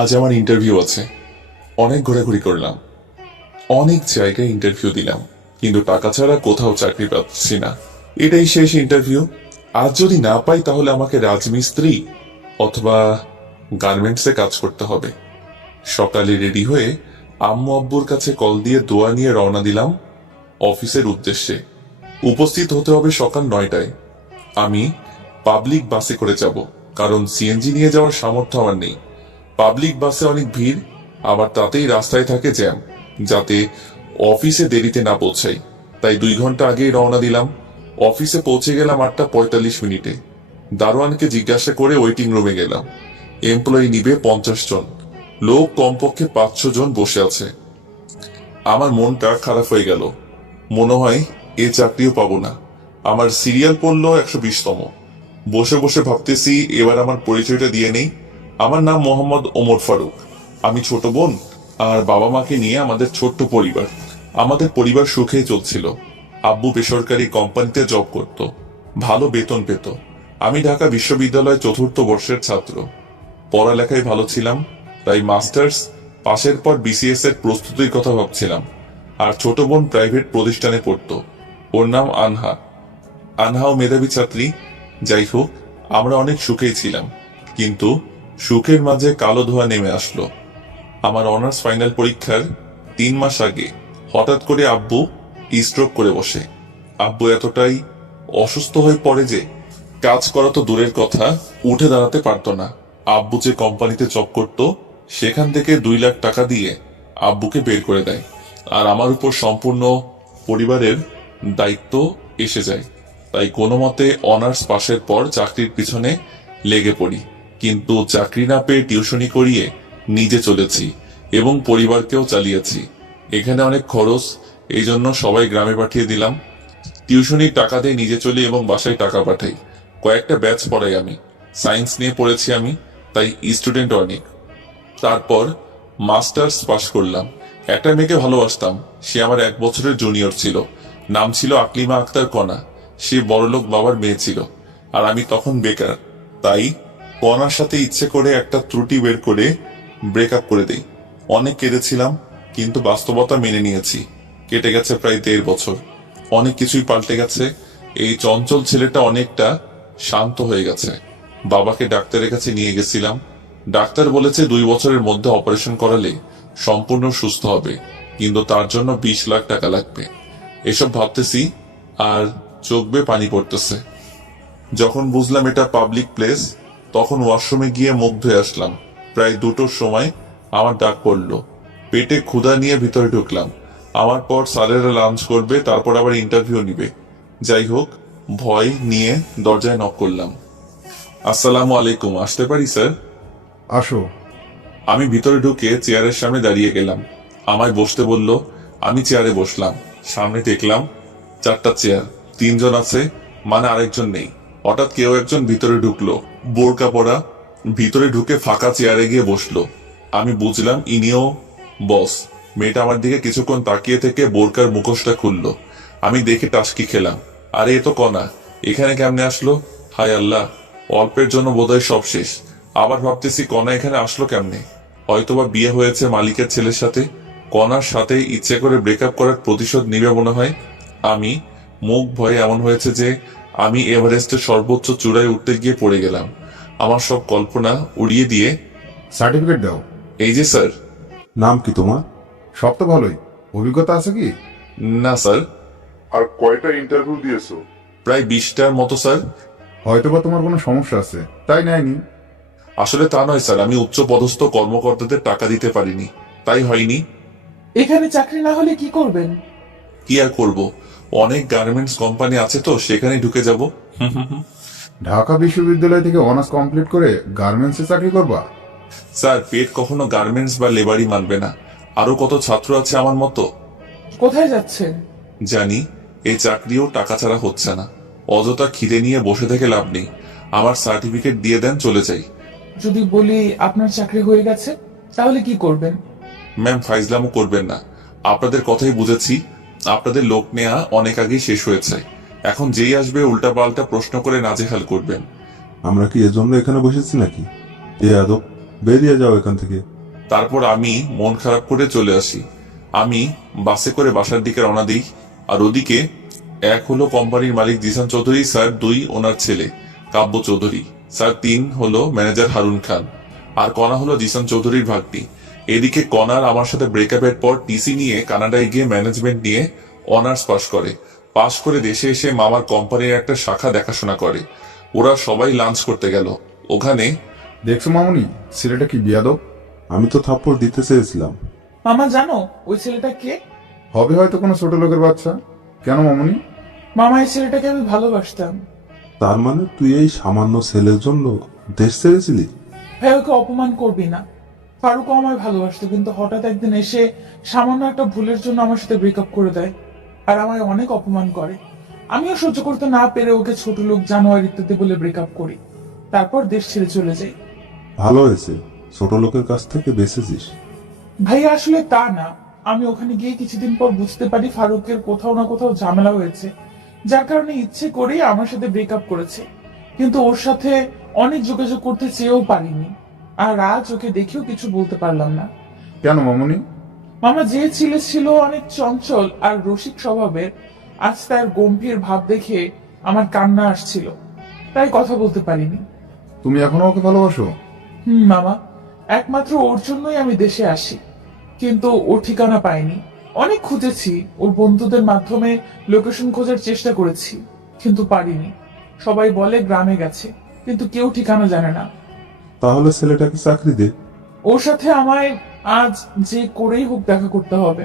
আজ আমার ইন্টারভিউ আছে। অনেক ঘোরাঘুরি করলাম, অনেক জায়গায় ইন্টারভিউ দিলাম, কিন্তু টাকা ছাড়া কোথাও চাকরি পাচ্ছি না। এটাই শেষ ইন্টারভিউ। আজ যদি না পাই তাহলে আমাকে রাজমিস্ত্রি অথবা গার্মেন্টসে কাজ করতে হবে। সকালে রেডি হয়ে আম্মু আব্বুর কাছে কল দিয়ে দোয়া নিয়ে রওনা দিলাম অফিসের উদ্দেশ্যে। উপস্থিত হতে হবে সকাল 9টায়। আমি পাবলিক বাসে করে যাব, কারণ সিএনজি নিয়ে যাওয়ার সামর্থ্য আমার নেই। পাবলিক বাসে অনেক ভিড়, আবার তাতেই রাস্তায় থাকে জ্যাম, যাতে অফিসে দেরিতে না পৌঁছাই। তাই 2 ঘন্টা আগেই রওনা দিলাম। অফিসে পৌঁছে গেলাম 8টা 45 মিনিটে। দারোয়ানকে জিজ্ঞাসা করে ওয়েটিং রুমে গেলাম। এমপ্লয়ি নিবে 50 জন, লোক কমপক্ষে 500 জন বসে আছে। আমার মনটা খারাপ হয়ে গেল। মনে হয় এ চাকরিও পাবো না। আমার সিরিয়াল পড়লো 120তম। বসে বসে ভাবতেছি এবার আমার পরিচয়টা দিয়ে নেই। আমার নাম মোহাম্মদ ওমর ফারুক। আমি ছোট বোন আর বাবা মাকে নিয়ে আমাদের ছোট্ট পরিবার। আমাদের পরিবার সুখেই চলছিল। আব্বু বেসরকারি কোম্পানিতে জব করত, ভালো বেতন পেত। আমি ঢাকা বিশ্ববিদ্যালয় 4র্থ বর্ষের ছাত্র। পড়ালেখায় ভালো ছিলাম, তাই মাস্টার্স পাশের পর বিসিএস এর প্রস্তুতির কথা ভাবছিলাম। আর ছোট বোন প্রাইভেট প্রতিষ্ঠানে পড়তো, ওর নাম আনহা। আনহাও মেধাবী ছাত্রী। যাই হোক, আমরা অনেক সুখেই ছিলাম, কিন্তু সুখের মাঝে কালো ধোঁয়া নেমে আসলো। আমার অনার্স ফাইনাল পরীক্ষার 3 মাস আগে হঠাৎ করে আব্বু স্ট্রোক করে বসে। আব্বু এতটাই অসুস্থ হয়ে পড়ে যে কাজ করা তো দূরের কথা, উঠে দাঁড়াতে পারতো না। আব্বু যে কোম্পানিতে জব করত, সেখান থেকে 2 লাখ টাকা দিয়ে আব্বুকে বের করে দেয়। আর আমার উপর সম্পূর্ণ পরিবারের দায়িত্ব এসে যায়। তাই কোনো মতে অনার্স পাশের পর চাকরির পিছনে লেগে পড়ি। কিন্তু চাকরি না পেয়ে টিউশনি করিয়ে নিজে চলেছি এবং পরিবারকেও চালিয়েছি। এখানে অনেক খরচ, এই জন্য সবাই গ্রামে পাঠিয়ে দিলাম। টিউশনির টাকা দিয়ে নিজে চলি এবং বাসায় টাকা পাঠাই। কয়েকটা ব্যাচ পড়াই আমি। সায়েন্স নিয়ে পড়েছি আমি, তাই স্টুডেন্ট অনেক। তারপর মাস্টার্স পাশ করলাম। একটা মেয়েকে ভালোবাসতাম, সে আমার 1 বছরের জুনিয়র ছিল। নাম ছিল আকলিমা আক্তার কণা। সে বড়লোক বাবার মেয়ে ছিল, আর আমি তখন বেকার। তাই কণার সাথে ইচ্ছে করে একটা ত্রুটি বের করে ব্রেকআপ করে দেই। অনেক কেঁদেছিলাম, কিন্তু বাস্তবতা মেনে নিয়েছি। কেটে গেছে প্রায় 1.5 বছর। অনেক কিছুই পাল্টে গেছে। এই চঞ্চল ছেলেটা অনেকটা শান্ত হয়ে গেছে। বাবাকে ডাক্তারের কাছে নিয়ে গেছিলাম। ডাক্তার বলেছে 2 বছরের মধ্যে অপারেশন করালে সম্পূর্ণ সুস্থ হবে, কিন্তু তার জন্য 20 লাখ টাকা লাগবে। এসব ভাবতেছি আর চোখ বেয়ে পানি পড়তেছে। যখন বুঝলাম এটা পাবলিক প্লেস, তখন ওয়াশরুমে গিয়ে মুখ ধুয়ে আসলাম। প্রায় 2টোর সময় আমার ডাক পড়লো। পেটে ক্ষুধা নিয়ে ভিতরে ঢুকলাম। আমার পর স্যারেরা লাঞ্চ করবে, তারপর আবার ইন্টারভিউ নিবে। যাই হোক, ভয় নিয়ে দরজায় নক করলাম। আসসালামু আলাইকুম, আসতে পারি স্যার? আসো। আমি ভিতরে ঢুকে চেয়ারের সামনে দাঁড়িয়ে গেলাম। আমায় বসতে বলল। আমি চেয়ারে বসলাম। সামনে দেখলাম 4টা চেয়ার, 3 জন আছে, মানে আরেকজন নেই। হঠাৎ কেউ একজন ভিতরে ঢুকলো, বোরকা পরা। ভিতরে ঢুকে ফাঁকা চেয়ারে গিয়ে বসলো। আমি বুঝলাম ইনিও বস। মেয়েটা আমার দিকে কিছুক্ষণ তাকিয়ে থেকে বোরকার মুখোশটা খুললো। আমি দেখে টাসকি খেলাম। আরে এ তো কণা, এখানে কেমনে আসলো? হায় আল্লাহ, অল্পের জন্য বোধহয় সব শেষ। আবার ভাবতেছি কণা এখানে আসলো কেমনে? হয়তোবা বিয়ে হয়েছে মালিকের ছেলের সাথে। কণার সাথে ইচ্ছে করে ব্রেকআপ করার প্রতিশোধ নিবে মনে হয়। আমি মুখ ভয়ে এমন হয়েছে যে আমি এভারেস্টের সর্বোচ্চ চূড়ায় উঠতে গিয়ে পড়ে গেলাম। আমার সব কল্পনা উড়িয়ে দিয়ে, সার্টিফিকেট দাও। এই যে স্যার। নাম কি তোমার? সব তো ভালোই, অভিজ্ঞতা আছে কি? না স্যার। আর কয়টা ইন্টারভিউ দিয়েছো? প্রায় 20টার মতো স্যার। হয়তোবা তোমার কোনো সমস্যা আছে, তাই নেয়নি। আসলে তা নয় স্যার, আমি উচ্চ পদস্থ কর্মকর্তাদের টাকা দিতে পারিনি, তাই হয়নি। এখানে চাকরি না হলে কি করবেন? কি আর করব, অনেক গার্মেন্টস কোম্পানি আছে তো সেখানে ঢুকে যাব। ঢাকা বিশ্ববিদ্যালয় থেকে অনার্স কমপ্লিট করে গার্মেন্টসে চাকরি করবা? স্যার, পেট কখনো গার্মেন্টস বা লেবারই মানবে না। আরো কত ছাত্র আছে আমার মতো। কোথায় যাচ্ছেন? জানি এই চাকরিও টাকা ছাড়া হচ্ছে না। অযথা খিদে নিয়ে বসে থেকে লাভ নেই। আমার সার্টিফিকেট দিয়ে দেন, চলে যাই। যদি বলি আপনার চাকরি হয়ে গেছে, তাহলে কি করবেন? ম্যাম, ফাইজলামও করবেন না। আপনাদের কথাই বুঝেছি। আপনাদের লোক নেয়া অনেক আগেই শেষ হয়েছে। এখন যেই আসবে উল্টাপাল্টা প্রশ্ন করে নাজেহাল করবেন। আমরা কি এজন্য এখানে বসেছি নাকি? এ আদব, বেরিয়ে যাও এখান থেকে। তারপর আমি মন খারাপ করে চলে আসি। আমি বাসে করে বাসার দিকে রওনা দিই। আর ওদিকে এক হলো কোম্পানির মালিক জিসান চৌধুরী স্যার, দুই ওনার ছেলে কাব্য চৌধুরী স্যার, তিন হলো ম্যানেজার হারুন খান, আর কণা হলো জিসান চৌধুরীর ভাগ্নি। এদিকে কণার আমার সাথে ব্রেকআপের পর টিসি নিয়ে কানাডায় গিয়ে ম্যানেজমেন্ট নিয়ে অনার্স পাশ করে দেশে এসে মামার কোম্পানির একটা শাখা দেখাশোনা করে। ওরা সবাই লাঞ্চ করতে গেল। ওখানে দেখছো মামুনি, ছেলেটা কি বিয়াদব। আমি তো থাপ্পড় দিতে চেয়েছিলাম। মামা জানো ওই ছেলেটা কে? হবে হয়তো কোনো ছোট লোকের বাচ্চা। কেন মামুনি? মামা এই ছেলেটাকে আমি ভালোবাসতাম। তার মানে তুই এই সামান্য ছেলের জন্য দেশ ছেড়েছিলি? ভাই ওকে অপমান করবি না। ফারুকও আমায় ভালোবাসতো, কিন্তু হঠাৎ একদিন এসে সামান্য একটা ভুলের জন্য আমার সাথে ব্রেকআপ করে দেয় আর আমায় অনেক অপমান করে। আমিও সহ্য করতে না পেরে ওকে ছোট লোক, জানোয়ার ইত্যাদি বলে ব্রেকআপ করি। তারপর দেশ ছেড়ে চলে যাই। ভালো হয়েছে, ছোট লোকের কাছ থেকে বেঁচেছিস। ভাই আসলে তা না, আমি ওখানে গিয়ে কিছুদিন পর বুঝতে পারি ফারুকের কোথাও না কোথাও ঝামেলা হয়েছে, যার কারণে ইচ্ছে করেই আমার সাথে ব্রেকআপ করেছে। কিন্তু ওর সাথে অনেক যোগাযোগ করতে চেয়েও পারিনি, আর আজ ওকে দেখেও কিছু বলতে পারলাম না। কেন মামুনি? মামা যে ছেলে ছিল অনেক চঞ্চল আর রসিক স্বভাবের, আজ তার গম্ভীর ভাব দেখে আমার কান্না আসছিল, তাই কথা বলতে পারিনি। তুমি এখনো ওকে ভালোবাসো? মামা, একমাত্র ওর জন্যই আমি দেশে আসি, কিন্তু ওর ঠিকানা পাইনি। অনেক খুঁজেছি, ওর বন্ধুদের মাধ্যমে লোকেশন খোঁজার চেষ্টা করেছি, কিন্তু পারিনি। সবাই বলে গ্রামে গেছে, কিন্তু কেউ ঠিকানা জানে না। তাহলে ছেলেটাকে চাকরি দে। ওর সাথে আমায় আজ যে করেই হোক দেখা করতে হবে।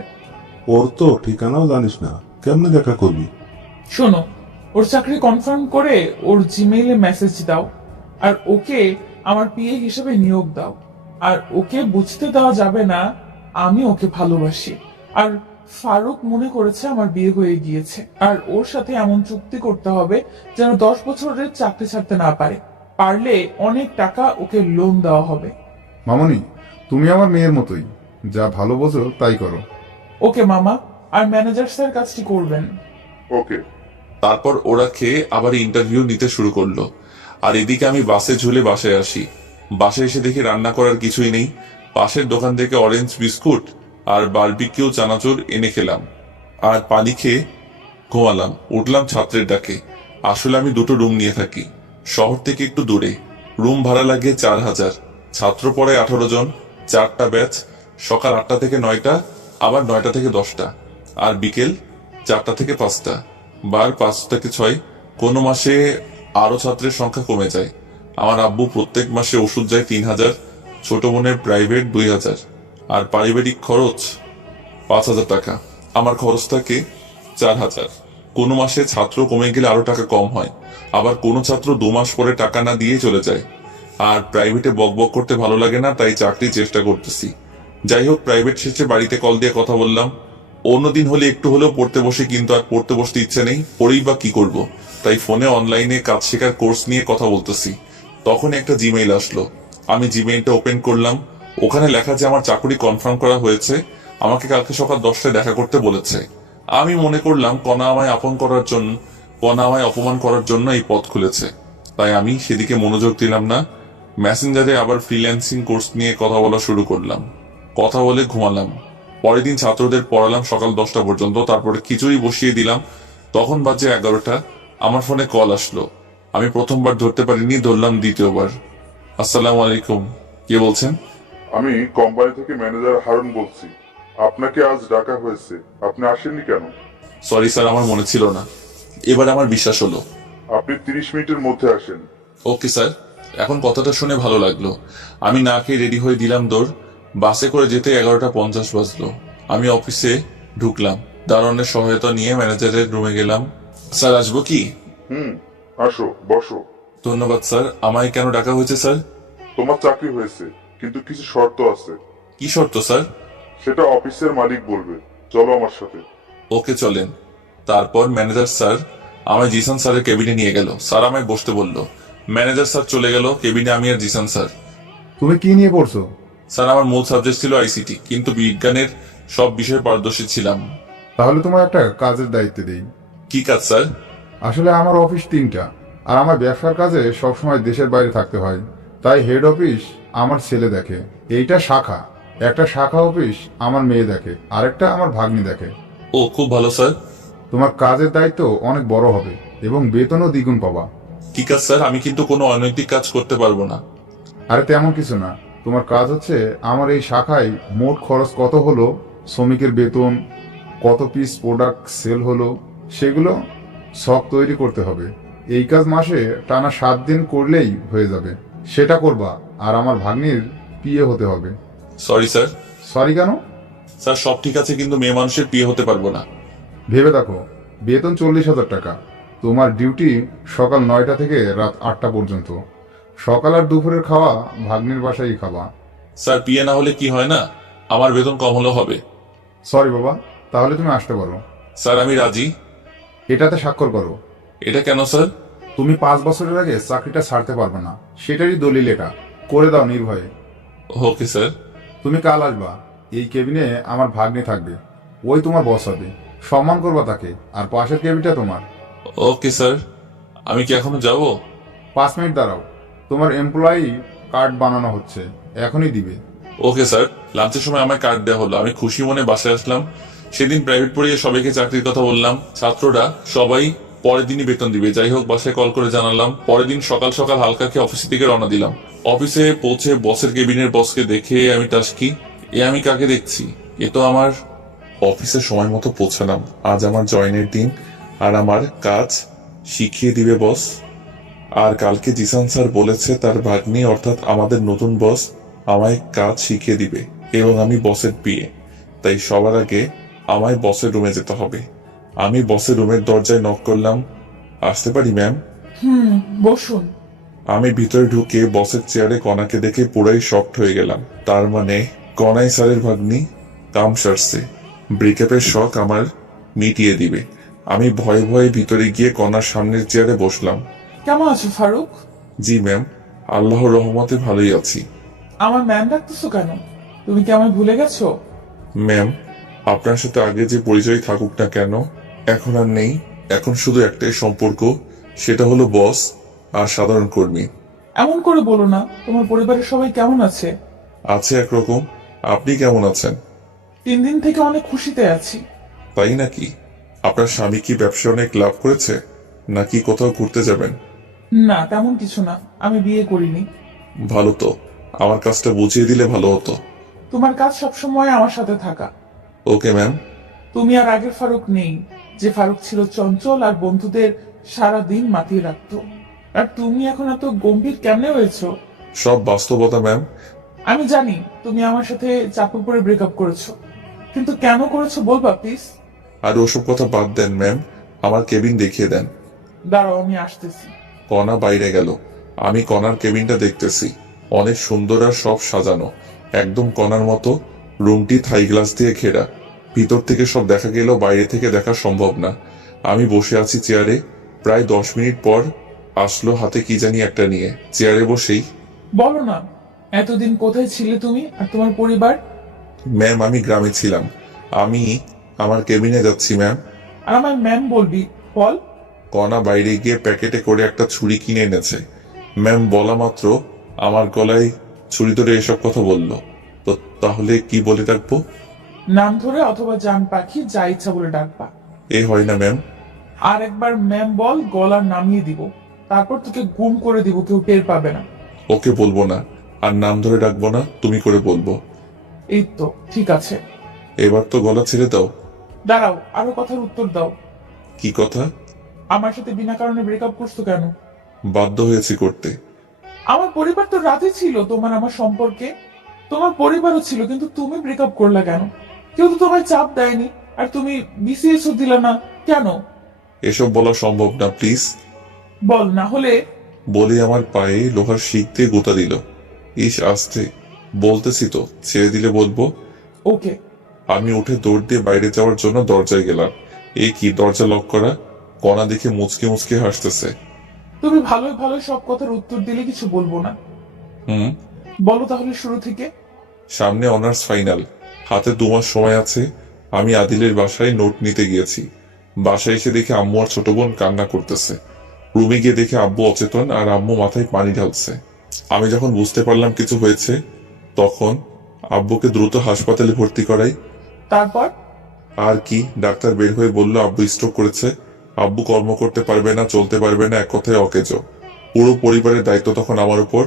ওর তো ঠিকানাও জানিস না, কেমনে দেখা করবি? শোনো, ওর চাকরি কনফার্ম করে ওর জিমেইলে মেসেজ দাও, আর ওকে আমার পিএ হিসেবে নিয়োগ দাও। আর ওকে বুঝতে দেওয়া যাবে না আমি ওকে ভালোবাসি, আর ফারুক মনে করেছে আমার বিয়ে হয়ে গিয়েছে। আর ওর সাথে এমন চুক্তি করতে হবে যেন 10 বছরের চাকরি ছাড়তে না পারে। পারলে অনেক টাকা ওকে লোন দেওয়া হবে। মামুনি, তুমি আমার মেয়ের মতোই, যা ভালো বোঝো তাই করো। ওকে মামা, আর ম্যানেজার স্যার কাজটি করবেন। ওকে। তারপর ওরা খেয়ে আবার ইন্টারভিউ নিতে শুরু করলো। আর এদিকে আমি বাসে ঝুলে বাসায় আসি। বাসায় এসে দেখি রান্না করার কিছুই নেই। পাশের দোকান থেকে অরেঞ্জ বিস্কুট আর বারবিকিউ চানাচুর এনে খেলাম, আর পানি খেয়ে ঘুমালাম। উঠলাম ছাত্রের ডাকে। আসলে আমি দুটো রুম নিয়ে থাকি, শহর থেকে একটু দূরে। রুম ভাড়া লাগে 4000। ছাত্র পড়ে 18 জন, 4টা ব্যাচ, সকাল 8টা থেকে 9টা, আবার 9টা থেকে 10টা, আর বিকেল 4টা থেকে 5টা, বার 5 থেকে 6। কোনো মাসে আরো ছাত্রের সংখ্যা কমে যায়। আমার আব্বু প্রত্যেক মাসে ওষুধ যায় 3000, ছোট বোনের প্রাইভেট 2000, আর পারিবারিক খরচ 5000 টাকা। আমার খরচ থাকে 4000। কোনো মাসে ছাত্র কমে গেলে আরো টাকা কম হয়, আবার কোনো ছাত্র 2 মাস পরে টাকা না দিয়ে চলে যায়। আর প্রাইভেটে বকবক করতে ভালো লাগে না, তাই চাকরি চেষ্টা করতেছি। যাই হোক, প্রাইভেট শেষে বাড়িতে কল দিয়ে কথা বললাম। অন্যদিন হলে একটু হলেও পড়তে বসে, কিন্তু আর পড়তে বসতে ইচ্ছে নেই, পড়েই বা কি করব। তাই ফোনে অনলাইনে কাজ শেখার কোর্স নিয়ে কথা বলতেছি। তখন একটা জিমেইল আসলো। আমি জিমেইলটা ওপেন করলাম। ওখানে লেখা যে আমার চাকরি কনফার্ম করা হয়েছে, আমাকে কালকে সকাল 10টায় দেখা করতে বলেছে। আমি মনে করলাম কণা আমায় অপমান করার জন্য এই পথ খুলেছে, তাই আমি সেদিকে মনোযোগ দিলাম না। মেসেঞ্জারে আবার ফ্রিল্যান্সিং কোর্স নিয়ে কথা বলা শুরু করলাম। কথা বলে ঘুমালাম। পরের দিন ছাত্রদের পড়ালাম সকাল 10টা পর্যন্ত, তারপরে খিচুড়ি বসিয়ে দিলাম। তখন বাজে 11টা। আমার ফোনে কল আসলো। আমি প্রথমবার ধরতে পারিনি, ধরলাম দ্বিতীয়বার। আসসালামু আলাইকুম, কে বলছেন? আমি কোম্পানি থেকে ম্যানেজার হারুন বলছি। আপনাকে আজ ডাকা হয়েছে, আপনি আসেননি কেন? সরি স্যার, আমার মনে ছিল না। এবার আমার বিশ্বাস হলো। আপনি 30 মিনিটের মধ্যে আসেন। Okay sir. এখন কথাটা শুনে ভালো লাগলো। আমি না খেয়ে রেডি হয়ে দিলাম দৌড়। বাসে করে যেতে 11টা 50 বাজলো। আমি অফিসে ঢুকলাম। দারোয়ানের সহায়তা নিয়ে ম্যানেজারের রুমে গেলাম। স্যার আসবো কি? আসো, বসো। ধন্যবাদ স্যার। আমায় কেন ডাকা হয়েছে স্যার? তোমার চাকরি হয়েছে, কিন্তু কিছু শর্ত আছে। কি শর্ত স্যার? সেটা অফিসের মালিক বলবে। চলো আমার সাথে। ওকে চলেন। তারপর ম্যানেজার স্যার আমায় জিসান স্যারের কেবিনে নিয়ে গেল। স্যার আমায় বসতে বলল। ম্যানেজার স্যার চলে গেল কেবিনে, আমি আর জিসান স্যার। তুমি কি নিয়ে পড়ছো? স্যার আমার মূল সাবজেক্ট ছিল আইসিটি, কিন্তু বিজ্ঞানের সব বিষয়ে পারদর্শী ছিলাম। তাহলে তোমার একটা কাজের দায়িত্ব দেই। কি কাজ স্যার? আসলে আমার অফিস 3টা, আর আমার ব্যবসার কাজে সবসময় দেশের বাইরে থাকতে হয়। তাই হেড অফিস আমার ছেলে দেখে, এইটা শাখা। একটা শাখা অফিস আমার মেয়ে দেখে, আরেকটা আমার ভাগ্নি দেখে। ও খুব ভালো স্যার। তোমার কাজের দায়িত্ব অনেক বড় হবে এবং বেতনও দ্বিগুণ পাবা। ঠিক আছে স্যার, আমি কিন্তু কোনো অনৈতিক কাজ করতে পারবো না। আরে তেমন কিছু না, তোমার কাজ হচ্ছে আমার এই শাখায় মোট খরচ কত হলো, শ্রমিকের বেতন, কত পিস প্রোডাক্ট সেল হলো, সেগুলো সব তৈরি করতে হবে। এই কাজ মাসে টানা 7 দিন করলেই হয়ে যাবে। সেটা করবা, আর আমার ভাগ্নির পিএ হতে হবে। Sorry sir. সরি কেন? স্যার সব ঠিক আছে, কিন্তু মেয়ে মানুষের বিয়ে হতে পারবো না। ভেবে দেখো, বেতন 40,000 টাকা, তোমার ডিউটি সকাল 9টা থেকে রাত 8টা পর্যন্ত। সকাল আর দুপুরের খাওয়া ভাগ্নির বাসায় খাবা। স্যার বিয়ে না হলে কি হয় না, আমার বেতন কম হলেও হবে। সরি বাবা, তাহলে তুমি আসতে পারো। স্যার আমি রাজি। এটাতে স্বাক্ষর করো। এটা কেন স্যার? তুমি 5 বছরের আগে চাকরিটা ছাড়তে পারবে না, সেটারই দলিল এটা। করে দাও নির্ভয়ে। Okay sir. তুমি কাল আসবা, এই কেবিনে আমার ভাগ্নি থাকবে, ওই তোমার বস হবে। সম্মান করবা তাকে, আর পাশের কেবিনটা তোমার। Okay sir. আমি কি এখনো যাব? 5 মিনিট দাঁড়াও, তোমার এমপ্লয়ি কার্ড বানানো হচ্ছে, এখনই দিবে। Okay sir. লাঞ্চের সময় আমায় কার্ড দেওয়া হলো, আমি খুশি মনে বাসায় আসলাম। সেদিন প্রাইভেট পড়িয়ে সবাইকে চাকরির কথা বললাম, ছাত্ররা সবাই পরের দিনই বেতন দিবে। যাই হোক, বাসায় কল করে জানালাম। পরের দিন সকাল সকাল হালকা খেয়ে অফিসের দিকে রওনা দিলাম। অফিসে পৌঁছে বসের কেবিনের বসকে দেখে আমি টাসকি, এ আমি কাকে দেখছি? এ তো আমার। অফিসে সময় মতো পৌঁছালাম। আজ আমার জয়েনের দিন, আর আমার কাজ শিখিয়ে দিবে বস। আর কালকে জিসান স্যার বলেছে তার ভাগ্নি অর্থাৎ আমাদের নতুন বস আমায় কাজ শিখিয়ে দিবে, এবং আমি বসের পিএ। তাই সবার আগে আমায় বসের রুমে যেতে হবে। আমি বসের রুমের দরজায় নক করলাম। আসতে পারি ম্যাম? বসুন। আমি ভিতরে ঢুকে বসের চেয়ারে কণাকে দেখে পুরাই শকড হয়ে গেলাম। তার মানে কণাই স্যারের ভাগ্নি। কাম সারছে, ব্রেকআপের শখ আমার মিটিয়ে দিবে। আমি ভয়ে ভয়ে ভিতরে গিয়ে কণার সামনের চেয়ারে বসলাম। কেমন আছো ফারুক? জি ম্যাম, আল্লাহর রহমতে ভালোই আছি। আমার ম্যাম ডাকতেছো কেন? তুমি কি আমায় ভুলে গেছো? ম্যাম, আপনার সাথে আগে যে পরিচয় থাকুক না কেন, এখন আর নেই। এখন শুধু একটাই সম্পর্ক, সেটা হলো বস আর সাধারণ কর্মী। এমন করে বলো না। তোমার পরিবারের সবাই কেমন আছে? আছে একরকম। আপনি কেমন আছেন? 3 দিন থেকে অনেক খুশিতে আছি। তাই নাকি? আপনার স্বামী কি ব্যবসা অনেক লাভ করেছে, নাকি কোথাও ঘুরতে যাবেন? না, তেমন কিছু না, আমি বিয়ে করিনি। ভালো তো, আমার কাজটা বুঝিয়ে দিলে ভালো হতো। তোমার কাজ সবসময় আমার সাথে থাকা। Okay ma'am. তুমি আর আগের ফারুক নেই, যে ফারুক ছিল চঞ্চল আর বন্ধুদের সারা দিন মাতিয়ে রাখতো। আর তুমি এখন এত গম্ভীর কেমনে হয়েছো? সব বাস্তবতা ম্যাম। আমি জানি তুমি আমার সাথে চাপে পড়ে ব্রেকআপ করেছো, কিন্তু কেন করেছো বলবা প্লিজ? আর ওসব কথা বাদ দেন ম্যাম, আমার কেবিন দেখিয়ে দেন। দাঁড়াও, আমি আসতেছি। কণা বাইরে গেল। আমি কণার কেবিনটা দেখতেছি। অনেক সুন্দর আর সব সাজানো, একদম কণার মতো। রুমটি থাই গ্লাস দিয়ে ঘেরা। ভিতর থেকে সব দেখা গেলেও বাইরে থেকে দেখা সম্ভব না। আমি বসে আছি চেয়ারে। প্রায় 10 মিনিট পর আসলো হাতে কি জানি একটা নিয়ে। চেয়ারে বসেই, বলো না, এতদিন কোথায় ছিলে তুমি আর তোমার পরিবার? ম্যাম আমি গ্রামে ছিলাম, আমি আমার কেবিনে যাচ্ছি ম্যাম। আর আমায় ম্যাম বলবি? বল। কণা বাইরে গিয়ে প্যাকেটে করে একটা ছুরি কিনে এনেছে। ম্যাম বলা মাত্র আমার গলায় ছুরি ধরে এসব কথা বলল। তো তাহলে কি বলে ডাকবো? নাম ধরে অথবা জান পাখি, যা ইচ্ছা বলে ডাকবা। এ হয় না ম্যাম। আর একবার ম্যাম বল, গলা নামিয়ে দিব, তারপর তোকে গুম করে দিব, কেউ টের পাবে না। ওকে বলবো না, আর নাম ধরে ডাকবো না, তুমি করে বলবো। এই তো ঠিক আছে। এবার তো গলা ছেড়ে দাও। দাঁড়াও, আরো কথার উত্তর দাও। কি কথা? আমার সাথে বিনা কারণে ব্রেকআপ করছো কেন? বাধ্য হয়েছি করতে। আমার পরিবার তো রাজি ছিল তোমার আমার সম্পর্কে। তোমার পরিবারও ছিল, কিন্তু তুমি ব্রেকআপ করলা কেন? কেউ তো তোমায় চাপ দেয়নি, আর তুমি বিসিএস দিলা না কেন? এসব বলা সম্ভব না, প্লিজ। বল, না হলে। বলে আমার পায়ে লোহার শিক দিয়ে গোতা দিল। ইস আসতে, বলতেছি তো, ছেড়ে দিলে বলবো। ওকে। আমি উঠে দৌড় দিয়ে বাইরে যাওয়ার জন্য দরজায় গেলাম। এই কি, দরজা লক করা। কণা দেখে মুচকে মুচকে হাসতেছে। তুমি ভালোই ভালোই সব কথার উত্তর দিলে কিছু বলবো না। হুম। বলো তাহলে শুরু থেকে। সামনে অনার্স ফাইনাল, হাতে 2 মাস সময় আছে। আমি আদিলের বাসায় নোট নিতে গিয়েছি। বাসায় এসে দেখে আম্মু আর ছোট বোন কান্না করতেছে। রুমে গিয়ে দেখে আব্বু অচেতন আর আম্মু মাথায় পানি ঢালছে। আমি যখন বুঝতে পারলাম কিছু হয়েছে, তখন আব্বুকে দ্রুত হাসপাতালে ভর্তি করাই। তারপর? আর কি, ডাক্তার বের হয়ে বলল আব্বু স্ট্রোক করেছে। আব্বু কর্ম করতে পারবে না, চলতে পারবে না, এক কথায় অকেজো। পুরো পরিবারের দায়িত্ব তখন আমার উপর।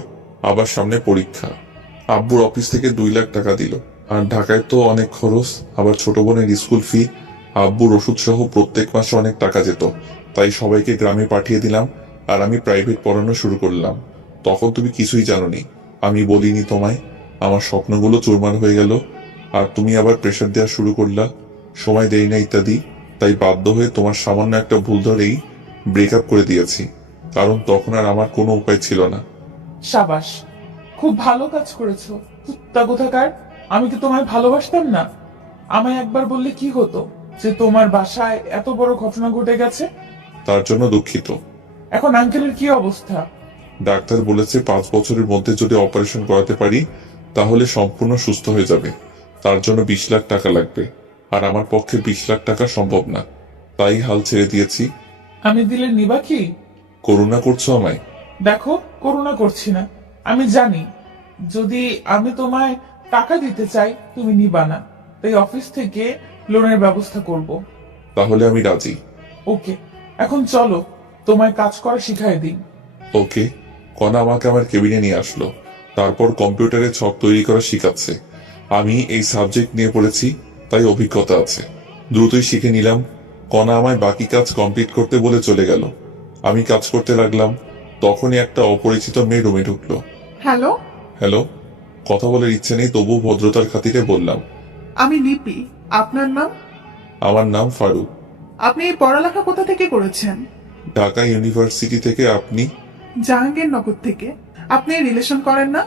আবার সামনে পরীক্ষা। আব্বুর অফিস থেকে 2 লাখ টাকা দিল। আর ঢাকায় তো অনেক খরচ, আবার ছোট বোনের স্কুল ফি, আব্বুর ওষুধ সহ প্রত্যেক মাসে অনেক টাকা যেত। তাই সবাইকে গ্রামে পাঠিয়ে দিলাম, আর আমি প্রাইভেট পড়ানো শুরু করলাম। তখন তুমি কিছুই জানোনি, আমি বলিনি তোমায়। আমার স্বপ্নগুলো চুরমার হয়ে গেল, আর তুমি আবার প্রেশার দেওয়া শুরু করলা, সময় দেই না ইত্যাদি। তাই বাধ্য হয়ে তোমার সামান্য একটা ভুল ধরেই ব্রেকআপ করে দিয়েছি, কারণ তখন আর আমার কোনো উপায় ছিল না। সাবাস, খুব ভালো কাজ করেছো। কুত্তা কোথাকার, আমি কি তোমায় ভালোবাসতাম না? আমায় একবার বললে কি হতো যে তোমার বাসায় এত বড় ঘটনা ঘটে গেছে? তার জন্য দুঃখিত। এখন আঙ্কেলের কি অবস্থা? ডাক্তার বলেছে 5 বছরের মধ্যে যদি অপারেশন করাতে পারি তাহলে সম্পূর্ণ সুস্থ হয়ে যাবে। তার জন্য 20 লাখ টাকা লাগবে, আর আমার পক্ষে 20 লাখ টাকা সম্ভব না। তাই হাল ছেড়ে দিয়েছি। আমি দিলে নিবা কি? করুণা করছো আমায়? দেখো, করুণা করছি না। আমি জানি যদি আমি তোমায় টাকা দিতে চাই তুমি নিবা না, তাই অফিস থেকে লোনের ব্যবস্থা করব। তাহলে আমি রাজি। ওকে, এখন চলো তোমায় কাজ করা শিখাই দিই। ওকে। কণা আমাকে আমার কেবিনে নিয়ে আসলো, তারপর কম্পিউটারে ছক তৈরি করা শিখাচ্ছে। আমি এই সাবজেক্ট নিয়ে পড়েছি, তাই অভিজ্ঞতা আছে। দ্রুতই শিখে নিলাম। কণা আমায় বাকি কাজ কমপ্লিট করতে বলে চলে গেল। আমি কাজ করতে লাগলাম। তখনই একটা অপরিচিত মেয়ে রুমে ঢুকলো। Hello, hello. কথা বলার ইচ্ছে নেই, তবু ভদ্রতার খাতিরে বললাম, আমি লিপি। আপনার নাম? আমার নাম ফারুক। আপনি এই পড়ালেখা কোথা থেকে করেছেন? ঢাকা ইউনিভার্সিটি থেকে। আপনি? জাহাঙ্গীরনগর থেকে। আপনি রিলেশন করেন না?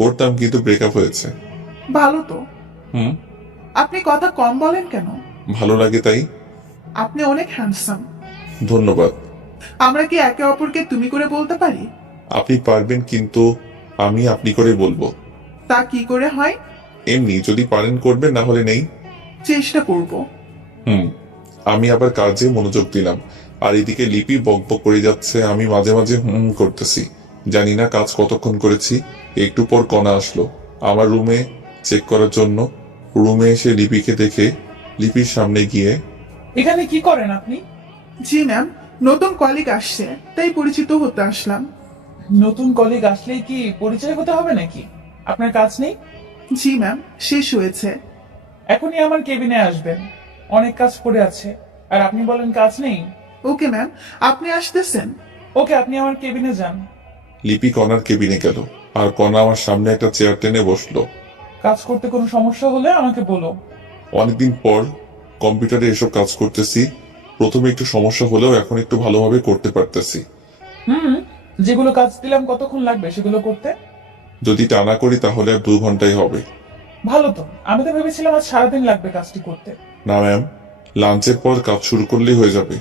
করতাম, কিন্তু ব্রেকআপ হয়েছে। ভালো তো। হুম। আপনি কথা কম বলেন কেন? ভালো লাগে তাই। আপনি অনেক হ্যান্ডসাম। ধন্যবাদ। আমরা কি একে অপরকে তুমি করে বলতে পারি? আপনি পারবেন, কিন্তু আমি আপনি করে বলবো। তা কি করে হয়? এমনি, যদি পারেন করবেন, না হলে নেই। চেষ্টা করব। হুম। আমি আবার কাজে মনোযোগ দিলাম, আর এদিকে লিপি বকবক করে যাচ্ছে। আমি মাঝে মাঝে হুম করতেছি। জানি না কাজ কতক্ষণ করেছি। একটু পর কণা আসলো আমার রুমে চেক করার জন্য। রুমে এসে লিপিকে দেখে লিপির সামনে গিয়ে, এখানে কি করেন আপনি? জি ম্যাম, নতুন কলিগ আসছে তাই পরিচিত হতে আসলাম। নতুন কলিগ আসলেই কি পরিচয় হতে হবে নাকি? আপনার কাজ নেই? জি ম্যাম, শেষ হয়েছে। এখনই আমার কেবিনে আসবেন, অনেক কাজ পড়ে আছে। আর আপনি বলেন কাজ নেই? ওকে ম্যাম, আপনি আসতেছেন? ওকে, আপনি আমার কেবিনে যান। লিপি কণার কেবিনে গেল, আর কণা আমার সামনে একটা চেয়ার টেনে বসলো। কাজ করতে কোনো সমস্যা হলে আমাকে বলো। অনেকদিন পর কম্পিউটারে এসব কাজ করতেছি। প্রথমে একটু সমস্যা হলেও এখন একটু ভালোভাবে করতে পারতেছি। যেগুলো কাজ দিলাম কতক্ষণ লাগবে সেগুলো করতে? যদি টানা করি তাহলে আর 2 ঘন্টাই হবে। ভালো তো, আমি তো ভেবেছিলাম আজ সারাদিন লাগবে কাজটি করতে। না ম্যাম, লাঞ্চের পর কাজ শুরু করলেই হয়ে যাবে।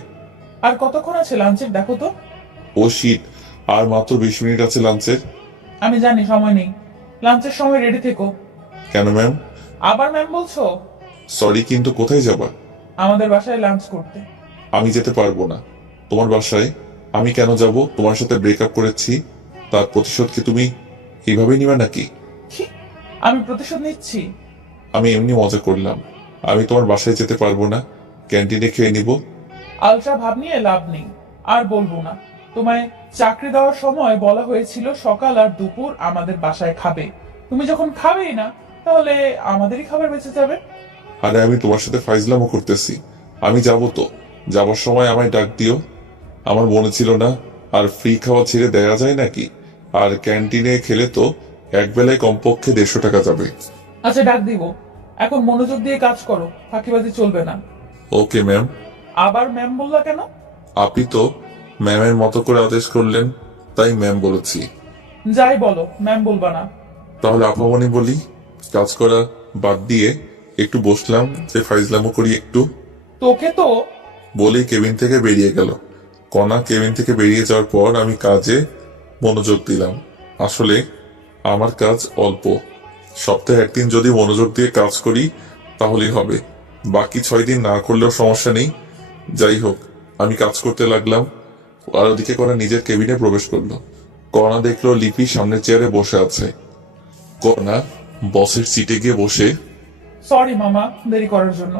আর কতক্ষণ আছে লাঞ্চের দেখো তো। ও শিট, আর মাত্র 20 মিনিট আছে লাঞ্চের। আমি জানি সময় নেই, লাঞ্চের সময় রেডি থেকো। কেন ম্যাম? আবার ম্যাম বলছো? সরি, কিন্তু কোথায় যাবা? আমাদের বাসায় লাঞ্চ করতে। আমি যেতে পারবো না। তোমার বাসায় আমি কেন যাব? তোমার সাথে ব্রেকআপ করেছি, তার প্রতিশোধ কি তুমি এইভাবেই নিবা নাকি? কি? আমি প্রতিশোধ নিচ্ছি? আমি এমনি মজা করলাম। আমি তোমার বাসায় যেতে পারবো না, ক্যান্টিনে খেয়ে নিব। আলট্রা ভাব নিয়ে লাভ নেই, আর বলবো না। তোমায় চাকরি দেওয়ার সময় বলা হয়েছিল সকাল আর দুপুর আমাদের বাসায় খাবে। তুমি যখন খাবেই না, তাহলে আমাদেরই খাবার বেঁচে যাবে। আরে আমি তোমার সাথে ফাইজলামও করতেছি। আমি যাব তো, যাবার সময় আমায় ডাক দিও। আমার মনে ছিল না আর ফ্রি খাওয়া ছেড়ে দেয়া যায় নাকি। আর ক্যান্টিনে খেলে তো এক বেলায় কমপক্ষে 150 টাকা যাবে। আচ্ছা, ডাক দিব। এখন মনোযোগ দিয়ে কাজ করো, ফাঁকিবাজি চলবে না। Okay ma'am. আবার ম্যাম বললা কেন? আপনি তো ম্যামের মতো করে আদেশ করলেন, তাই ম্যাম বলেছি। যাই বলো, ম্যাম বলবা না। তাহলে আপামনি বলি। কাজ করা বাদ দিয়ে একটু বসলাম, যে ফাইজলামও করি একটু। তোকে তো। বলেই কেবিন থেকে বেরিয়ে গেল। কণা কেবিন থেকে বেরিয়ে যাওয়ার পর আমি কাজে মনোযোগ দিলাম। আসলে আমার কাজ অল্প, সপ্তাহে 1 দিন যদি মনোযোগ দিয়ে কাজ করি তাহলেই হবে। বাকি 6 দিন না করলেও সমস্যা নেই। যাই হোক, আমি কাজ করতে লাগলাম, আর ওদিকে কণা নিজের কেবিনে প্রবেশ করলো। কণা দেখলো লিপি সামনের চেয়ারে বসে আছে। কণা বসের সিটে গিয়ে বসে, সরি মামা দেরি করার জন্য।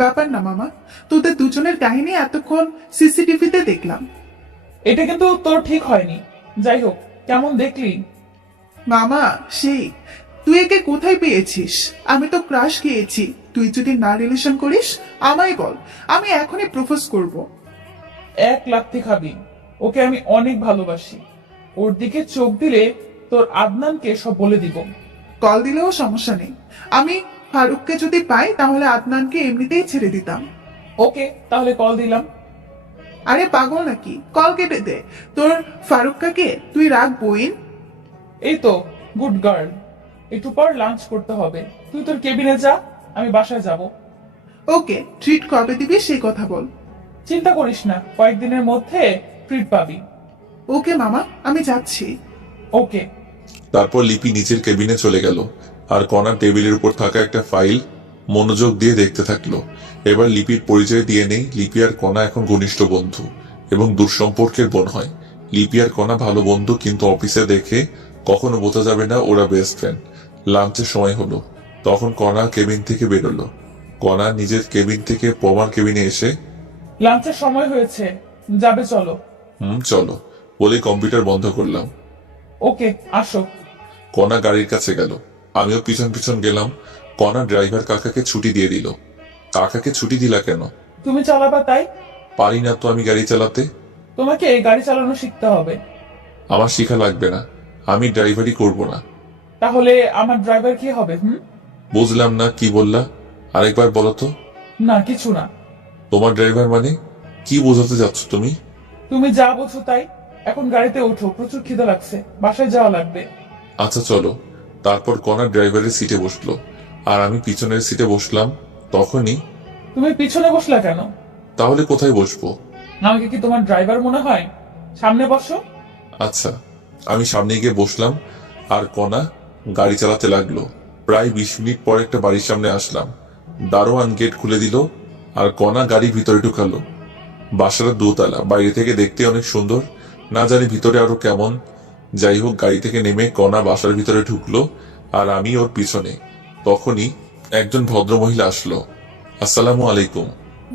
ব্যাপার না মামা, তোদের দুজনের কাহিনী এতক্ষণ সিসিটিভিতে দেখলাম। এটা কিন্তু তোর ঠিক হয়নি। যাই হোক, কেমন দেখলি? মামা সেই, তুই একে কোথায় পেয়েছিস? আমি তো ক্রাশ খেয়েছি। তুই যদি না রিলেশন করিস আমায় বল, আমি এখনই প্রপোজ করব। 1 লাথি খাবি। ওকে আমি অনেক ভালোবাসি। ওর দিকে চোখ দিলে তোর আদনানকে সব বলে দিব। কল দিলেও সমস্যা নেই। আমি ফারুককে যদি পাই তাহলে আদনানকে এমনিতেই ছেড়ে দিতাম। ওকে, তাহলে কল দিলাম। আরে পাগল নাকি, কল কেটে দে। তোর ফারুক কাকে তুই রাখ বইন। এই তো, গুড গার্ল। একটু পর লাঞ্চ করতে হবে। তুই তোর কেবিনে যা, আমি বাসায় যাব। ওকে, ট্রিট কবে দিবি সেই কথা বল। চিন্তা করিস না, কয়েকদিনের মধ্যে ট্রিট পাবি। ওকে মামা, আমি যাচ্ছি। ওকে। তারপর লিপি নিচের কেবিনে চলে গেল আর কণা টেবিলের উপর থাকা একটা ফাইল মনোযোগ দিয়ে দেখতে থাকলো। এবার লিপির পরিচয় দিয়ে নেই। লিপি আর কণা এখন ঘনিষ্ঠ বন্ধু এবং দূরসম্পর্কের বোন হয়। লিপি আর কণা ভালো বন্ধু, কিন্তু অফিসে দেখে কখনো বোঝা যাবে না ওরা বেস্ট ফ্রেন্ড। লাঞ্চের সময় হলো, তখন কণা কেবিন থেকে বেরোলো। কণা নিজের কেবিন থেকে পমার কেবিনে এসে, লাঞ্চের সময় হয়েছে, যাবে চলো। চলো বলে কম্পিউটার বন্ধ করলাম। ওকে, আসো। কণা গাড়ির কাছে গেল, আমিও পিছন পিছন গেলাম। কণা ড্রাইভার কাকাকে ছুটি দিয়ে দিল। কাকাকে ছুটি দিলা কেন? তুমি চালাবা তাই। পারি না তো আমি গাড়ি চালাতে। তোমাকে গাড়ি চালানো শিখতে হবে। আমার শিখা লাগবে না, আমি ড্রাইভারই করব না। তাহলে আমার ড্রাইভার কি হবে? বুঝলাম না, কি বললা? আরেকবার বলো তো। না, কিছু না। তোমার ড্রাইভার মানে কি বোঝাতে যাচ্ছ তুমি? তুমি যা বোঝো তাই। এখন গাড়িতে ওঠো, প্রচুর খিদে লাগছে, বাসায় যাওয়া লাগবে। আচ্ছা চলো। তারপর কণা ড্রাইভারের সিটে বসলো আর আমি পিছনের সিটে বসলাম। তখনই, তুমি পিছনে বসলা কেন? তাহলে কোথায় বসবো? আমাকে কি তোমার ড্রাইভার মনে হয়? সামনে বসো। আচ্ছা, আমি সামনে গিয়ে বসলাম আর কণা গাড়ি চালাতে লাগলো। প্রায় 20 মিনিট পর একটা বাড়ির সামনে আসলাম। দারোয়ান গেট খুলে দিল আর কণা গাড়ি ভিতরে ঢুকালো। বাসাটা দোতলা, বাইরে থেকে দেখতে অনেক সুন্দর, না জানি ভিতরে আরো কেমন। যাই হোক, গাড়ি থেকে নেমে কণা বাসার ভিতরে ঢুকলো আর আমি ওর পিছনে। তখনই একজন ভদ্রমহিলা আসলো। আসসালামু আলাইকুম।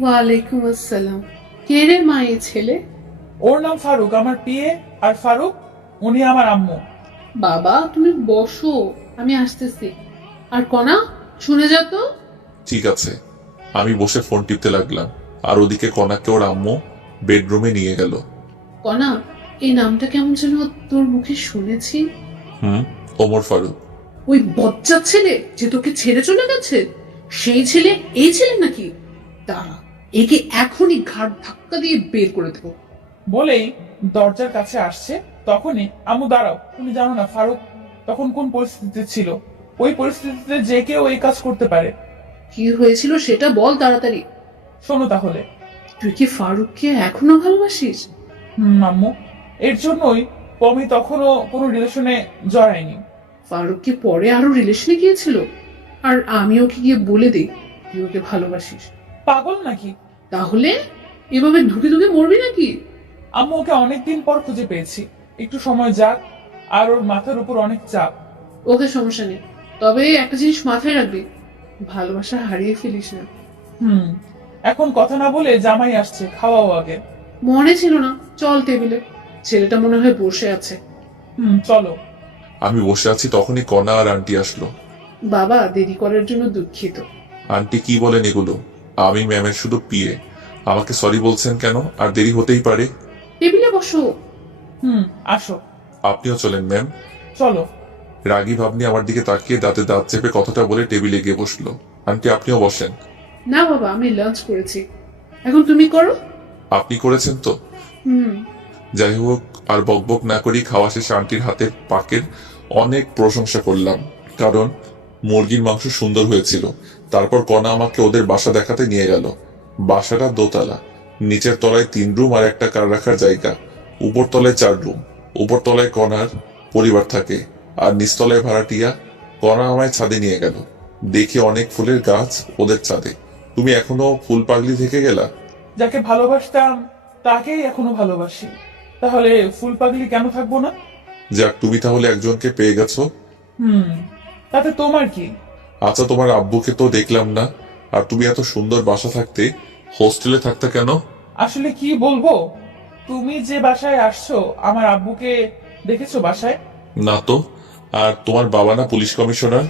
ওয়ালাইকুম আসসালাম। কে রে মা এই ছেলে? ওর নাম ফারুক, আমার পিএ। আর ফারুক, উনি আমার আম্মু। বাবা তুমি বসো, আমি আসতেছি। আর কণা, শুনে যা তো। ঠিক আছে। আমি বসে ফোন টিপতে লাগলাম আর ওদিকে কণাকে ওর আম্মু বেডরুমে নিয়ে গেল। কণা, এই নামটা কেমন যেন তোর মুখে শুনেছি। ওমর ফারুক। ওই বজ্জাত ছেলে যে তোকে ছেড়ে চলে গেছে, সেই ছেলে এই ছেলে নাকি? দাঁড়া, একে এখনই ঘাড় ধাক্কা দিয়ে বের করে দেবো। বলেই দরজার কাছে আসছে। তখনই, আম্মু দাঁড়াও, তুমি জানো না ফারুক তখন কোন পরিস্থিতিতে ছিল? ওই পরিস্থিতিতে যে কেউ এই কাজ করতে পারে। কি হয়েছিল সেটা বল তাড়াতাড়ি। শোনো তাহলে। তুই কি ফারুককে এখনো ভালোবাসিস? আম্মু, এর জন্যই পমি তখনও কোনো রিলেশনে জড়ায়নি। ফারুক কি পরে আরো রিলেশনে গিয়েছিল? আর আমি ওকে গিয়ে বলে দিই তুই ওকে ভালোবাসিস? পাগল নাকি? তাহলে এভাবে ধুকে ধুকে মরবি নাকি? আম্মু, ওকে অনেকদিন পর খুঁজে পেয়েছি, একটু সময় যাক। আর ওর মাথার উপর অনেক চাপ। ওকে, সমস্যা নেই, তবে একটা জিনিস মাথায় রাখবি, ভালোবাসা হারিয়ে ফেলিস না। এখন কথা না বলে জামাই আসছে, খাওয়াও আগে। মনে ছিল না, চল টেবিলে। ছেলেটা মনে হয় বসে আছে। চলো। আমি বসে আছি, তখনই কণা আর আন্টি আসলো। বাবা, দেরি করার জন্য দুঃখিত। আন্টি কি বলেন এগুলো? আমি ম্যামের শুধু পিএ, আমাকে সরি বলছেন কেন? আর দেরি হতেই পারে। টেবিলে বসো। আসো। আপনিও চলেন ম্যাম। চলো। রাগী ভাব নিয়ে আমার দিকে তাকিয়ে দাঁতে দাঁত চেপে কথাটা বলে টেবিলে গিয়ে বসলো। আন্টি আপনিও বসেন। না বাবা, আমি লাঞ্চ করেছি, এখন তুমি করো। আপনি করেছেন তো? যাই হোক, আর বকবক না করি খাওয়া শেষে আন্টির হাতের পাকের অনেক প্রশংসা করলাম, কারণ মুরগির মাংস সুন্দর হয়েছিল। তারপর কণা আমাকে ওদের বাসা দেখাতে নিয়ে গেল। বাসাটা দোতলা, নিচের তলায় 3 রুম আর একটা কার রাখার জায়গা, উপর তলায় 4 রুম। উপর তলায় কণার পরিবার থাকে আর নিচতলায় ভাড়াটিয়া। কণা আমায় ছাদে নিয়ে গেল, দেখি অনেক ফুলের গাছ ওদের ছাদে। তুমি এখনো ফুল পাগলি থেকে গেলা? যাকে ভালোবাসতাম তাকেই এখনো ভালোবাসি, তাহলে ফুল পাগলি কেন থাকবো না? যাক, তুমি তাহলে একজনকে পেয়ে গেছো। তাতে তোমার কি? আচ্ছা, তোমার আব্বুকে তো দেখলাম না, আর তুমি এত সুন্দর বাসা থাকতে হোস্টেলে থাকতে কেন? আসলে কি বলবো, তুমি যে বাসায় আসছো আমার আব্বুকে দেখেছো বাসায়? না তো। আর তোমার বাবা না পুলিশ কমিশনার?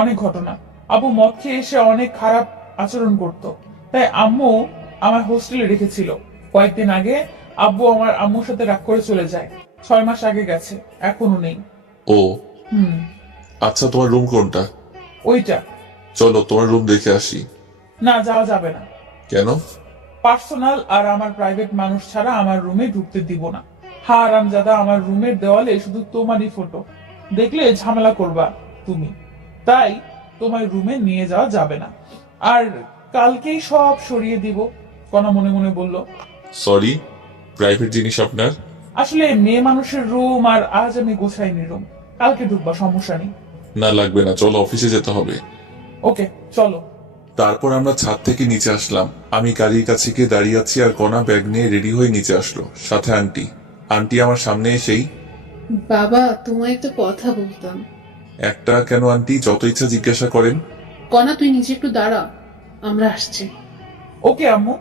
অনেক ঘটনা। আব্বু মদ খেয়ে এসে অনেক খারাপ আচরণ করত, তাই আম্মু আমার হোস্টেলে রেখেছিল। কয়েকদিন আগে আব্বু আমার আম্মুর সাথে রাগ করে চলে যায়। 6 মাস আগে গেছে, এখনো নেই। ও হুম আচ্ছা, তোমার রুম কোনটা? ওইটা। চলো তোমার রুম দেখে আসি। না, যাওয়া যাবে না। কেন? পার্সোনাল আর আমার প্রাইভেট মানুষ ছাড়া আমার রুমে ঢুকতে দিব না। হারামজাদা, আমার রুমের দেওয়ালে শুধু তোমারই ফটো, দেখলে ঝামেলা করবা তুমি, তাই তোমার রুমে নিয়ে যাওয়া যাবে না। আর কালকেই সব সরিয়ে দিব, কনা মনে মনে বলল। সরি, প্রাইভেট জিনিস আপনার। আসলে মেয়ে মানুষের রুম, আর আজ আমি গোছাইনি রুম, কালকে ঢুকবা, সমস্যা নেই। না লাগবে না, চলো অফিসে যেতে হবে। ওকে, চলো। তারপর আমরা ছাদ থেকে নিচে আসলাম। আমি গাড়ির কাছে গিয়ে দাঁড়িয়ে আছি, আর কণা ব্যাগ নিয়ে রেডি হয়ে নিচে আসলো, সাথে আন্টি। আন্টি আমার সামনে এসেই, বাবা, তোমায় একটা কথা বলতাম। একটা কেন আন্টি, যত ইচ্ছা জিজ্ঞাসা করেন। কনা, তুই নিচে একটু দাঁড়া, আমরা আসছি। ওকে আম্মু।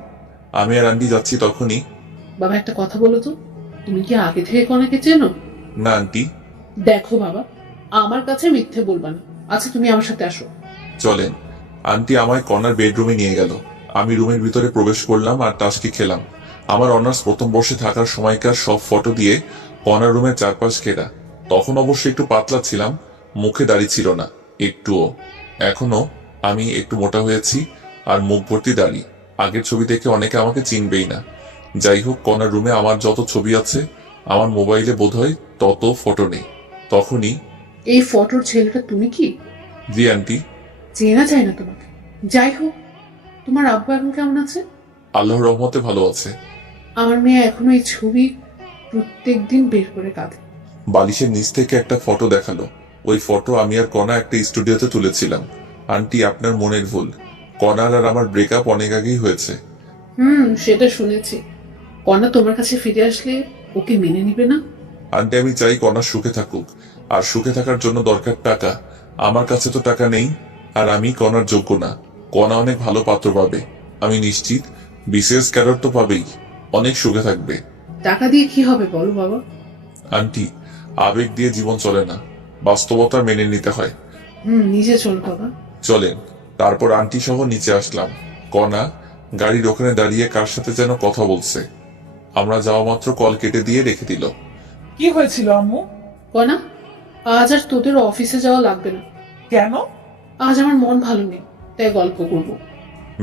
আমি আর আন্টি যাচ্ছি তখনই। বাবা, একটা কথা বলো তো, তুমি কি আগে থেকে কনাকে চেনো? না আন্টি। দেখো বাবা, আমার কাছে মিথ্যে বলবা না। আচ্ছা, তুমি আমার সাথে আসো। চলেন। আন্টি আমায় কর্নার বেডরুমে নিয়ে গেল। আমি রুমের ভিতরে প্রবেশ করলাম আর টাস্কি খেলাম। আমার অনার্স প্রথম বর্ষে থাকার সময়কার সব ফটো দিয়ে কর্নার রুমের চারপাশ ঘেরা। তখন অবশ্য একটু পাতলা ছিলাম, মুখে দাড়ি ছিল না একটুও। এখনো আমি একটু মোটা হয়েছি, আর মুখ ভর্তি দাড়ি। আগের ছবি দেখে অনেকে আমাকে চিনবেই না। যাই হোক, কর্নার রুমে আমার যত ছবি আছে, আমার মোবাইলে বোধহয় তত ফটো নেই। তখনই, এই ফটোর ছেলেটা তুমি কি? জি আন্টি। চেনা যায় না তোমাকে। যাই হোক, তোমার আব্বু এখন কেমন আছে? আল্লাহর রহমতে ভালো আছে। আমার মেয়ে এখনো এই ছবি প্রত্যেকদিন বের করে কাঁদে। বালিশের নিচ থেকে একটা ফটো দেখালো। ওই ফটো আমি আর কণা একটা স্টুডিওতে তুলেছিলাম। আন্টি, আপনার মনের ভুল। কণার আর আমার ব্রেকআপ অনেক আগেই হয়েছে। সেটা শুনেছি। কনা তোমার কাছে ফিরে আসলে ওকে মেনে নিবে না? আন্টি, আমি চাই কণা সুখে থাকুক, আর সুখে থাকার জন্য দরকার টাকা। আমার কাছে তো টাকা নেই, আর আমি কণার যোগ্য না। কণা অনেক ভালো পাত্র পাবে, আমি নিশ্চিত। বিসিএস ক্যাডার তো পাবেই, অনেক সুখে থাকবে। টাকা দিয়ে কি হবে বলো বাবা? আন্টি, আবেগ দিয়ে জীবন চলে না, বাস্তবতা মেনে নিতে হয়। নিজে চল বাবা। চলেন। তারপর আন্টি সহ নিচে আসলাম। কণা গাড়ির ওখানে দাঁড়িয়ে কার সাথে যেন কথা বলছে। আমরা যাওয়া মাত্র কল কেটে দিয়ে রেখে দিল। কি হয়েছিল আম্মু? কনা, আজ আর তোদের অফিসে যাওয়া লাগবে না। কেন? আজ আমার মন ভালো নেই, তাই গল্প করবো।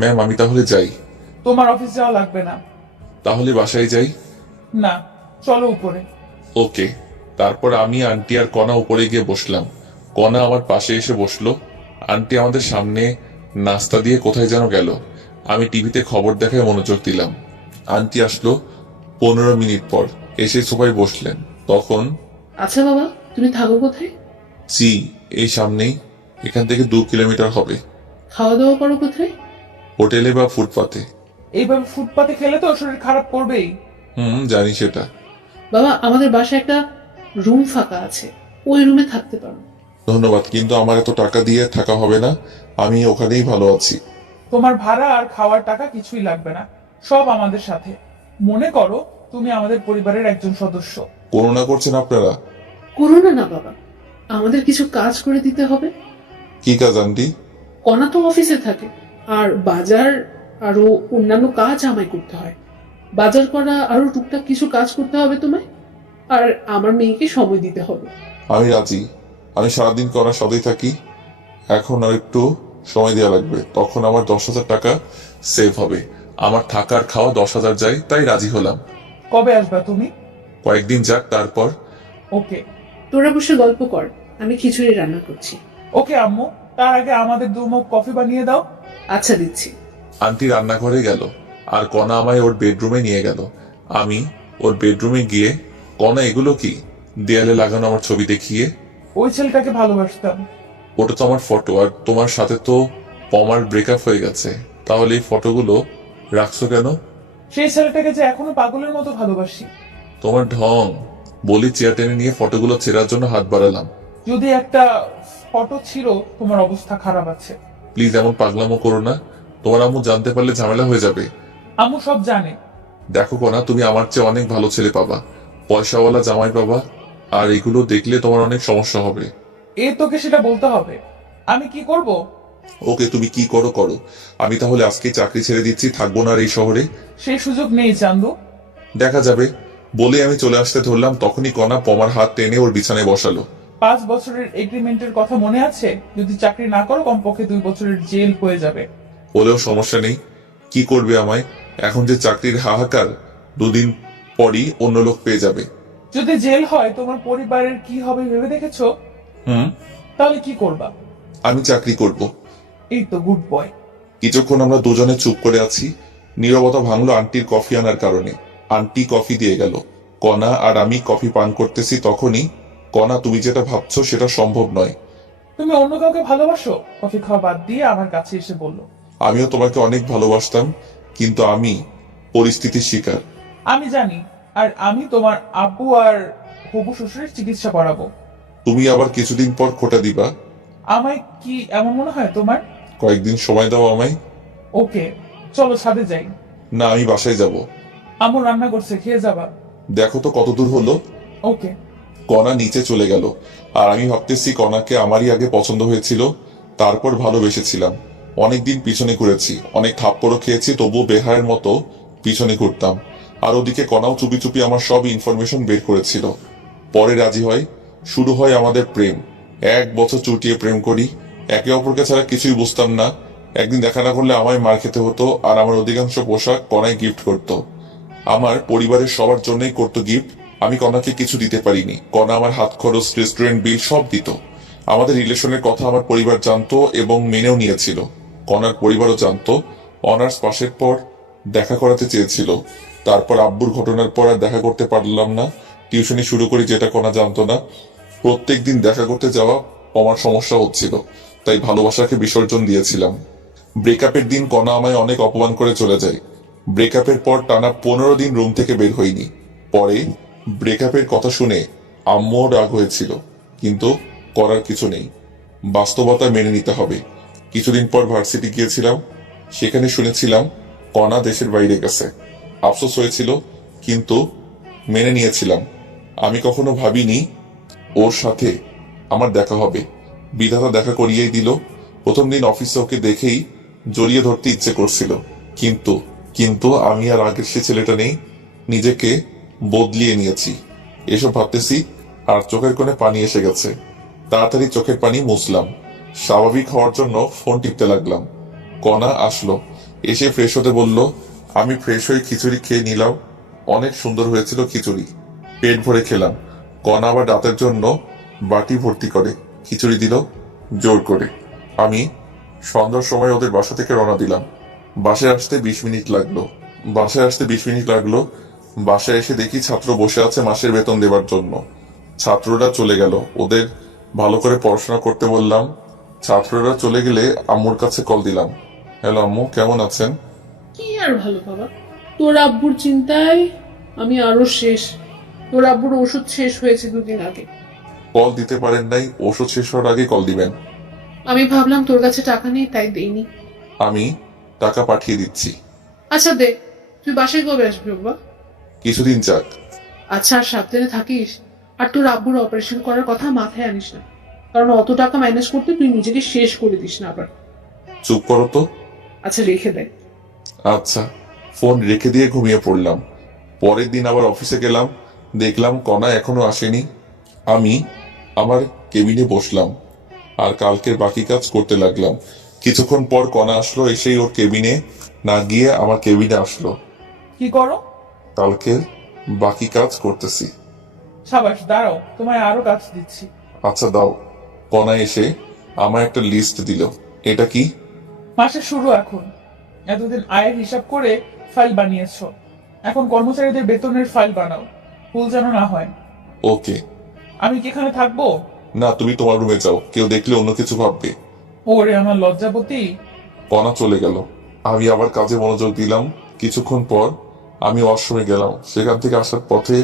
ম্যাম, আমি তাহলে যাই। তোমার অফিস যাওয়া লাগবে না। তাহলে বাসায় যাই। না, চলো উপরে। ওকে। তারপর আমি, আন্টি আর কণা উপরে গিয়ে বসলাম। কণা আমার পাশে এসে বসলো। আন্টি আমাদের সামনে নাস্তা দিয়ে কোথায় যেন গেল। আমি টিভিতে খবর দেখায় মনোযোগ দিলাম। আন্টি আসলো 15 মিনিট পর, এসে সোফায় বসলেন। তখন, আচ্ছা বাবা, তুমি থাকো কোথায়? জি, এই সামনেই, এখান থেকে 2 কিলোমিটার হবে। খাওয়া দাওয়া করো কোথায়? হোটেলে বা ফুটপাতে। এইভাবে ফুটপাতে খেলে তো শরীর খারাপ করবেই। জানি সেটা। বাবা, আমাদের বাসায় একটা রুম ফাঁকা আছে, ওই রুমে থাকতে পারো। ধন্যবাদ, কিন্তু আমার এত টাকা দিয়ে থাকা হবে না, আমি ওখানেই ভালো আছি। তোমার ভাড়া আর খাওয়ার টাকা কিছুই লাগবে না, সব আমাদের সাথে। মনে করো তুমি আমাদের পরিবারের একজন সদস্য। করুণা করছেন আপনারা? করো না না বাবা, আমাদের কিছু কাজ করে দিতে হবে। কি কাজ আন্টি? কনা তো অফিসে থাকে, আর বাজার আরো অন্যান্য কাজ আমায় করতে হয়। বাজার করা আরো টুকটাক কিছু কাজ করতে হবে তোমায়, আর আমার মেয়েকে সময় দিতে হবে। আমি রাজি। আমি সারাদিন করার সাথেই থাকি। এখন আর একটু সময় দেওয়া লাগবে, তখন আমার 10,000 টাকা সেভ হবে। আমার থাকার খাওয়া 10,000 যায়, তাই রাজি হলাম। কবে আসবা তুমি? কয়েকদিন যাক, তারপর। ওকে। তোরা বসে গল্প কর, আমি খিচুড়ি রান্না করছি। ওকে আম্মু, তার আগে আমাদের 2 মগ কফি বানিয়ে দাও। আচ্ছা, দিচ্ছি। আন্টি রান্নাঘরে গেল, আর কণা আমায় ওর বেডরুমে নিয়ে গেল। আমি ওর বেডরুমে গিয়ে, কণা এগুলো কি? দেয়ালে লাগানো আমার ছবি দেখিয়ে। ওই ছেলেটাকে ভালোবাসতাম। ওটা তো আমার ফটো, আর তোমার সাথে তো পমার ব্রেকআপ হয়ে গেছে, তাহলে এই ফটোগুলো রাখছো কেন? সেই ছেলেটাকে যে এখনো পাগলের মতো ভালোবাসি। তোমার ঢং। বলি চেয়ার টেনে নিয়ে ফটোগুলো ছেঁড়ার জন্য হাত বাড়ালাম। যদি একটা ফটো ছিল, তোমার অবস্থা খারাপ আছে। প্লিজ এমন পাগলামো করো না, তোমার আম্মু জানতে পারলে ঝামেলা হয়ে যাবে। আম্মু সব জানে। দেখো কনা, তুমি আমার চেয়ে অনেক ভালো ছেলে পাবা, পয়সাওয়ালা জামাই পাবা, আর এগুলো দেখলে তোমার অনেক সমস্যা হবে। তোকে সেটা বলতে হবে। আমি কি করব? ওকে, তুমি কি করো করো, আমি তাহলে আজকে চাকরি ছেড়ে দিচ্ছি, থাকবো না আর এই শহরে। সেই সুযোগ নেই চান্দু। দেখা যাবে। বলে আমি চলে আসতে ধরলাম, তখনই কনা পমার হাত টেনে ওর বিছানায় বসালো। 5 বছরের এগ্রিমেন্টের কথা মনে আছে? যদি চাকরি না করো কমপক্ষে 2 বছরের জেল হয়ে যাবে। বলেও সমস্যা নেই, কি করবে আমায়, এখন যে চাকরির হাহাকার, 2 দিন পরই অন্য লোক পেয়ে যাবে। যদি জেল হয় তোমার পরিবারের কি হবে ভেবে দেখেছো? তাহলে কি করবা? আমি চাকরি করব। এই তো গুড বয়। কিছুক্ষণ আমরা দুজনে চুপ করে আছি। নীরবতা ভাঙলো আন্টির কফি আনার কারণে। আন্টি কফি দিয়ে গেল। কণা আর আমি কফি পান করতেছি, তখনই, কণা তুমি যেটা ভাবছো সেটা সম্ভব নয়। তুমি অন্য কাউকে ভালোবাসো? কফি খাওয়া বাদ দিয়ে আমার কাছে এসে বলল। আমিও তোমাকে অনেক ভালোবাসতাম, কিন্তু আমি পরিস্থিতির শিকার। আমি জানি, আর আমি তোমার আব্বু আর হবু শ্বশুরের চিকিৎসা করাবো। তুমি আবার কিছুদিন পর খোটা দিবা। আমায় কি এমন মনে হয় তোমার? কয়েকদিন সময় দাও আমায়। ওকে, চলো ছাদে যাই। না, আমি বাসায় যাব। আম্মু রান্না করছে, খেয়ে যাবা। দেখো তো কত দূর হলো। ওকে। কণা নিচে চলে গেল, আর আমি ভাবতেছি কণাকে আমারই আগে পছন্দ হয়েছিল, তারপর ভালোবেসেছিলাম। অনেকদিন পিছনে ঘুরেছি, অনেক থাপ্পড়ও খেয়েছি, তবুও বেহায়ের মতো পিছনে ঘুরতাম। আর ওদিকে কণাও চুপি চুপি আমার সব ইনফরমেশন বের করেছিল। পরে রাজি হয়, শুরু হয় আমাদের প্রেম। 1 বছর চুটিয়ে প্রেম করি, একে অপরকে ছাড়া কিছুই বুঝতাম না। একদিন দেখা না করলে আমায় মার খেতে হতো, আর আমার অধিকাংশ পোশাক কণায় গিফট করতো। আমার পরিবারের সবার জন্যই করতো গিফট। আমি কণাকে কিছু দিতে পারিনি। কণা আমার হাত খরচ, রেস্টুরেন্ট বিল সব দিত। আমাদের রিলেশনের কথা আমার পরিবার জানতো এবং মেনেও নিয়েছিল। কণার পরিবারও জানতো। অনার্স পাশের পর দেখা করাতে চেয়েছিল, তারপর আব্বুর ঘটনার পর আর দেখা করতে পারলাম না। টিউশনি শুরু করি, যেটা কণা জানতো না। প্রত্যেক দিন দেখা করতে যাওয়া আমার সমস্যা হচ্ছিল, তাই ভালোবাসাকে বিসর্জন দিয়েছিলাম। ব্রেকআপের দিন কণা আমায় অনেক অপমান করে চলে যায়। ব্রেকআপের পর টানা 15 দিন রুম থেকে বের হইনি। পরে ব্রেকআপের কথা শুনে আম্মুও রাগ হয়েছিল, কিন্তু করার কিছু নেই, বাস্তবতা মেনে নিতে হবে। কিছুদিন পর ভার্সিটি গিয়েছিলাম, সেখানে শুনেছিলাম কণা দেশের বাইরে গেছে। আফসোস হয়েছিল, কিন্তু মেনে নিয়েছিলাম। আমি কখনো ভাবিনি ওর সাথে আমার দেখা হবে। বিধাতা দেখা করিয়েই দিল। প্রথম দিন অফিসে ওকে দেখেই জড়িয়ে ধরতে ইচ্ছে করছিল, কিন্তু কিন্তু আমি আর আগের সে ছেলেটা নেই। নিজেকে বদলিয়ে নিয়েছি, এসব ভাবতেছি আর চোখের কোণে পানি এসে গেছে। তাড়াতাড়ি চোখের পানি মুছলাম, স্বাভাবিক হওয়ার জন্য ফোন টিপতে লাগলাম। কণা আসলো, এসে ফ্রেশ হতে বলল। আমি ফ্রেশ হয়ে খিচুড়ি খেয়ে নিলাম। অনেক সুন্দর হয়েছিল খিচুড়ি, পেট ভরে খেলাম। কণা আবার রাতের জন্য বাটি ভর্তি করে খিচুড়ি দিল জোর করে। আমি সন্ধ্যার সময় ওদের বাসা থেকে রওনা দিলাম। বাসায় আসতে 20 মিনিট লাগলো। বাসায় এসে দেখি ছাত্র বসে আছে মাসের বেতন দেবার জন্য। ছাত্ররা চলে গেল, ওদের ভালো করে পড়াশোনা করতে বললাম। ছাত্ররা চলে গেলে আম্মুর কাছে কল দিলাম। হ্যালো আম্মু, কেমন আছেন? কি আর ভালো বাবা, তোর আব্বুর চিন্তায় আমি আরো শেষ। তোর আব্বুর ওষুধ শেষ হয়েছে 2 দিন আগে। কল দিতে পারেন নাই, ওষুধ শেষ হওয়ার আগে কল দিবেন। আমি ভাবলাম তোর কাছে টাকা নেই, তাই দেইনি। আমি টাকা পাঠিয়ে দিচ্ছি। আচ্ছা দে, তুই বাসায় কবে আসবি বাবা? কিছুদিন যাক। আচ্ছা, আর সাবধানে থাকিস। আর তোর আব্বুর অপারেশন করার কথা মাথায় আনিস না, কারণ অত টাকা ম্যানেজ করতে তুই নিজেকে শেষ করে দিস না আবার। চুপ করো তো। আচ্ছা রেখে দে। আচ্ছা। ফোন রেখে দিয়ে ঘুমিয়ে পড়লাম। পরের দিন আবার অফিসে গেলাম, দেখলাম কণা এখনো আসেনি। আমি আমার কেবিনে বসলাম আর কালকের বাকি কাজ করতে লাগলাম। কিছুক্ষণ পর কণা আসলো, এসেই ওর কেবিনে না গিয়ে আমার কেবিনে আসলো। কি করো? কালকের বাকি কাজ করতেছি। সাবাস, দাঁড়াও, তোমায় আরো কাজ দিচ্ছি। আচ্ছা দাও। কণা এসে আমার একটা লিস্ট দিল। এটা কি? মাসের শুরু এখন। এতদিন আয়ের হিসাব করে ফাইল বানিয়েছো, এখন কর্মচারীদের বেতনের ফাইল বানাও, ভুল যেন না হয়। ওকে। আমি কি এখানে থাকবো? না, তুমি তোমার রুমে যাও, কেউ দেখলে অন্য কিছু ভাববে। ওরে আমার লজ্জাবতী। কণা চলে গেল, আমি আবার কাজে মনোযোগ দিলাম। কিছুক্ষণ পর আমি ওয়াশরুমে গেলাম। সেখান থেকে আসার পথে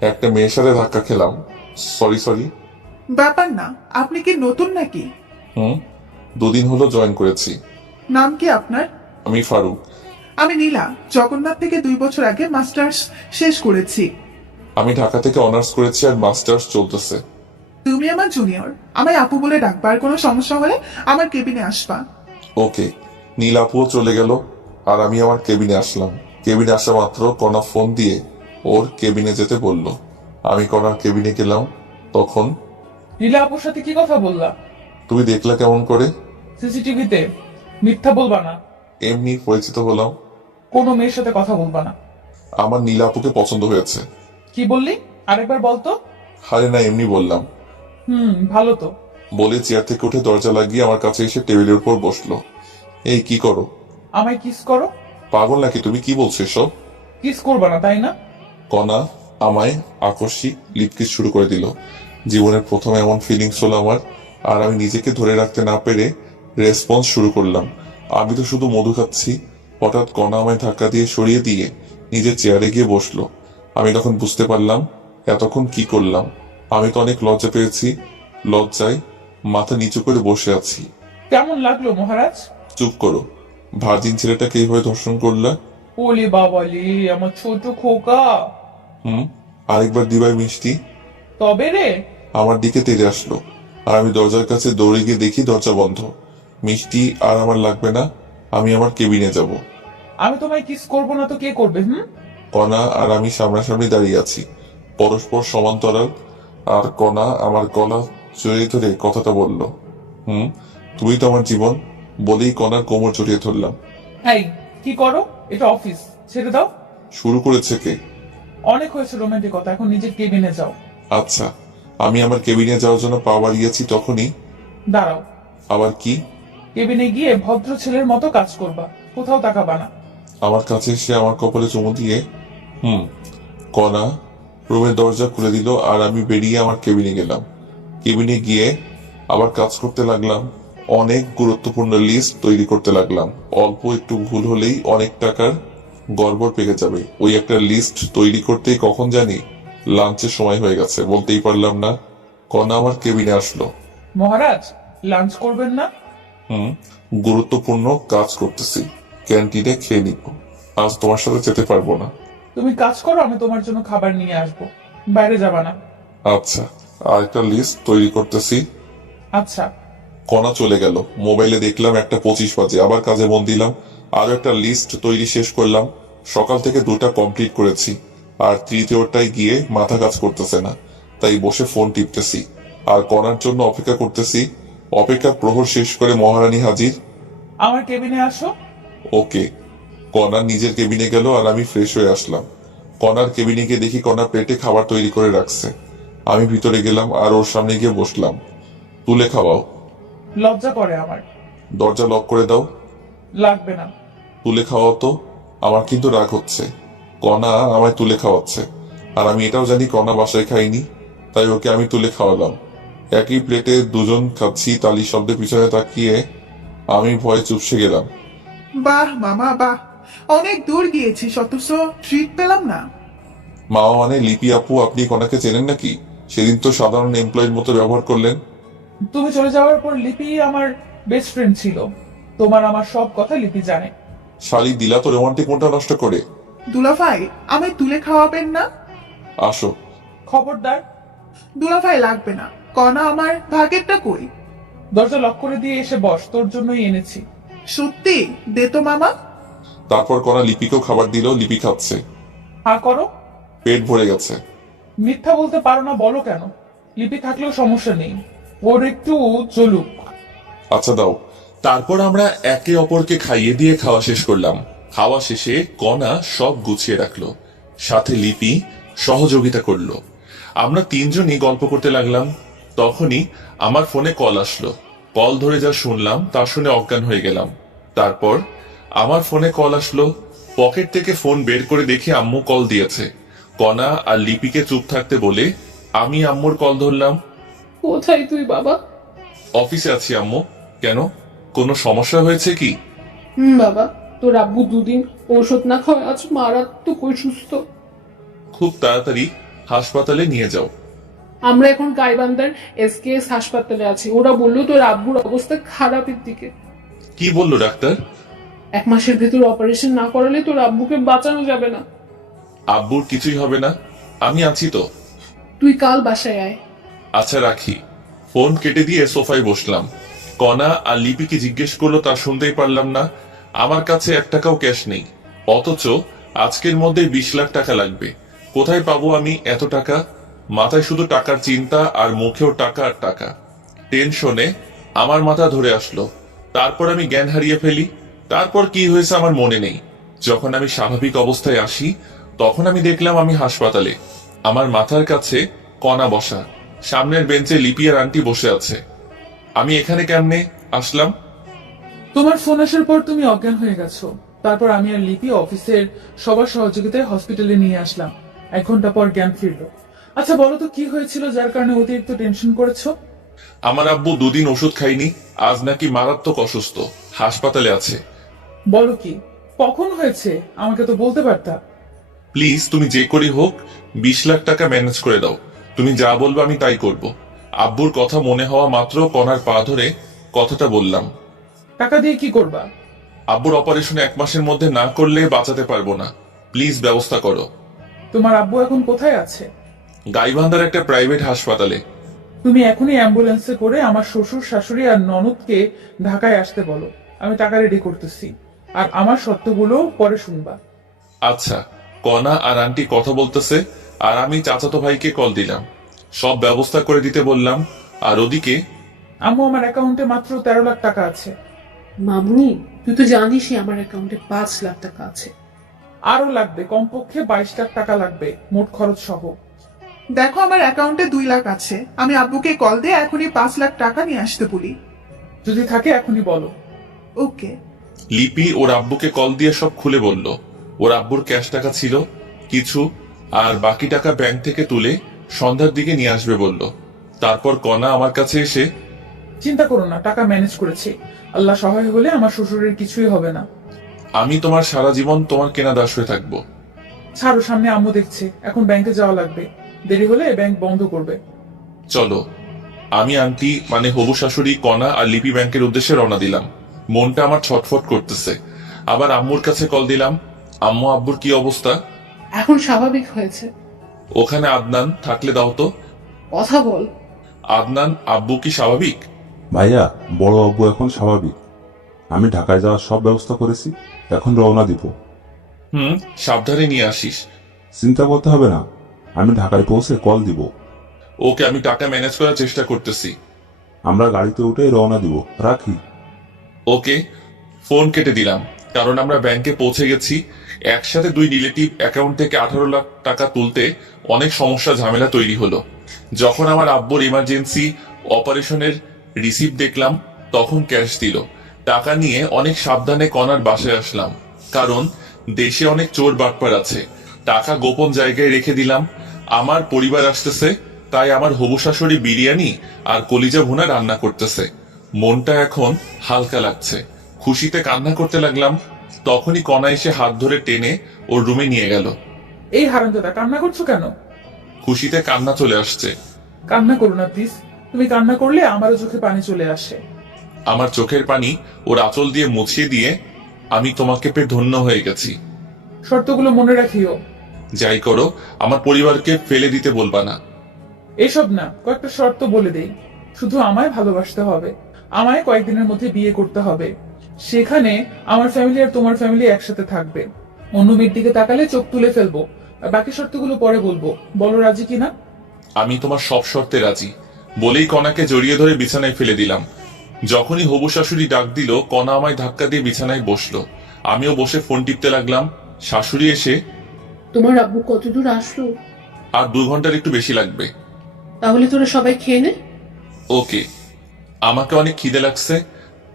একটা মেয়ের সাথে ধাক্কা খেলাম। সরি। ব্যাপার না, আপনি কি নতুন নাকি? হুম, 2 দিন হলো জয়েন করেছি। নাম কি আপনার? আমি ফারুক। আমি নীলা, জগন্নাথ থেকে 2 বছর আগে মাস্টার্স শেষ করেছি। আমি ঢাকা থেকে অনার্স করেছি আর মাস্টার্স চলতেছে। তুমি আমার জুনিয়র, আমায় আপু বলে ডাকবা, আর কোনো সমস্যা হলে আমার কেবিনে আসবা। ওকে। নীল আপুও চলে গেল আর আমি আমার কেবিনে আসলাম। কেবিনে আসা মাত্র কণা ফোন দিয়ে ওর কেবিনে যেতে বলল। আমি কণার কেবিনে গেলাম। তখন নীলা আপুর সাথে কি কথা বললা? তুমি দেখলা কেমন করে? সিসিটিভিতে। মিথ্যা বলবা না। এমনি পরিচিত হলাম। কোনো মেয়ের সাথে কথা বলবা না। আমার নীল আপুকে পছন্দ হয়েছে। কি বললি? আরেকবার বলতো। আরে না, এমনি বললাম। ভালো তো। বলে চেয়ার থেকে উঠে দরজা লাগিয়ে আমার কাছে এসে টেবিলের উপর বসলো। এই কি করো? আমায় কিস করো। পাগল নাকি তুমি? কি বলছো এসব? কিস করবা না তাই না? কণা আমায় আকস্মিক লিপকিস শুরু করে দিল। জীবনের প্রথম এমন ফিলিংস হলো আমার। আর আমি নিজেকে ধরে রাখতে না পেরে রেসপন্স শুরু করলাম। আমি তো শুধু মধু খাচ্ছি। হঠাৎ কণা আমায় ধাক্কা দিয়ে সরিয়ে দিয়ে নিজের চেয়ারে গিয়ে বসলো। আমি তখন বুঝতে পারলাম এতক্ষণ কি করলাম। আমি তো অনেক লজ্জা পেয়েছি। লজ্জায় মাথা নিচু করে বসে আছি। কেমন লাগলো মহারাজ? চুপ করো। ভার্জিন ছেলেটাকে এইভাবে ধর্ষণ করলা? ওলে বাবালি, আমার ছোট খোকা। আরেকবার দিবাই মিষ্টি। তবে রে। আমার দিকে তেড়ে আসলো আর আমি দরজার কাছে দৌড়ে গিয়ে দেখি দরজা বন্ধ। মিষ্টি আর আমার লাগবে না, আমি আমার কেবিনে যাব। আমি তোমায় কিস করবো না তো কে করবে? কণা আর আমি সামনাসামনি দাঁড়িয়ে আছি, পরস্পর সমান্তরাল। আর কণা আমার গলা জড়িয়ে ধরে কথাটা বলল, তুমি তো আমার জীবন। বলেই কণার কোমর জড়িয়ে ধরলাম। এই কি করো? এটা অফিস, ছেড়ে দাও। শুরু করেছে কে? অনেক হয়েছে রোমান্টিকতা, এখন নিজের কেবিনে যাও। আচ্ছা। আমি আমার কেবিনে যাওয়ার জন্য পা বাড়িয়েছি, তখনই দাঁড়াও। আবার কি? কেবিনে গিয়ে ভদ্র ছেলের মতো কাজ করবা, কোথাও তাকাবা না। আমার কাছে এসে আমার কপালে চুমু দিয়ে কণা রুমের দরজা খুলে দিল আর আমি বেরিয়ে আমার কেবিনে গেলাম। কেবিনে গিয়ে আবার কাজ করতে লাগলাম। অনেক গুরুত্বপূর্ণ লিস্ট তৈরি করতে লাগলাম। অল্প একটু ভুল হলেই অনেক টাকার গড়বড় পেকে যাবে। ওই একটা লিস্ট তৈরি করতেই কখন জানি লাঞ্চের সময় হয়ে গেছে। বলতেই পারলাম না, কণা আমার কেবিনে আসলো। মহারাজ, লাঞ্চ করবেন না? গুরুত্বপূর্ণ কাজ করতেছি, ক্যান্টিনে খেয়ে নিব। আজ তোমার সাথে যেতে পারবো না। তুমি কাজ করো, আমি তোমার জন্য খাবার নিয়ে আসবো। বাইরে যাবা না। আচ্ছা, আর একটা লিস্ট তৈরি করতেছি। আচ্ছা। কণা চলে গেল। মোবাইলে দেখলাম 1:25 বাজে। আবার কাজে মন দিলাম। আরো একটা লিস্ট তৈরি শেষ করলাম। সকাল থেকে 2টা কমপ্লিট করেছি আর তৃতীয়টায় গিয়ে মাথা কাজ করতেছে না, তাই বসে ফোন টিপতেছি আর কণার জন্য অপেক্ষা করতেছি। অপেক্ষার প্রহর শেষ করে মহারানী হাজির। আমার কেবিনে আসো। ওকে। কণা নিজের কেবিনে গেল আর আমি ফ্রেশ হয়ে আসলাম। কণার কেবিনে গিয়ে দেখি কণা প্লেটে খাবার তৈরি করে রাখছে। আমি ভিতরে গেলাম আর ওর সামনে গিয়ে বসলাম। তুলে খাওয়াও। লজ্জা করে আমার। দরজা লক করে দাও। লাগবে না। তুলে খাওয়াও তো। আমার কিন্তু রাগ হচ্ছে। কণা আমায় তুলে খাওয়াচ্ছে আর আমি এটাও জানি কণা বাসায় খাইনি, তাই ওকে আমি তুলে খাওয়ালাম। একই প্লেটে দুজন খাচ্ছি। তালি শব্দে পিছনে তাকিয়ে আমি ভয়ে চুপসে গেলাম। বাহ মামা বাহ, অনেক দূর গিয়েছিস অথচ ট্রিট পেলাম না। মামা মানে লিপি আপু? আপনি কণাকে চেনেন নাকি? সেদিন তো সাধারণ এমপ্লয়ের মতো ব্যবহার করলেন। তুমি চলে যাওয়ার পর লিপি আমার বেস্ট ফ্রেন্ড ছিল। তোমার আমার সব কথা লিপি জানে। শালি দিলা তো রোমান্টিক মনটা নষ্ট করে। দুলাভাই, আমায় তুলে খাওয়াবেন না? আসো। খবরদার। দুলাভাই লাগবে না, কণা আমার ভাগেরটা কই? দরজা লক করে দিয়ে এসে বস, তোর জন্যই এনেছি। সত্যি দে তো মামা। তারপর কণা লিপিকেও খাবার দিল। লিপি খাচ্ছে। হা করো। পেট ভরে গেছে। মিথ্যা বলতে পারো না, বলো কেন? লিপি থাকলেও সমস্যা নেই, ওর একটু চলুক। আচ্ছা দাও। তারপর আমরা একে অপরকে খাইয়ে দিয়ে খাওয়া শেষ করলাম। খাওয়া শেষে কণা সব গুছিয়ে রাখলো, সাথে লিপি সহযোগিতা করলো। আমরা 3জনই গল্প করতে লাগলাম। তখনই আমার ফোনে কল আসলো। কল ধরে যা শুনলাম তা শুনে অজ্ঞান হয়ে গেলাম। তারপর আমার ফোনে কল আসলো। পকেট থেকে ফোন বের করে দেখি আম্মু কল দিয়েছে। কণা আর লিপিকে চুপ থাকতে বলে আমি আম্মুর কল ধরলাম। কোথায় তুই বাবা? অফিসে আছি আম্মু। কেন, কোনো সমস্যা হয়েছে কি? বাবা, তোর আব্বু 2 দিন ঔষধ না খাওয়ায় আজ মারাত্মক অসুস্থ। খুব তাড়াতাড়ি হাসপাতালে নিয়ে যাও। আমরা এখন গাইবান্ধার SKS হাসপাতালে আছি। ওরা বললো তোর আব্বুর অবস্থা খারাপের দিকে। কি বললো ডাক্তার? 1 মাসের ভেতর অপারেশন না করালে তোর আব্বুকে বাঁচানো যাবে না। আব্বুর কিছুই হবে না, আমি আছি তো। তুই কাল বাসায় আয়। আচ্ছা রাখি। ফোন কেটে দিয়ে সোফায় বসলাম। কণা আর লিপিকে জিজ্ঞেস করলো তা শুনতেই পারলাম না। আমার কাছে 1 টাকাও ক্যাশ নেই, অথচ আজকের মধ্যে 20 লাখ টাকা লাগবে। কোথায় পাবো আমি এত টাকা? মাথায় শুধু টাকার চিন্তা আর মুখেও টাকা আর টাকা। টেনশনে আমার মাথা ধরে আসলো। তারপর আমি জ্ঞান হারিয়ে ফেলি। তারপর কি হয়েছে আমার মনে নেই। যখন আমি স্বাভাবিক অবস্থায় আসি তখন আমি দেখলাম আমি হাসপাতালে। আমার মাথার কাছে কণা বসা, সামনের বেঞ্চে লিপি আর আন্টি বসে আছে। আমি এখানে কেমনে আসলাম? তোমার ফোন আসার পর তুমি অজ্ঞান হয়ে গেছো। তারপর আমি আর লিপি অফিসের সবার সহযোগিতায় হসপিটালে নিয়ে আসলাম। 1 ঘন্টা পর জ্ঞান ফিরলো। আচ্ছা বলো তো কি হয়েছিল যার কারণে অতিরিক্ত টেনশন করেছো? আমার আব্বু 2 দিন ওষুধ খাইনি, আজ নাকি মারাত্মক অসুস্থ, হাসপাতালে আছে। বলো কি, কখন হয়েছে? আমাকে তো বলতে পারতা। প্লিজ তুমি যে করি হোক 20 লাখ টাকা ম্যানেজ করে দাও। তুমি যা বলবে আমি তাই করব। আব্বুর কথা মনে হওয়া মাত্র কণার পা ধরে কথাটা বললাম। টাকা দিয়ে কি করবা? আব্বুর অপারেশন 1 মাসের মধ্যে না করলে বাঁচাতে পারবো না, প্লিজ ব্যবস্থা করো। তোমার আব্বু এখন কোথায় আছে? গাইবান্ধার একটা প্রাইভেট হাসপাতালে। তুমি এখনই অ্যাম্বুলেন্সে করে আমার শ্বশুর শাশুড়ি আর ননদকে ঢাকায় আসতে বলো। আমি টাকা রেডি করতেছি, আর আমার শর্তগুলো পরে শুনবা। আচ্ছা। কণা আর আন্টি কথা বলতেছে আর আমি চাচাতো ভাইকে কল দিলাম, সব ব্যবস্থা করে দিতে বললাম। আর ওদিকে আম্মু, আমার অ্যাকাউন্টে মাত্র 13 লাখ টাকা আছে। মামুনি, তুই তো জানিসই আমার অ্যাকাউন্টে 5 লাখ টাকা আছে। আরো লাগবে, কমপক্ষে 22 লাখ টাকা লাগবে মোট খরচ সহ। দেখো আমার অ্যাকাউন্টে 2 লাখ আছে। আমি আব্বুকে কল দিয়ে এখনই 5 লাখ টাকা নিয়ে আসতে বলি। যদি থাকে এখনই বলো। ওকে। লিপি ওর আব্বুকে কল দিয়ে সব খুলে বলল। ওর আব্বুর ক্যাশ টাকা ছিল কিছু, আর বাকি টাকা ব্যাংক থেকে তুলে সন্ধ্যার দিকে নিয়ে আসবে বলল। তারপর কণা আমার কাছে এসে, চিন্তা করো না, টাকা ম্যানেজ করেছি। আল্লাহ সহায় হলে আমার শ্বশুরের কিছুই হবে না। আমি তোমার সারা জীবন তোমার কেনা দাস হয়ে থাকবো। ছাড়ো, সামনে আম্মু দেখছে। এখন ব্যাংকে যাওয়া লাগবে, দেরি হলে ব্যাংক বন্ধ করবে। চলো। আমি আন্টি মানে হবু শাশুড়ি, কণা আর লিপি ব্যাংকের উদ্দেশ্যে রওনা দিলাম। মনটা আমার ছটফট করতেছে। আবার আম্মুর কাছে কল দিলাম। আম্মু, আব্বুর কি অবস্থা? এখন স্বাভাবিক হয়েছে। ওখানে আদনান থাকলে দাও তো। কথা বল। আদনান, আব্বু কি স্বাভাবিক? ভাইয়া, বড় আব্বু এখন স্বাভাবিক। আমি ঢাকায় যাওয়ার সব ব্যবস্থা করেছি, এখন রওনা দিব। সাবধানে নিয়ে আসিস। চিন্তা করতে হবে না, আমি ঢাকায় পৌঁছে কল দিব। ওকে, আমি টাকা ম্যানেজ করার চেষ্টা করতেছি। আমরা গাড়িতে উঠে রওনা দিব। রাখি। ওকে। ফোন কেটে দিলাম, কারণ আমরা ব্যাংকে পৌঁছে গেছি। একসাথে 2 রিলেটিভ অ্যাকাউন্ট থেকে 18 লাখ টাকা তুলতে অনেক সমস্যা ঝামেলা তৈরি হলো। যখন আমার আব্বুর ইমার্জেন্সি অপারেশনের রিসিপ্ট দেখলাম তখন ক্যাশ দিল। টাকা নিয়ে অনেক সাবধানে কণার বাসায় আসলাম, কারণ দেশে অনেক চোর বাটপার আছে। টাকা গোপন জায়গায় রেখে দিলাম। আমার পরিবার আসতেছে, তাই আমার হবু শাশুড়ি বিরিয়ানি আর কলিজা ভুনা রান্না করতেছে। মনটা এখন হালকা লাগছে, খুশিতে কান্না করতে লাগলাম। তখনই কণা এসে হাত ধরে টেনে ওর রুমে নিয়ে গেল। এই হারামজাদা, কান্না করছো কেন? খুশিতে কান্না চলে আসছে। কান্না করো না প্লিজ। তুমি কান্না করলে আমারও চোখে পানি চলে আসে। আমার চোখের পানি ওর আঁচল দিয়ে মুছিয়ে দিয়ে আমি তোমাকে পেয়ে ধন্য হয়ে গেছি। শর্তগুলো মনে রাখিও। যাই করো, আমার পরিবারকে ফেলে দিতে বলবা না। এসব না, কয়েকটা শর্ত বলে দেই। শুধু আমায় ভালোবাসতে হবে, আমায় কয়েকদিনের মধ্যে বিয়ে করতে হবে। সেখানে আমার ফ্যামিলি আর তোমার ফ্যামিলি একসাথে থাকবে। অন্য মেয়ের দিকে তাকালে চোখ তুলে ফেলবো। আর বাকি শর্তগুলো পরে বলবো। বলো রাজি কিনা? আমি তোমার সব শর্তে রাজি বলেই কণাকে জড়িয়ে ধরে বিছানায় ফেলে দিলাম। যখনই হবু শাশুড়ি ডাক দিল, কণা আমায় ধাক্কা দিয়ে বিছানায় বসলো। আমিও বসে ফোন টিপতে লাগলাম। শাশুড়ি এসে, তোমার আব্বু কতদূর আসলো? আর 2 ঘন্টার একটু বেশি লাগবে। তাহলে তোরা সবাই খেয়ে নে। ওকে। আমাকে অনেক খিদে লাগছে,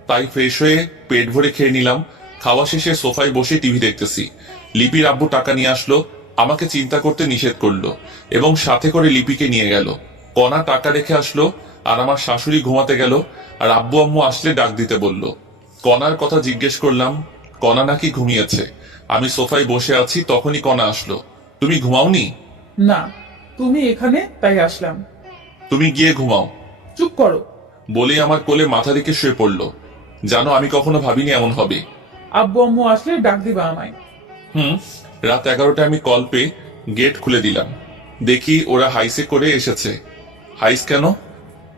তাই ফ্রেশ হয়ে পেট ভরে খেয়ে নিলাম। খাওয়া শেষে সোফায় বসে টিভি দেখতেছি। লিপির আব্বু টাকা নিয়ে আসলো, আমাকে চিন্তা করতে নিষেধ করলো এবং সাথে করে লিপিকে নিয়ে গেল। কণা টাকা রেখে আসলো, আর আমার শাশুড়ি ঘুমাতে গেল। আর আব্বু আম্মু আসলে ডাক দিতে বলল। কণার কথা জিজ্ঞেস করলাম, কণা নাকি ঘুমিয়েছে। আমি সোফায় বসে আছি, তখনই কণা আসলো। তুমি ঘুমাওনি? না, তুমি এখানে তাই আসলাম। তুমি গিয়ে ঘুমাও চুপ করো। বলেই আমার কোলে মাথা রেখে শুয়ে পড়লো। জানো, আমি কখনো ভাবিনি এমন হবে। আব্বু আম্মু আসলে ডাক দিবা আমায়। রাত 11টায় আমি কল পেয়ে গেট খুলে দিলাম। দেখি ওরা হাইসে করে এসেছে। হাইস কেন?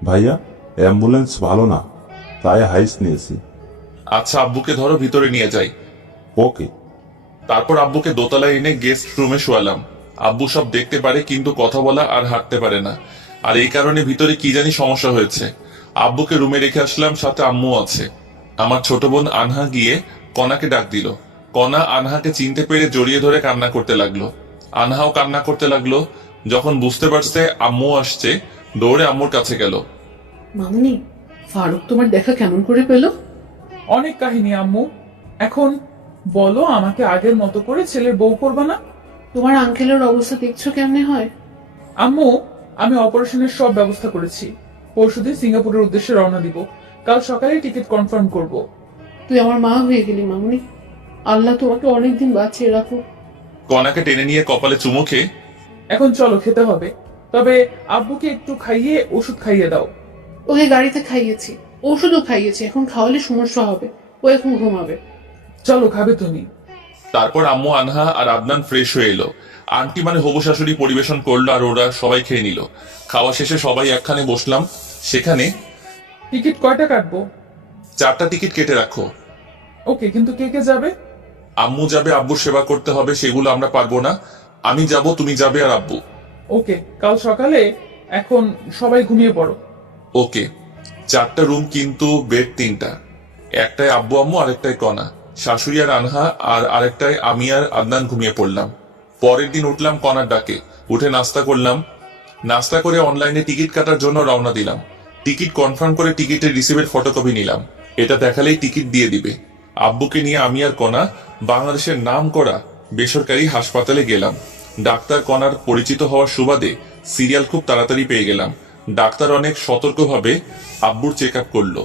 ভাইয়া, অ্যাম্বুলেন্স ভালো না, তাই হাইস নিয়েছি। আচ্ছা, আব্বুকে ধরো, ভিতরে নিয়ে যাই। ওকে। তারপর আব্বুকে দোতলায় এনে গেস্ট রুমে শোয়ালাম। আব্বু সব দেখতে পারে কিন্তু কথা বলা আর হাঁটতে পারে না, আর এই কারণে ভিতরে কি জানি সমস্যা হয়েছে। আব্বুকে রুমে রেখে আসলাম, সাথে আম্মু আছে। আমার ছোট বোন আনহা গিয়ে কনাকে ডাক দিল। কনা আনহাকে চিনতে পেরে জড়িয়ে ধরে কান্না করতে লাগলো। আনহাও কান্না করতে লাগলো। যখন বুঝতে পারছে আম্মু আসছে, দৌড়ে আম্মুর কাছে গেল। মামুনি, ফারুক তোমার দেখা কেমন করে পেল? অনেক কাহিনী আম্মু। এখন বলো, আমাকে আগের মতো করে ছেলের বউ করবা না? তোমার আঙ্কেলের অবস্থা দেখছো কেমনে হয়? আম্মু, আমি অপারেশনের সব ব্যবস্থা করেছি। পরশুদিন সিঙ্গাপুরের উদ্দেশ্যে রওনা দিব। কাল সকালে টিকিট কনফার্ম করব। তুই আমার মা হয়ে গেলি মামুনি। আল্লাহ তোমাকে অনেকদিন বাঁচিয়ে রাখো। কনাকে টেনে নিয়ে কপালে চুমু খেয়ে, এখন চলো, খেতে হবে। তবে আব্বুকে একটু খাইয়ে ওষুধ খাইয়ে দাও। ওকে গাড়িতে খাইয়েছি, ওষুধও খাইয়েছি, এখন খাওয়ালে সমস্যা হবে। ও এখন ঘুমাবে। চলো, খাবে তুমি। তারপর আম্মু, আনহা আর আদনান ফ্রেশ হয়ে এলো। আন্টি মানে হবু শাশুড়ি পরিবেশন করলো, আর ওরা সবাই খেয়ে নিল। খাওয়া শেষে সবাই একখানে বসলাম। সেখানে টিকিট কয়টা কাটবো? 4টা টিকিট কেটে রাখো। ওকে, কিন্তু কে কে যাবে? আম্মু যাবে, আব্বুর সেবা করতে হবে, সেগুলো আমরা পারবো না। আমি যাব, তুমি যাবে, আর আব্বু। ওকে, কাল সকালে। এখন সবাই ঘুমিয়ে পড়ো। ওকে। 4টা রুম, কিন্তু বেড 3টা। একটায় আব্বু আম্মু, আরেকটায় কনা, শাশুড়ি আর আনহা, আর আরেকটায় আমি আর আদনান ঘুমিয়ে পড়লাম। পরের দিন উঠলাম কনার ডাকে, উঠে নাস্তা করলাম। নাস্তা করে অনলাইনে টিকিট কাটার জন্য রওনা দিলাম। টিকিট কনফার্ম করে টিকিটের রিসিভের ফটোকপি নিলাম। এটা দেখালেই টিকিট দিয়ে দিবে। আব্বুকে নিয়ে আমি আর কনা বাংলাদেশের নাম করা বেসরকারি হাসপাতালে গেলাম। ডাক্তার কনার পরিচিত হওয়ার সুবাদে সিরিয়াল খুব তাড়াতাড়ি পেয়ে গেলাম। ডাক্তার অনেক সতর্কভাবে আব্বুর চেক আপ করলো।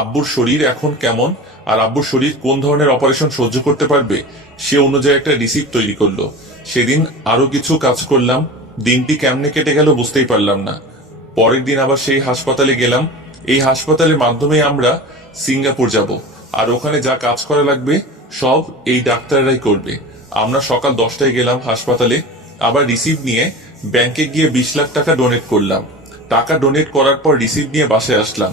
আব্বুর শরীর এখন কেমন আর আব্বুর শরীর কোন ধরনের অপারেশন সহ্য করতে পারবে সে অনুযায়ী একটা রিসিপ্ট তৈরি করলো। সেদিন আরো কিছু কাজ করলাম। দিনটি কেমনে কেটে গেল বুঝতেই পারলাম না। পরের দিন আবার সেই হাসপাতালে গেলাম। এই হাসপাতালের মাধ্যমে আমরা সিঙ্গাপুর যাব, আর ওখানে যা কাজ করা লাগবে সব এই ডাক্তাররাই করবে। আমরা সকাল 10টায় গেলাম হাসপাতালে। আবার রিসিপ্ট নিয়ে ব্যাংকে গিয়ে 20 লাখ টাকা ডোনেট করলাম। টাকা ডোনেট করার পর রিসিপ্ট নিয়ে বাসায় আসলাম।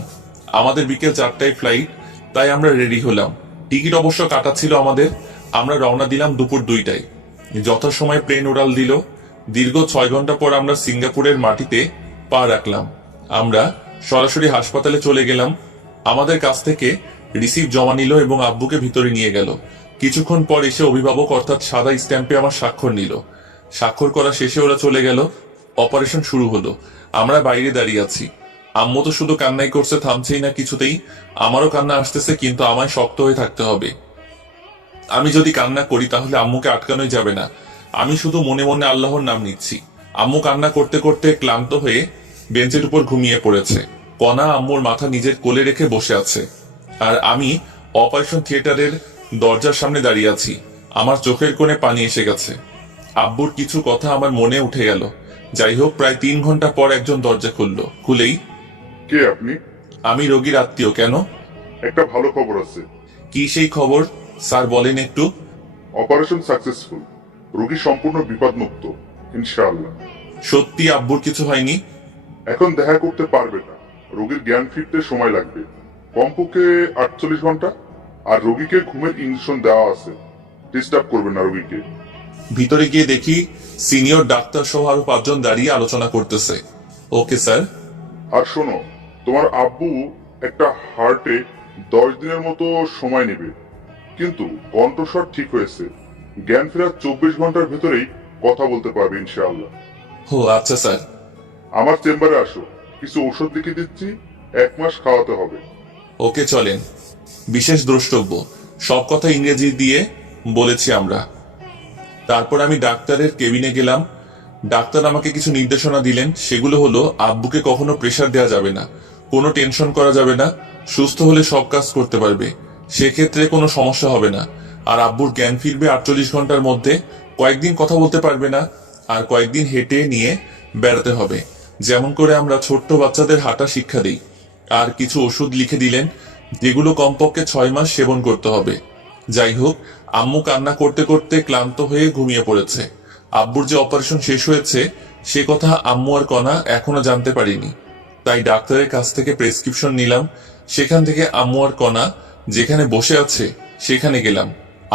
আমাদের বিকেল 4টায় ফ্লাইট, তাই আমরা রেডি হলাম। টিকিট অবশ্য কাটা ছিল আমাদের। আমরা রওনা দিলাম দুপুর 2টায়। যথাসময়ে প্লেন উড়াল দিল। দীর্ঘ 6 ঘন্টা পর আমরা সিঙ্গাপুরের মাটিতে পা রাখলাম। আমরা সরাসরি হাসপাতালে চলে গেলাম। আমাদের কাছ থেকে রিসিপ্ট জমা নিল এবং আব্বুকে ভিতরে নিয়ে গেল। কিছুক্ষণ পর এসে অভিভাবক অর্থাৎ সাদা স্ট্যাম্পে আমার স্বাক্ষর নিল। স্বাক্ষর করা শেষে ওরা চলে গেল। অপারেশন শুরু হলো। আমরা বাইরে দাঁড়িয়ে আছি। আম্মু তো শুধু কান্নাই করছে, থামছেই না কিছুতেই। আমারও কান্না আসতেছে, কিন্তু আমায় শক্ত হয়ে থাকতে হবে। আমি যদি কান্না করি তাহলে আম্মুকে আটকানোই যাবে না। আমি শুধু মনে মনে আল্লাহর নাম নিচ্ছি। আম্মু কান্না করতে করতে ক্লান্ত হয়ে বেঞ্চের উপর ঘুমিয়ে পড়েছে। কনা আম্মুর মাথা নিজের কোলে রেখে বসে আছে, আর আমি অপারেশন থিয়েটারের দরজার সামনে দাঁড়িয়ে আছি। আমার চোখের কোণে পানি এসে গেছে। আব্বুর কিছু কথা আমার মনে উঠে গেল। যাই হোক, প্রায় 3 ঘন্টা পর একজন দরজা খুললো। খুলেই, কে আপনি? আমি রোগীর আত্মীয়। কেন? একটা ভালো খবর আছে। কি সেই খবর স্যার, বলেন একটু। অপারেশন সাকসেসফুল, রোগী সম্পূর্ণ বিপদমুক্ত ইনশাআল্লাহ। সত্যি আব্বুর কিছু হয়নি? এখন দেখা করতে পারবে না, রোগীর জ্ঞান ফিরতে সময় লাগবে, কমপক্ষে 48 ঘন্টা। আর রোগীকে ঘুমের ইনজেকশন দেওয়া আছে, ডিস্টার্ব করবে না রোগীকে। ভিতরে গিয়ে দেখি সিনিয়র ডাক্তার সহ আরো 5 জন দাঁড়িয়ে আলোচনা করতেছে। Okay sir. আর শোনো, তোমার আব্বু একটা হার্টে 10 দিনের মতো সময় নেবে, কিন্তু কণ্ঠস্বর ঠিক হয়েছে। জ্ঞান ফেরার 24 ঘন্টার ভেতরেই কথা বলতে পারবে ইনশাআল্লাহ। ও আচ্ছা স্যার। আমার চেম্বারে আসো, কিছু ওষুধ লিখে দিচ্ছি, 1 মাস খাওয়াতে হবে। ওকে, চলেন। বিশেষ দ্রষ্টব্য, সব কথা ইংরেজি দিয়ে বলেছি আমরা। তারপর আমি ডাক্তারের কেবিনে গেলাম। ডাক্তার আমাকে কিছু নির্দেশনা দিলেন। সেগুলো হলো, আব্বুকে কখনো প্রেসার দেওয়া যাবে না, কোনো টেনশন করা যাবে না, সুস্থ হলে সব কাজ করতে পারবে, সেক্ষেত্রে কোনো সমস্যা হবে না। আর আব্বুর জ্ঞান ফিরবে 48 ঘন্টার মধ্যে। কয়েকদিন কথা বলতে পারবে না, আর কয়েকদিন হেঁটে নিয়ে বেড়াতে হবে, যেমন করে আমরা ছোট্ট বাচ্চাদের হাঁটা শিক্ষা দিই। আর কিছু ওষুধ লিখে দিলেন, যেগুলো কমপক্ষে 6 মাস সেবন করতে হবে। যাই হোক, আম্মু কান্না করতে করতে ক্লান্ত হয়ে ঘুমিয়ে পড়েছে। আব্বুর যে অপারেশন শেষ হয়েছে সে কথা আম্মু আর কণা এখনো জানতে পারিনি। তাই ডাক্তারের কাছ থেকে প্রেসক্রিপশন নিলাম। সেখান থেকে আম্মু আর কণা যেখানে বসে আছে সেখানে গেলাম।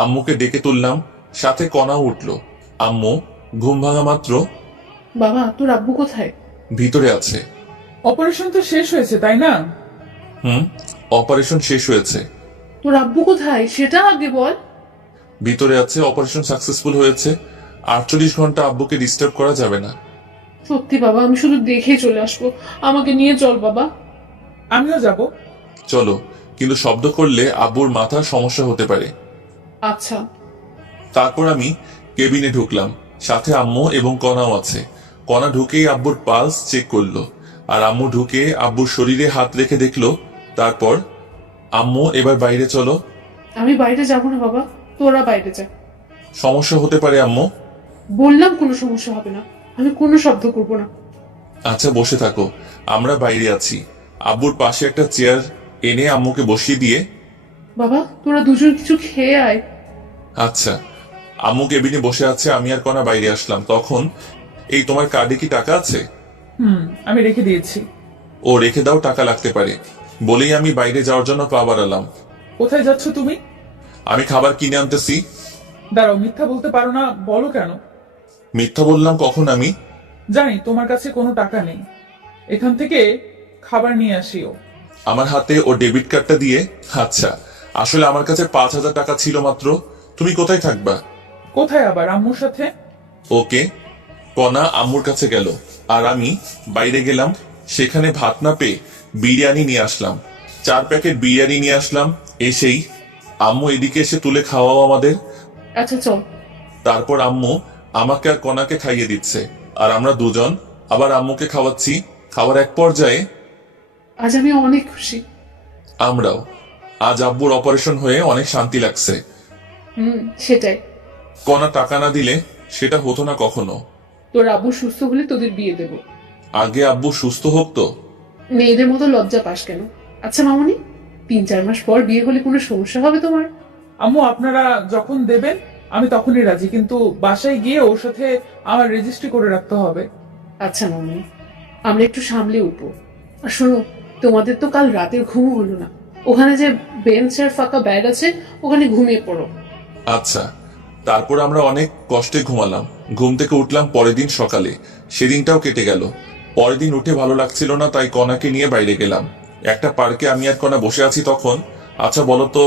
আম্মুকে ডেকে তুললাম, সাথে কণাও উঠল। আম্মু ঘুম ভাঙা মাত্র, বাবা তোর আব্বু কোথায়? ভিতরে আছে। অপারেশন তো শেষ হয়েছে তাই না? অপারেশন শেষ হয়েছে। তোর আব্বু কোথায় সেটা আগে বল। ভিতরে আছে, অপারেশন সাকসেসফুল হয়েছে। 48 ঘন্টা আব্বুকে ডিস্টার্ব করা যাবে না। সত্যি বাবা, আমি শুধু দেখেই চলে আসবো, আমাকে নিয়ে চল বাবা। আমিও যাব। চলো, কিন্তু শব্দ করলে আব্বুর মাথার সমস্যা হতে পারে। আচ্ছা। তারপর আমি কেবিনে ঢুকলাম, সাথে আম্মু এবং কণাও আছে। কণা ঢুকেই আব্বুর পালস চেক করলো, আর আম্মু ঢুকে আব্বুর শরীরে হাত রেখে দেখলো। তারপর, আম্মু এবার বাইরে চলো। আমি বাইরে যাবো না বাবা, তোরা বাইরে যা। সমস্যা হতে পারে আম্মু। বললাম কোনো সমস্যা হবে না, আমি কোনো শব্দ করবো না। আচ্ছা বসে থাকো, আমরা বাইরে আছি। আব্বুর পাশে একটা চেয়ার এনে আম্মুকে বসিয়ে দিয়ে, বাবা তোরা দুজন কিছু খেয়ে আয়। আচ্ছা। আম্মু কেবিনে বসে আছে, আমি আর কণা বাইরে আসলাম। তখন, এই তোমার কার্ডে কি টাকা আছে? আমি রেখে দিয়েছি। ও রেখে দাও, টাকা লাগতে পারে। বলেই আমি বাইরে যাওয়ার জন্য পা বাড়ালাম। কোথায় যাচ্ছ তুমি? আমি খাবার কিনে আনতেছি। দাঁড়াও, মিথ্যা বলতে পারো না, বলো কেন? মিথ্যা বললাম কখন আমি? জানি তোমার কাছে কোনো টাকা নেই, এখান থেকে খাবার নিয়ে আসিও। আমার হাতে ও ডেবিট কার্ডটা দিয়ে, আচ্ছা আসলে আমার কাছে 5,000 টাকা ছিল মাত্র। তুমি কোথায় থাকবা? কোথায় আবার? আম্মুর সাথে। ওকে। কণা আম্মুর কাছে গেল, আর আমি বাইরে গেলাম। সেখানে ভাত না পেয়ে বিরিয়ানি নিয়ে আসলাম। 4 প্যাকেট বিরিয়ানি নিয়ে আসলাম। এসেই আম্মু এদিকে এসে তুলে খাওয়াও আমাদের। আচ্ছা চল। তারপর আম্মু আমাকে আর কণাকে খাইয়ে দিচ্ছে, আর আমরা দুজন আবার আম্মুকে খাওয়াচ্ছি। খাওয়ার এক পর্যায়ে, আজ আমি অনেক খুশি। আমরাও। আজ আব্বুর অপারেশন হয়ে অনেক শান্তি লাগছে। সেটাই। কণা টাকা না দিলে সেটা হতো না কখনো। তোর আব্বু সুস্থ হলে তোদের বিয়ে দেব। আগে আব্বু সুস্থ হোক তো। মেয়েদের মতো লজ্জা পাস কেন? আচ্ছা মামুনি, 3-4 মাস পর বিয়ে হলে কোনো সমস্যা হবে তোমার? আম্মু আপনারা যখন দেবেন আমি তখনই রাজি, কিন্তু বাসায় গিয়ে ওর সাথে আমার রেজিস্ট্রি করে রাখতে হবে। আচ্ছা মামুনি, আমরা একটু সামলে উঠবো। আর শোনো, তোমাদের তো কাল রাতের ঘুমও হলো না। ওখানে যে বেঞ্চ আর ফাঁকা ব্যাগ আছে ওখানে ঘুমিয়ে পড়ো। আচ্ছা। তারপর আমরা অনেক কষ্টে ঘুমালাম। ঘুম থেকে উঠলাম পরের দিন সকালে। সেদিনটাও কেটে গেল। পরের দিন উঠে ভালো লাগছিল না, তাই কণাকে নিয়ে বাইরে গেলাম। একটা পার্কে আমি আর কণা বসে আছি তখন। আচ্ছা বলো তো,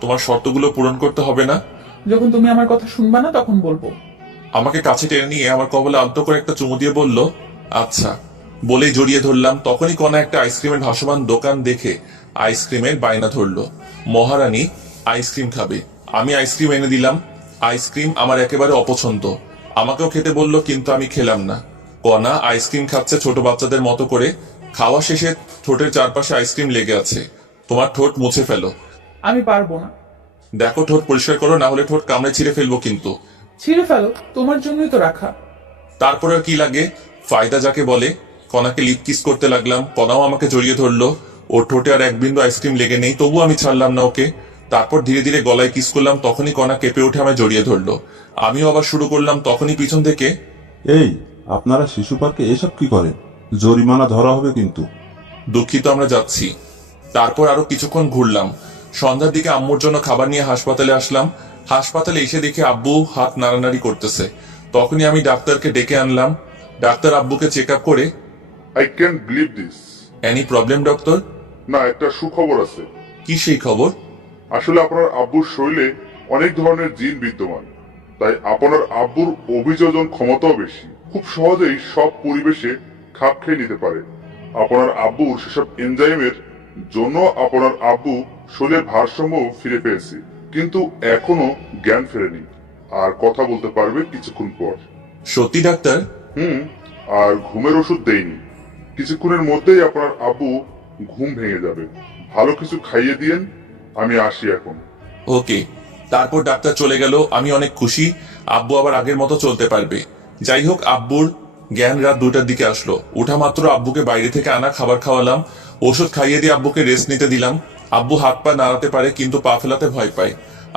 তোমার শর্তগুলো পূরণ করতে হবে না? যখন তুমি আমার কথা শুনবা না তখন বলবো। আমাকে কাছে টেনে নিয়ে আমার কবলে আলতো করে একটা চুমু দিয়ে বলল, আচ্ছা। বলেই জড়িয়ে ধরলাম। তখনই কণা একটা আইসক্রিমের ভাসমান দোকান দেখে আইসক্রিমের বায়না ধরলো। মহারানী আইসক্রিম খাবে। আমি আইসক্রিম এনে দিলাম। আইসক্রিম আমার একেবারে অপছন্দ। আমাকেও খেতে বলল, কিন্তু আমি খেলাম না। কণা আইসক্রিম খাচ্ছে ছোট বাচ্চাদের মতো করে। খাওয়া শেষে ঠোঁটের চারপাশে আইসক্রিম লেগে আছে। তোমার ঠোঁট মুছে ফেলো। আমি পারবো না। দেখো ঠোঁট পরিষ্কার করো, না হলে ঠোঁট কামড়ে ছিঁড়ে ফেলবো কিন্তু। ছিঁড়ে ফেলো, তোমার জন্যই তো রাখা। তারপর আর কি লাগে, ফায়দা যাকে বলে। কণাকে লিপ কিস করতে লাগলাম। কণাও আমাকে জড়িয়ে ধরলো। ওর ঠোঁটে আর এক বিন্দু আইসক্রিম লেগে নেই, তবু আমি ছাড়লাম না ওকে। তারপর ধীরে ধীরে গলায় কিস করলাম। তখনই কণা কেঁপে উঠে আমায় জড়িয়ে ধরলো। আমিও আবার শুরু করলাম। তখনই পিছন থেকে, এই আপনারা শিশু পার্কে এসব কি করেন? জরিমানা ধরা হবে কিন্তু। দুঃখিত, আমরা যাচ্ছি। তারপর আরো কিছুক্ষণ ঘুরলাম। সন্ধ্যার দিকে আম্মুর জন্য খাবার নিয়ে হাসপাতালে আসলাম। হাসপাতালে এসে দেখে আব্বু হাত নাড়ানাড়ি করতেছে। তখনই আমি ডাক্তারকে ডেকে আনলাম। ডাক্তার আব্বুকে চেক আপ করে, I can believe this. Any problem doctor? না, একটা সুখবর আছে। কি সেই খবর? আসলে আপনার আব্বুর শরীরে অনেক ধরনের জিন বিদ্যমান, তাই আপনার আব্বুর অভিযোজন ক্ষমতাও বেশি। খুব সহজেই সব পরিবেশে খাপ খেয়ে নিতে পারে। আপনার আব্বুর সেসব এনজাইমের জন্য আপনার আব্বু শরীরের ভারসাম্য ফিরে পেয়েছে, কিন্তু এখনো জ্ঞান ফেরেনি, আর কথা বলতে পারবে কিছুক্ষণ পর। সত্যি ডাক্তার? আর ঘুমের ওষুধ দেয়নি। কিছুক্ষণের মধ্যেই আপনার আব্বু ঘুম ভেঙে যাবে। ভালো কিছু খাইয়ে দিয়েন, আমি আসি এখন। ওকে। তারপর ডাক্তার চলে গেল। আমি অনেক খুশি, আব্বু আবার আগের মতো চলতে পারবে। যাই হোক, আব্বুর জ্ঞান রাত 2টার দিকে আসলো। উঠা মাত্র আব্বুকে বাইরে থেকে আনা খাবার খাওয়ালাম, ওষুধ খাইয়ে দিয়ে আব্বুকে রেস্ট নিতে দিলাম। আব্বু হাত পা নাড়াতে পারে কিন্তু পা ফেলাতে ভয় পায়,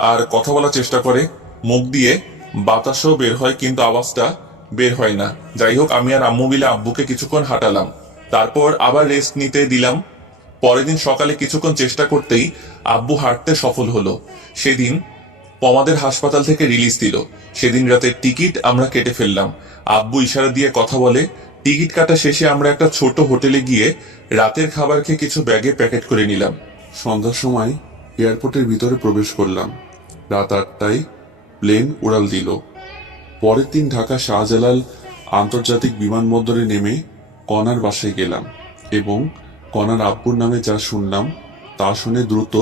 আর কথা বলার চেষ্টা করে। মুখ দিয়ে বাতাসও বের হয় কিন্তু আওয়াজটা বের হয় না। যাই হোক, আমি আর আম্মু মিলে আব্বুকে কিছুক্ষণ হাঁটালাম, তারপর আবার রেস্ট নিতে দিলাম। পরের দিন সকালে কিছুক্ষণ চেষ্টা করতেই আব্বু হাঁটতে সফল হলো। সেদিন আমাদের হাসপাতাল থেকে রিলিজ দিল। সেদিন রাতের টিকিট আমরা কেটে ফেললাম। আব্বু ইশারা দিয়ে কথা বলে। টিকিট কাটা শেষে আমরা একটা ছোট হোটেলে গিয়ে রাতের খাবার খেয়ে কিছু ব্যাগে প্যাকেট করে নিলাম। সন্ধ্যার সময় এয়ারপোর্টের ভিতরে প্রবেশ করলাম। রাত 8টায় প্লেন উড়াল দিল। পরের দিন ঢাকা শাহজালাল আন্তর্জাতিক বিমানবন্দরে নেমে কনার বাসায় গেলাম এবং কনার আব্বুর নামে যা শুনলাম তা শুনে দ্রুত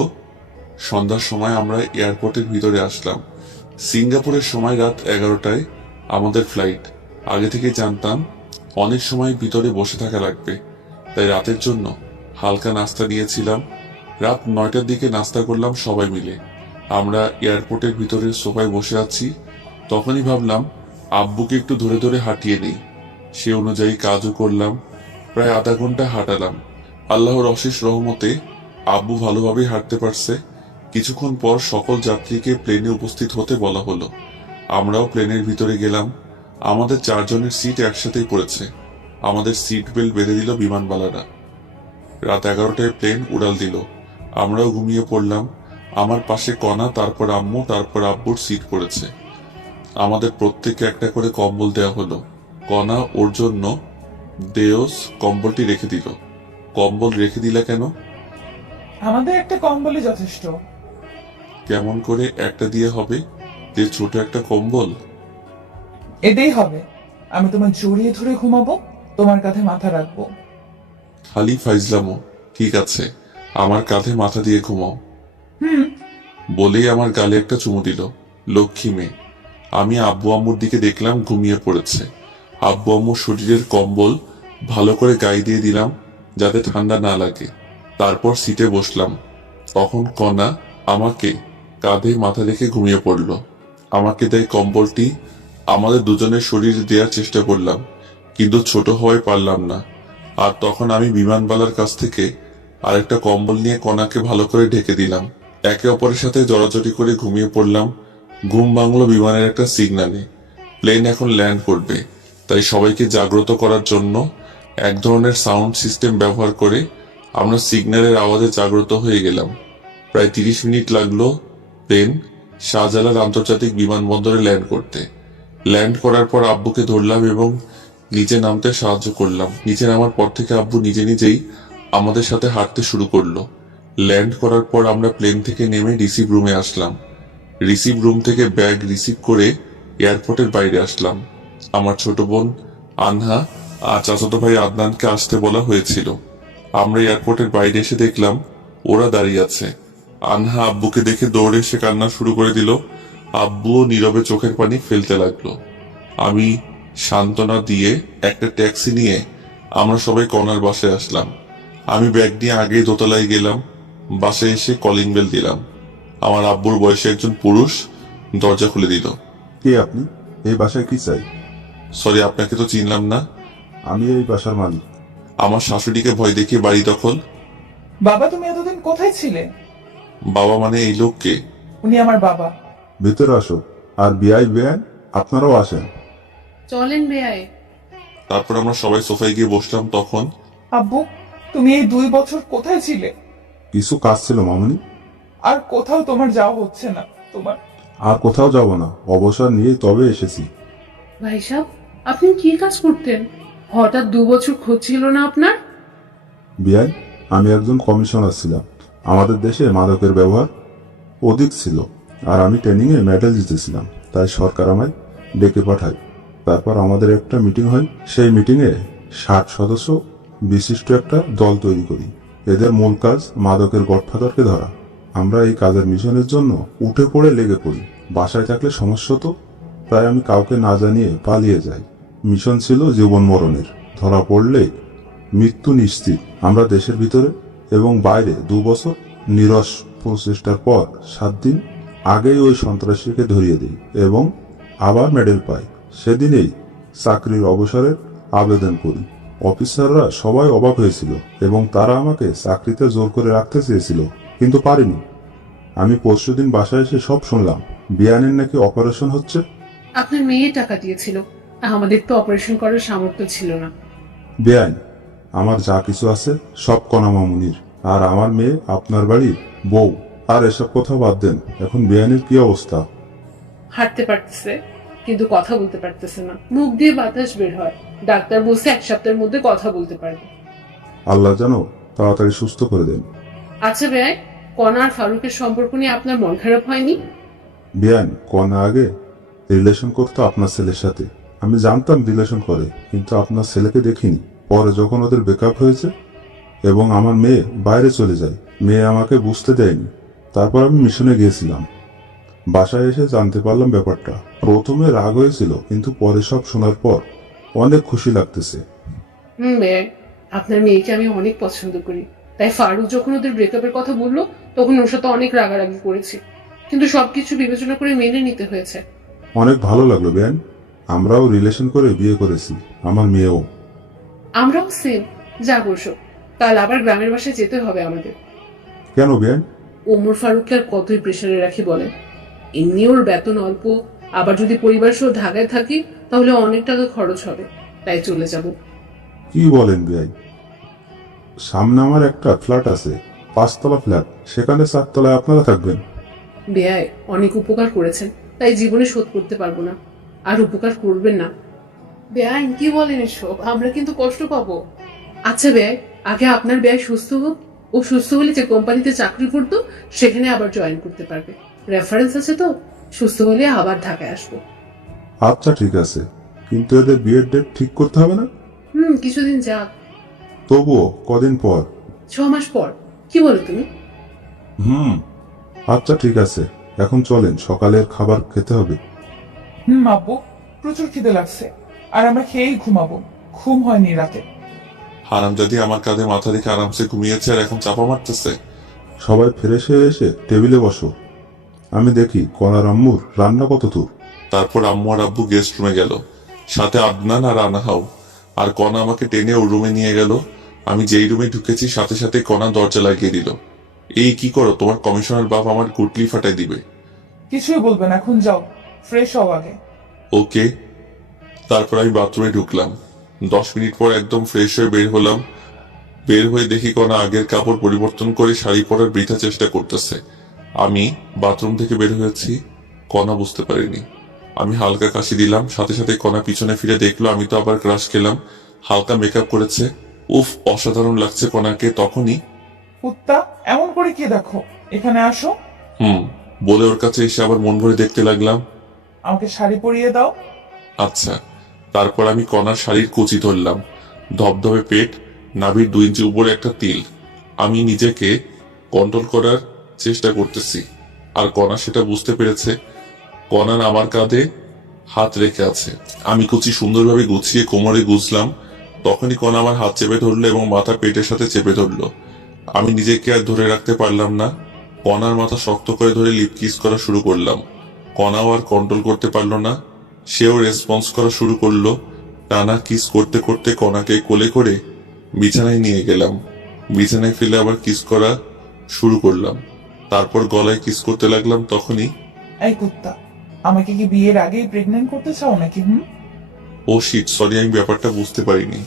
সন্ধ্যার সময় আমরা এয়ারপোর্টের ভিতরে আসলাম। সিঙ্গাপুরের সময় রাত 11টায় আমাদের ফ্লাইট। আগে থেকে জানতাম অনেক সময় ভিতরে বসে থাকা লাগবে, তাই রাতের জন্য হালকা নাস্তা নিয়েছিলাম। রাত 9টার দিকে নাস্তা করলাম সবাই মিলে। আমরা এয়ারপোর্টের ভিতরে সোফায় বসে আছি, তখনই ভাবলাম আব্বুকে একটু ধরে ধরে হাঁটিয়ে নেই। সে অনুযায়ী কাজও করলাম। প্রায় আধা ঘন্টা হাঁটালাম। আল্লাহর অশেষ রহমতে আব্বু ভালোভাবেই হাঁটতে পারছে। কিছুক্ষণ পর সকল যাত্রীকে প্লেনে উপস্থিত হতে বলা হলো। আমরাও প্লেনের ভিতরে গেলাম। আমাদের 4 জনের সিট একসাথেই পড়েছে। আমাদের সিট বেল্ট বেঁধে দিল বিমানবালারা। রাত 11টায় প্লেন উড়াল দিল। আমরাও ঘুমিয়ে পড়লাম। আমার পাশে কণা, তারপর আম্মু, তারপর আব্বুর সিট পড়েছে। আমাদের প্রত্যেককে একটা করে কম্বল দেওয়া হলো। কণা ওর জন্য দেওস কম্বলটি রেখে দিল। কম্বল রেখে দিলা কেন? আমাদের একটা কম্বলই যথেষ্ট। কেমন করে একটা দিয়ে হবে, যে ছোট একটা কম্বল? এটাই হবে। আমি তোমার জড়িয়ে ধরে ঘুমাবো, তোমার কাঁধে মাথা রাখবো। খালি ফাইজলামো। ঠিক আছে, আমার কাঁধে মাথা দিয়ে ঘুমাও। বলেই আমার গালে একটা চুমু দিল। লক্ষ্মী মেয়ে। আমি আব্বু আম্মুর দিকে দেখলাম, ঘুমিয়ে পড়েছে। আব্বু আম্মুর শরীরের কম্বল ভালো করে গায়ে দিয়ে দিলাম যাতে ঠান্ডা না লাগে। তারপর সিটে বসলাম। তখন কণা আমাকে কাঁধে মাথা রেখে ঘুমিয়ে পড়ল। আমাকে দেয় কম্বলটি। আমাদের দুজনের শরীরে দেওয়ার চেষ্টা করলাম, কিন্তু ছোট হওয়ায় পারলাম না। আর তখন আমি বিমানবালার কাছ থেকে আরেকটা কম্বল নিয়ে কণাকে ভালো করে ঢেকে দিলাম। একে অপরের সাথে জড়াজড়ি করে ঘুমিয়ে পড়লাম। ঘুম ভাঙলো বিমানের একটা সিগন্যালে। প্লেন এখন ল্যান্ড করবে, তাই সবাইকে জাগ্রত করার জন্য এক ধরনের সাউন্ড সিস্টেম ব্যবহার করে আমরা সিগন্যালের আওয়াজে জাগ্রত হয়ে গেলাম। প্রায় 30 মিনিট লাগলো প্লেন শাহজালাল আন্তর্জাতিক বিমানবন্দরে ল্যান্ড করতে। ল্যান্ড করার পর আব্বুকে ধরলাম এবং নিচে নামতে সাহায্য করলাম। নিচে নামার পর থেকে আব্বু নিজে নিজেই আমাদের সাথে হাঁটতে শুরু করলো। ল্যান্ড করার পর আমরা প্লেন থেকে নেমে রিসিভ রুমে আসলাম। রিসিভ রুম থেকে ব্যাগ রিসিভ করে এয়ারপোর্টের বাইরে আসলাম। আমার ছোট বোন আনহা আর চাচাতো ভাই আদনানকে আসতে বলা হয়েছিল। আমরা এয়ারপোর্টের বাইরে এসে দেখলাম ওরা দাঁড়িয়ে আছে। আনহা আব্বুকে দেখে দৌড়ে এসে কান্না শুরু করে দিল। আব্বুও নীরবে চোখের পানি ফেলতে লাগলো। আমি সান্ত্বনা দিয়ে একটা ট্যাক্সি নিয়ে আমরা সবাই কর্নার বাসায় আসলাম। আমি ব্যাগ নিয়ে আগেই দোতলায় গেলাম। বাসায় এসে কলিং বেল দিলাম। আমার আব্বুর বয়সে একজন পুরুষ দরজা খুলে দিল। কে আপনি? এই বাসায় কি চাই? সরি, আপনাকে তো চিনলাম না। আমি এই বাসার মালিক। আমার শাশুড়িকে ভয় দেখিয়ে বাড়ি দখল। বাবা, তুমি এতদিন কোথায় ছিলে? বাবা মানে এই লোককে? উনি আমার বাবা। ভেতরে আসো। আর বিআই বেআই আপনারাও আসেন। চলেন বেয়ায়। তারপর আমরা সবাই সোফায় গিয়ে বসলাম। তখন আব্বু, তুমি এই 2 বছর কোথায় ছিলে? কিছু কাজ ছিল মামনি। আর কোথাও তোমার যাওয়া হচ্ছে না? তোমার আর কোথাও যাব না, অবসর নিয়ে তবে এসেছি। ভাই সাহেব, আপনি কি কাজ করতেন? হঠাৎ 2 বছর খোঁজ ছিল না আপনার? বিআই, আমি একজন কমিশনার ছিলাম। আমাদের দেশে মাদকের ব্যবহার অধিক ছিল, আর আমি ট্রেনিংয়ে মেডেল জিতেছিলাম, তাই সরকার আমায় ডেকে পাঠায়। তারপর আমাদের একটা মিটিং হয়। সেই মিটিংয়ে 60 সদস্য বিশিষ্ট একটা দল তৈরি করি। এদের মূল কাজ মাদকের গডফাদারকে ধরা। আমরা এই কাজের মিশনের জন্য উঠে পড়ে লেগে পড়ি। বাসায় থাকলে সমস্যা তো, তাই আমি কাউকে না জানিয়ে পালিয়ে যাই। মিশন ছিল জীবন মরণের। ধরা পড়লে মৃত্যু নিশ্চিত। আমরা দেশের ভিতরে এবং বাইরে 2 বছর নিরস প্রচেষ্টার পর 7 দিন আগেই ওই সন্ত্রাসীকে ধরিয়ে দিই এবং আবার মেডেল পাই। সেদিনেই চাকরির অবসরের আবেদন করি। অফিসাররা সবাই অবাক হয়েছিল এবং তারা আমাকে চাকরিতে জোর করে রাখতে চেয়েছিল, কিন্তু পারিনি। আমি পরশুদিন বাসায় এসে সব শুনলাম বিয়ানের নাকি অপারেশন হচ্ছে। আপনার মেয়ে টাকা দিয়েছিল, আমাদের তো অপারেশন করার সামর্থ্য ছিল না। বেআইন, আমার যা কিছু আছে সব কণা মামুনির, আর আমার মেয়ে আপনার বাড়ির বউ। আর এসব কথা বাদ দেন, এখন বেআইনের কি অবস্থা? হাঁটতে পারতেছে কিন্তু কথা বলতে পারতেছে না, মুখ দিয়ে বাতাস বের হয়। ডাক্তার বলছে 1 সপ্তাহের মধ্যে কথা বলতে পারবে। আল্লাহ যেন তাড়াতাড়ি সুস্থ করে দেন। আচ্ছা ভাই, কণা আর ফারুকের সম্পর্ক নিয়ে আপনার মন খারাপ হয়নি? বেআইন, কণা আগে রিলেশন করতো আপনার ছেলের সাথে। আমি জানতাম রিলেশন করে, কিন্তু আপনার ছেলেকে দেখিনি। পরে যখন ওদের ব্রেকআপ হয়েছে এবং আমার মেয়ে বাইরে চলে যায়, মেয়ে আমাকে বুঝতে দেয়নি। তারপর আমি মিশনে গিয়েছিলাম। বাসায় এসে জানতে পারলাম ব্যাপারটা। প্রথমে রাগ হয়েছিল, কিন্তু পরে সব শোনার পর অনেক খুশি লাগতেছে। ভাই, আপনার মেয়েকে আমি অনেক পছন্দ করি, তাই ফারুক যখন ওদের ব্রেকআপের কথা বললো তখন ওর সাথে অনেক রাগারাগি করেছি, কিন্তু সবকিছু বিবেচনা করে মেনে নিতে হয়েছে। অনেক ভালো লাগলো বেআইন। আমরাও রিলেশন করে বিয়ে করেছি, আমার মেয়েও। আমরাও সেম। যা বসো, কাল আবার গ্রামের বাসায় যেতে হবে আমাদের। কেন বেআইন? ওমর ফারুককে আর কতই প্রেশারে রাখি বলেন? এমনি ওর বেতন অল্প, আবার যদি পরিবার সহ ঢাকায় থাকি তাহলে অনেক টাকা খরচ হবে, তাই চলে যাব। কি বলেন বেআইন? সামনে আমার একটা ফ্ল্যাট আছে, 5 তলা ফ্ল্যাট, সেখানে 4 তলায় আপনারা থাকবেন। বেয়াই অনেক উপকার করেছেন, তাই জীবনে শোধ করতে পারবো না। আর উপকার করবেন না। বেআইন কি বলেন এসব? আমরা কিন্তু কষ্ট পাবো। আচ্ছা বেয়াই, আগে আপনার বেয়াই সুস্থ হোক। ও সুস্থ হলে যে কোম্পানিতে চাকরি করতো সেখানে আবার জয়েন করতে পারবে। রেফারেন্স আছে তো, সুস্থ হলে আবার ঢাকায় আসবো। আচ্ছা ঠিক আছে, কিন্তু এদের বিয়ের ডেট ঠিক করতে হবে না? কিছুদিন যাক। তবুও কদিন পর? 6 মাস পর। কি বলো তুমি? আচ্ছা ঠিক আছে, এখন চলেন, সকালের খাবার খেতে হবে। আব্বু, প্রচুর খিদে লাগছে, আর আমরা খেয়েই ঘুমাবো। ঘুম হয়নি রাতে। হারামজাদি আমার কাঁধে মাথা রেখে আরামসে ঘুমিয়েছে আর এখন চাপা মারতেছে। সবাই ফ্রেশ হয়ে এসে টেবিলে বসো। আমি দেখি কনার আম্মুর রান্না কত দূর। তারপর আম্মু আর আব্বু গেস্ট রুমে গেল, সাথে আদনান আর আনাহাও। আর কণা আমাকে টেনে ওর রুমে নিয়ে গেল। আমি যেই রুমে ঢুকেছি সাথে সাথে কণা দরজা লাগিয়ে দিল। এই কি করো, তোমার কমিশনার বাপ আমার গুটলি ফাটাই দিবে। কিছুই বলবেন, এখন যাও, ফ্রেশ হও আগে। ওকে। তারপর আমি বাথরুমে ঢুকলাম। 10 মিনিট পর একদম ফ্রেশ হয়ে বের হলাম। বের হয়ে দেখি কণা আগের কাপড় পরিবর্তন করে শাড়ি পরার বৃথা চেষ্টা করতেছে। আমি বাথরুম থেকে বের হয়েছি, কণা বুঝতে পারিনি। আমি হালকা কাশি দিলাম, সাথে সাথে কণা পিছনে ফিরে দেখলো আমি তো আবার ক্রাশ খেলাম। হালকা মেকআপ করেছে। উফ, অসাধারণ লাগছে কণাকে। তখনই কুত্তা, এমন করে কি দেখো, এখানে আসো। বলে ওর কাছে এসে আবার মন ভরে দেখতে লাগলাম। আমাকে শাড়ি পরিয়ে দাও। আচ্ছা। তারপর আমি কণার শাড়ির কুচি ধরলাম। ধবধবে পেট, নাভির 2 ইঞ্চি উপরে একটা তিল। আমি নিজেকে কন্ট্রোল করার চেষ্টা করতেছি, আর কণা সেটা বুঝতে পেরেছে। কণা আমার কাঁধে হাত রেখে আছে। আমি কুচি সুন্দরভাবে গুছিয়ে কোমরে গুজলাম। তখনই কণা আমার হাত চেপে ধরলো এবং মাথা পেটের সাথে চেপে ধরলো। আমি নিজেকে আর ধরে রাখতে পারলাম না। কণার মাথা শক্ত করে ধরে লিপ কিস করা শুরু করলাম। কণাও আর কন্ট্রোল করতে পারলো না, সেও রেসপন্স করা শুরু করলো। টানা কিস করতে করতে কণাকে কোলে করে বিছানায় নিয়ে গেলাম। বিছানায় ফেলে আবার কিস করা শুরু করলাম। তারপর গলায় কিস করতে লাগলাম। তখনই এই কুত্তা, আমাকে কি বিয়ের আগেই প্রেগনেন্ট করতে চাও নাকি? ও শিট, সরি, আমি ব্যাপারটা বুঝতে পারিনি।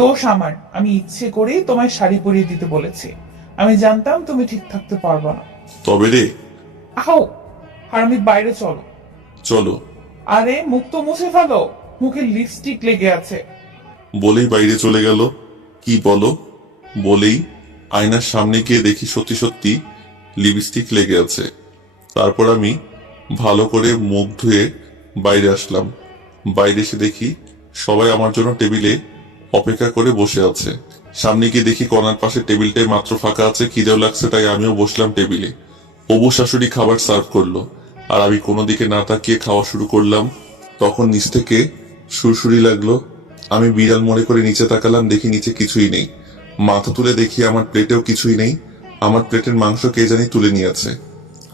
দোষ আমার, আমি ইচ্ছে করেই তোমায় শাড়ি পরিয়ে দিতে বলেছি। আমি জানতাম তুমি ঠিক থাকতে পারবে না। তবে রে, আহো, আর আমি বাইরে চলো। চলো। আরে মুখ তো মুছে ফেলো, মুখে লিপস্টিক লেগে আছে। বলেই বাইরে চলে গেল। কি বলো? বলেই আয়নার সামনে গিয়ে দেখি সত্যি সত্যি লিপস্টিক লেগে আছে। তারপর আমি ভালো করে মুখ ধুয়ে বাইরে আসলাম। বাইরে এসে দেখি সবাই আমার জন্য টেবিলে অপেক্ষা করে বসে আছে। সামনে গিয়ে দেখি কণার পাশে টেবিলটাই মাত্র ফাঁকা আছে। খিদেও লাগছে, তাই আমিও বসলাম টেবিলে। অবু শাশুড়ি খাবার সার্ভ করলো, আর আমি কোনো দিকে না তাকিয়ে খাওয়া শুরু করলাম। তখন নিচ থেকে সুরসুরি লাগলো। আমি বিড়াল মনে করে নিচে তাকালাম, দেখি নিচে কিছুই নেই। মাথা তুলে দেখি আমার প্লেটেও কিছুই নেই। আমার প্লেটের মাংস কে জানি তুলে নিয়েছে।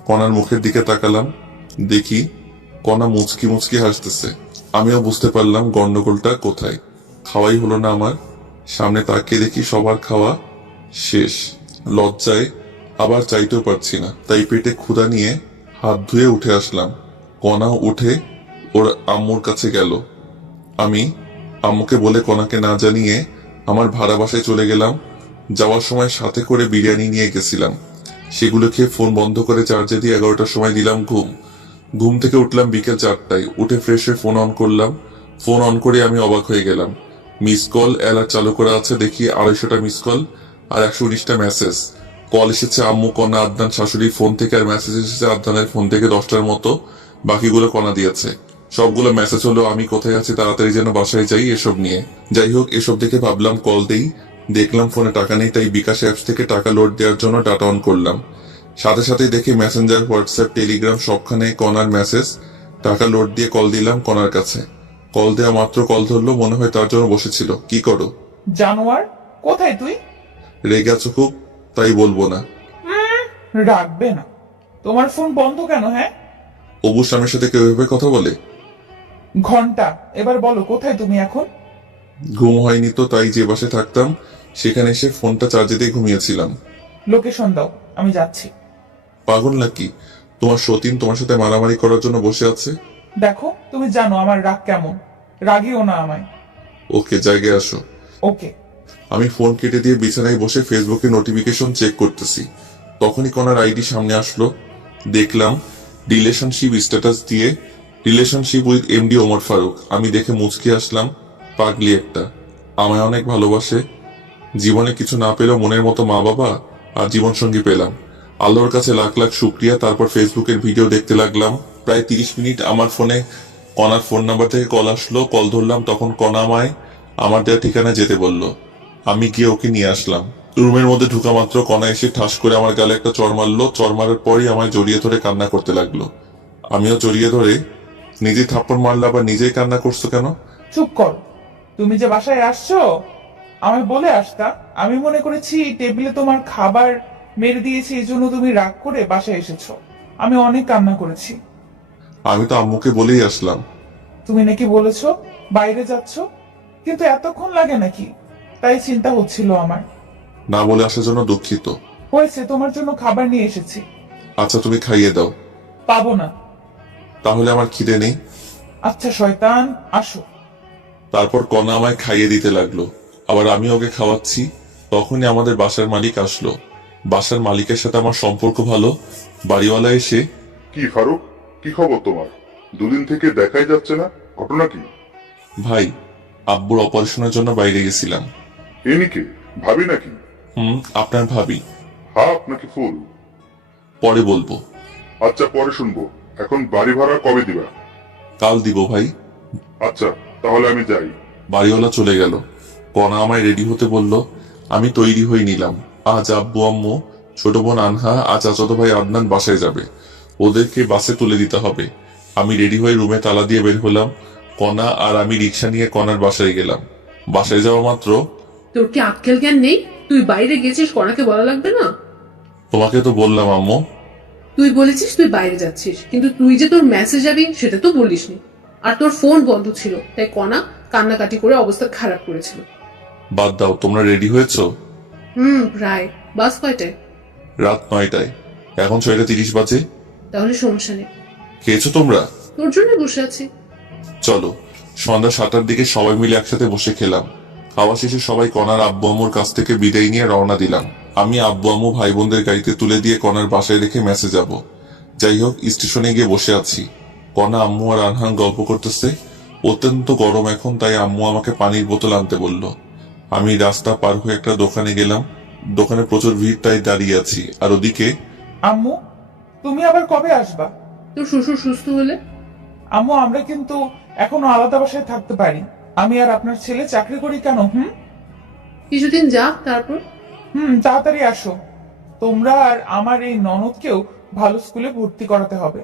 কণার মুখের দিকে তাকালাম, দেখি কণা মুচকি মুচকি হাসতেছে। আমিও বুঝতে পারলাম গন্ডগোলটা কোথায়। খাওয়াই হলো না আমার। সামনে তাকিয়ে দেখি সবার খাওয়া শেষ। লজ্জায় আবার চাইতেও পারছি না, তাই পেটে ক্ষুধা নিয়ে হাত ধুয়ে উঠে আসলাম। কণা উঠে ওর আম্মুর কাছে গেল। আমি আম্মুকে বলে কণাকে না জানিয়ে আমার ভাড়া বাসায় চলে গেলাম। যাওয়ার সময় সাথে করে বিরিয়ানি নিয়ে গেছিলাম। সেগুলো খেয়ে ফোন বন্ধ করে চার্জে দিয়ে 11টার সময় দিলাম ঘুম থেকে উঠলাম বিকেল 4টায়। উঠে ফ্রেশ হয়ে ফোন অন করলাম। ফোন অন করে আমি অবাক হয়ে গেলাম। মিস কল অ্যালার্ট চালু করা আছে, দেখি 250টা মিস কল আর 119টা মেসেজ। কল এসেছে আম্মু, কণা, আদনান শাশুড়ির ফোন থেকে, আর মেসেজ এসেছে আদনানের ফোন থেকে 10টার মতো। বাকিগুলো কণা দিয়েছে। সবগুলো মেসেজ হলো আমি কোথায় আছি, তাড়াতাড়ি যেন বাসায় যাই, এসব নিয়ে। যাই হোক, এসব দেখে ভাবলাম কল দেই। দেখলাম ফোনে টাকা নেই, তাই বিকাশ অ্যাপস থেকে টাকা লোড দেওয়ার জন্য ডাটা অন করলাম। সাথে সাথে দেখি মেসেঞ্জার, হোয়াটসঅ্যাপ, টেলিগ্রাম সবখানে কণার মেসেজ। টাকা লোড দিয়ে কল দিলাম কণার কাছে। কল দেওয়া মাত্র কল ধরলো, মনে হয় তার জন্য বসেছিল। কি করো? জানোয়ার, কোথায় তুই? রেগে আছো খুব? তাই বলবো না। রাখবে না। তোমার ফোন বন্ধ কেন? হ্যাঁ, অবু স্বামীর সাথে কেউ এভাবে কথা বলে? ঘন্টা, এবার বলো কোথায় তুমি এখন? ঘুম হয়নি তো, তাই যে বাসে থাকতাম সেখানে এসে ফোনটা চার্জে দিয়ে ঘুমিয়েছিলাম। লোকেশন দাও, আমি যাচ্ছি। পাগল নাকি? তোমার সতীন তোমার সাথে মারামারি করার জন্য বসে আছে। দেখো, তুমি জানো আমার রাগ কেমন। রাগিও না আমায়। ওকে, জায়গায় আসো। ওকে। আমি ফোন কেটে দিয়ে বিছানায় বসে ফেসবুকে নোটিফিকেশন চেক করতেছি। তখনই কনার আইডি সামনে আসলো। দেখলাম রিলেশনশিপ স্ট্যাটাস দিয়ে, relationship with MD Omar Faruk. আমি দেখে মুচকি আসলাম। পাগলি একটা, আমায় অনেক ভালোবাসে। জীবনে কিছু না পেলেও মনের মতো মা বাবা আর জীবন সঙ্গী পেলাম। আল্লাহর কাছে লাখ লাখ শুক্রিয়া। তারপর ফেসবুকের ভিডিও দেখতে লাগলাম। প্রায় 30 মিনিট আমার ফোনে কনার ফোন নাম্বার থেকে কল আসলো। কল ধরলাম, তখন কনা আমায় আমার দেওয়া ঠিকানা যেতে বলল। আমি গিয়ে ওকে নিয়ে আসলাম। রুমের মধ্যে ঢুকা মাত্র কনা এসে ঠাস করে আমার গালে একটা চড় মারলো। চড় মারার পরই আমায় জড়িয়ে ধরে কান্না করতে লাগলো। আমিও জড়িয়ে ধরে, নিজে থাপ্পড় মারলে আবার নিজেই কান্না করছো কেন? চুপ কর। তুমি যে বাসায় আসছো আমায় বলে আসতা। আমি মনে করেছি টেবিলে তোমার খাবার মেরে দিয়েছি, এই জন্য তুমি রাগ করে বাসায় এসেছো। আমি অনেক কান্না করেছি। আমি তো আম্মুকে বলেই আসলাম। তুমি নাকি বলেছো বাইরে যাচ্ছ, কিন্তু এতক্ষণ লাগে নাকি? তাই চিন্তা হচ্ছিল আমার। না বলে আসার জন্য দুঃখিত। হয়েছে, তোমার জন্য খাবার নিয়ে এসেছি। আচ্ছা, তুমি খাইয়ে দাও। পাবো না। তাহলে আমার খিদে নেই। আচ্ছা শয়তান, আসো। তারপর কনা আমায় খাইয়ে দিতে লাগলো, আবার আমি ওকে খাওয়াচ্ছি। তখনই আমাদের বাসার মালিক আসলো। বাসার মালিকের সাথে আমার সম্পর্ক ভালো। বাড়িওয়ালা এসে, কি ফারুক, কি খবর তোমার? দুদিন থেকে দেখাই যাচ্ছে না, ঘটনা কি? ভাই, আব্বুর অপারেশনের জন্য বাইরে গেছিলাম। এনিকে ভাবি নাকি? আপনার ভাবি। হাফ নাকি ফুল? পরে বলবো। আচ্ছা, পরে শুনবো। এখন বাড়ি ভাড়া কবে দিবা? কাল দিব ভাই। আচ্ছা, তাহলে আমি যাই। বাড়িওয়ালা চলে গেল। কনা আমায় রেডি হতে বলল। আমি তৈরি হয়ে নিলাম। আজ আব্বু আম্মু, ছোট বোন আনহা আর চাচাতো ভাই আদনান বাসায় যাবে। ওদেরকে বাসে তুলে দিতে হবে। আমি রেডি হয়ে রুমে তালা দিয়ে বের হলাম। কনা আর আমি রিক্সা নিয়ে কনার বাসায় গেলাম। বাসায় যাওয়া মাত্র, তোর কি আক্কেল জ্ঞান নেই? তুই বাইরে গেছিস, কনাকে বলা লাগবে না? তোমাকে তো বললাম আম্মু। তুই বলেছিস তুই বাইরে যাচ্ছিস, কিন্তু তুই যে তোর মেসেজ যাবি সেটা তো বলিসনি। আর তোর ফোন বন্ধ ছিল, তাই কনা কান্নাকাটি করে অবস্থা খারাপ করেছিল। বাদ দাও, তোমরা রেডি হয়েছো? প্রায়। বাস কয়টায়? রাত 9টায়। এখন 6:30 বাজে। তাহলে সমস্যা নেই। খেয়েছো তোমরা? তোর জন্য বসে আছি। চলো। সন্ধ্যা 7টার দিকে সবাই মিলে একসাথে বসে খেলাম। খাওয়া শেষে সবাই কনার আব্বু আম্মুর কাছ থেকে বিদায় নিয়ে রওনা দিলাম। আমি আব্বু আম্মু ভাই বোনদের গাড়িতে তুলে দিয়ে কনার বাসায় রেখে মেসে যাব। যাই হোক, স্টেশনে গিয়ে বসে আছি। কনা, আম্মু আর আনহান গল্প করতেছে। অত্যন্ত গরম এখন, তাই আম্মু আমাকে পানির বোতল আনতে বলল। আমি রাস্তা পার হয়ে একটা দোকানে গেলাম। দোকানে প্রচুর ভিড়, তাই দাঁড়িয়ে আছি। আর ওদিকে, আম্মু, তুমি আবার কবে আসবা? তোর শ্বশুর সুস্থ হলে। আম্মু, আমরা কিন্তু এখনো আলাদা বাসায় থাকতে পারি। আমি আর আপনার ছেলে চাকরি করি কেন? কিছুদিন যা, তারপর। তাড়াতাড়ি আসো। তোমরা আর আমার এই ননদকেও ভালো স্কুলে ভর্তি করাতে হবে।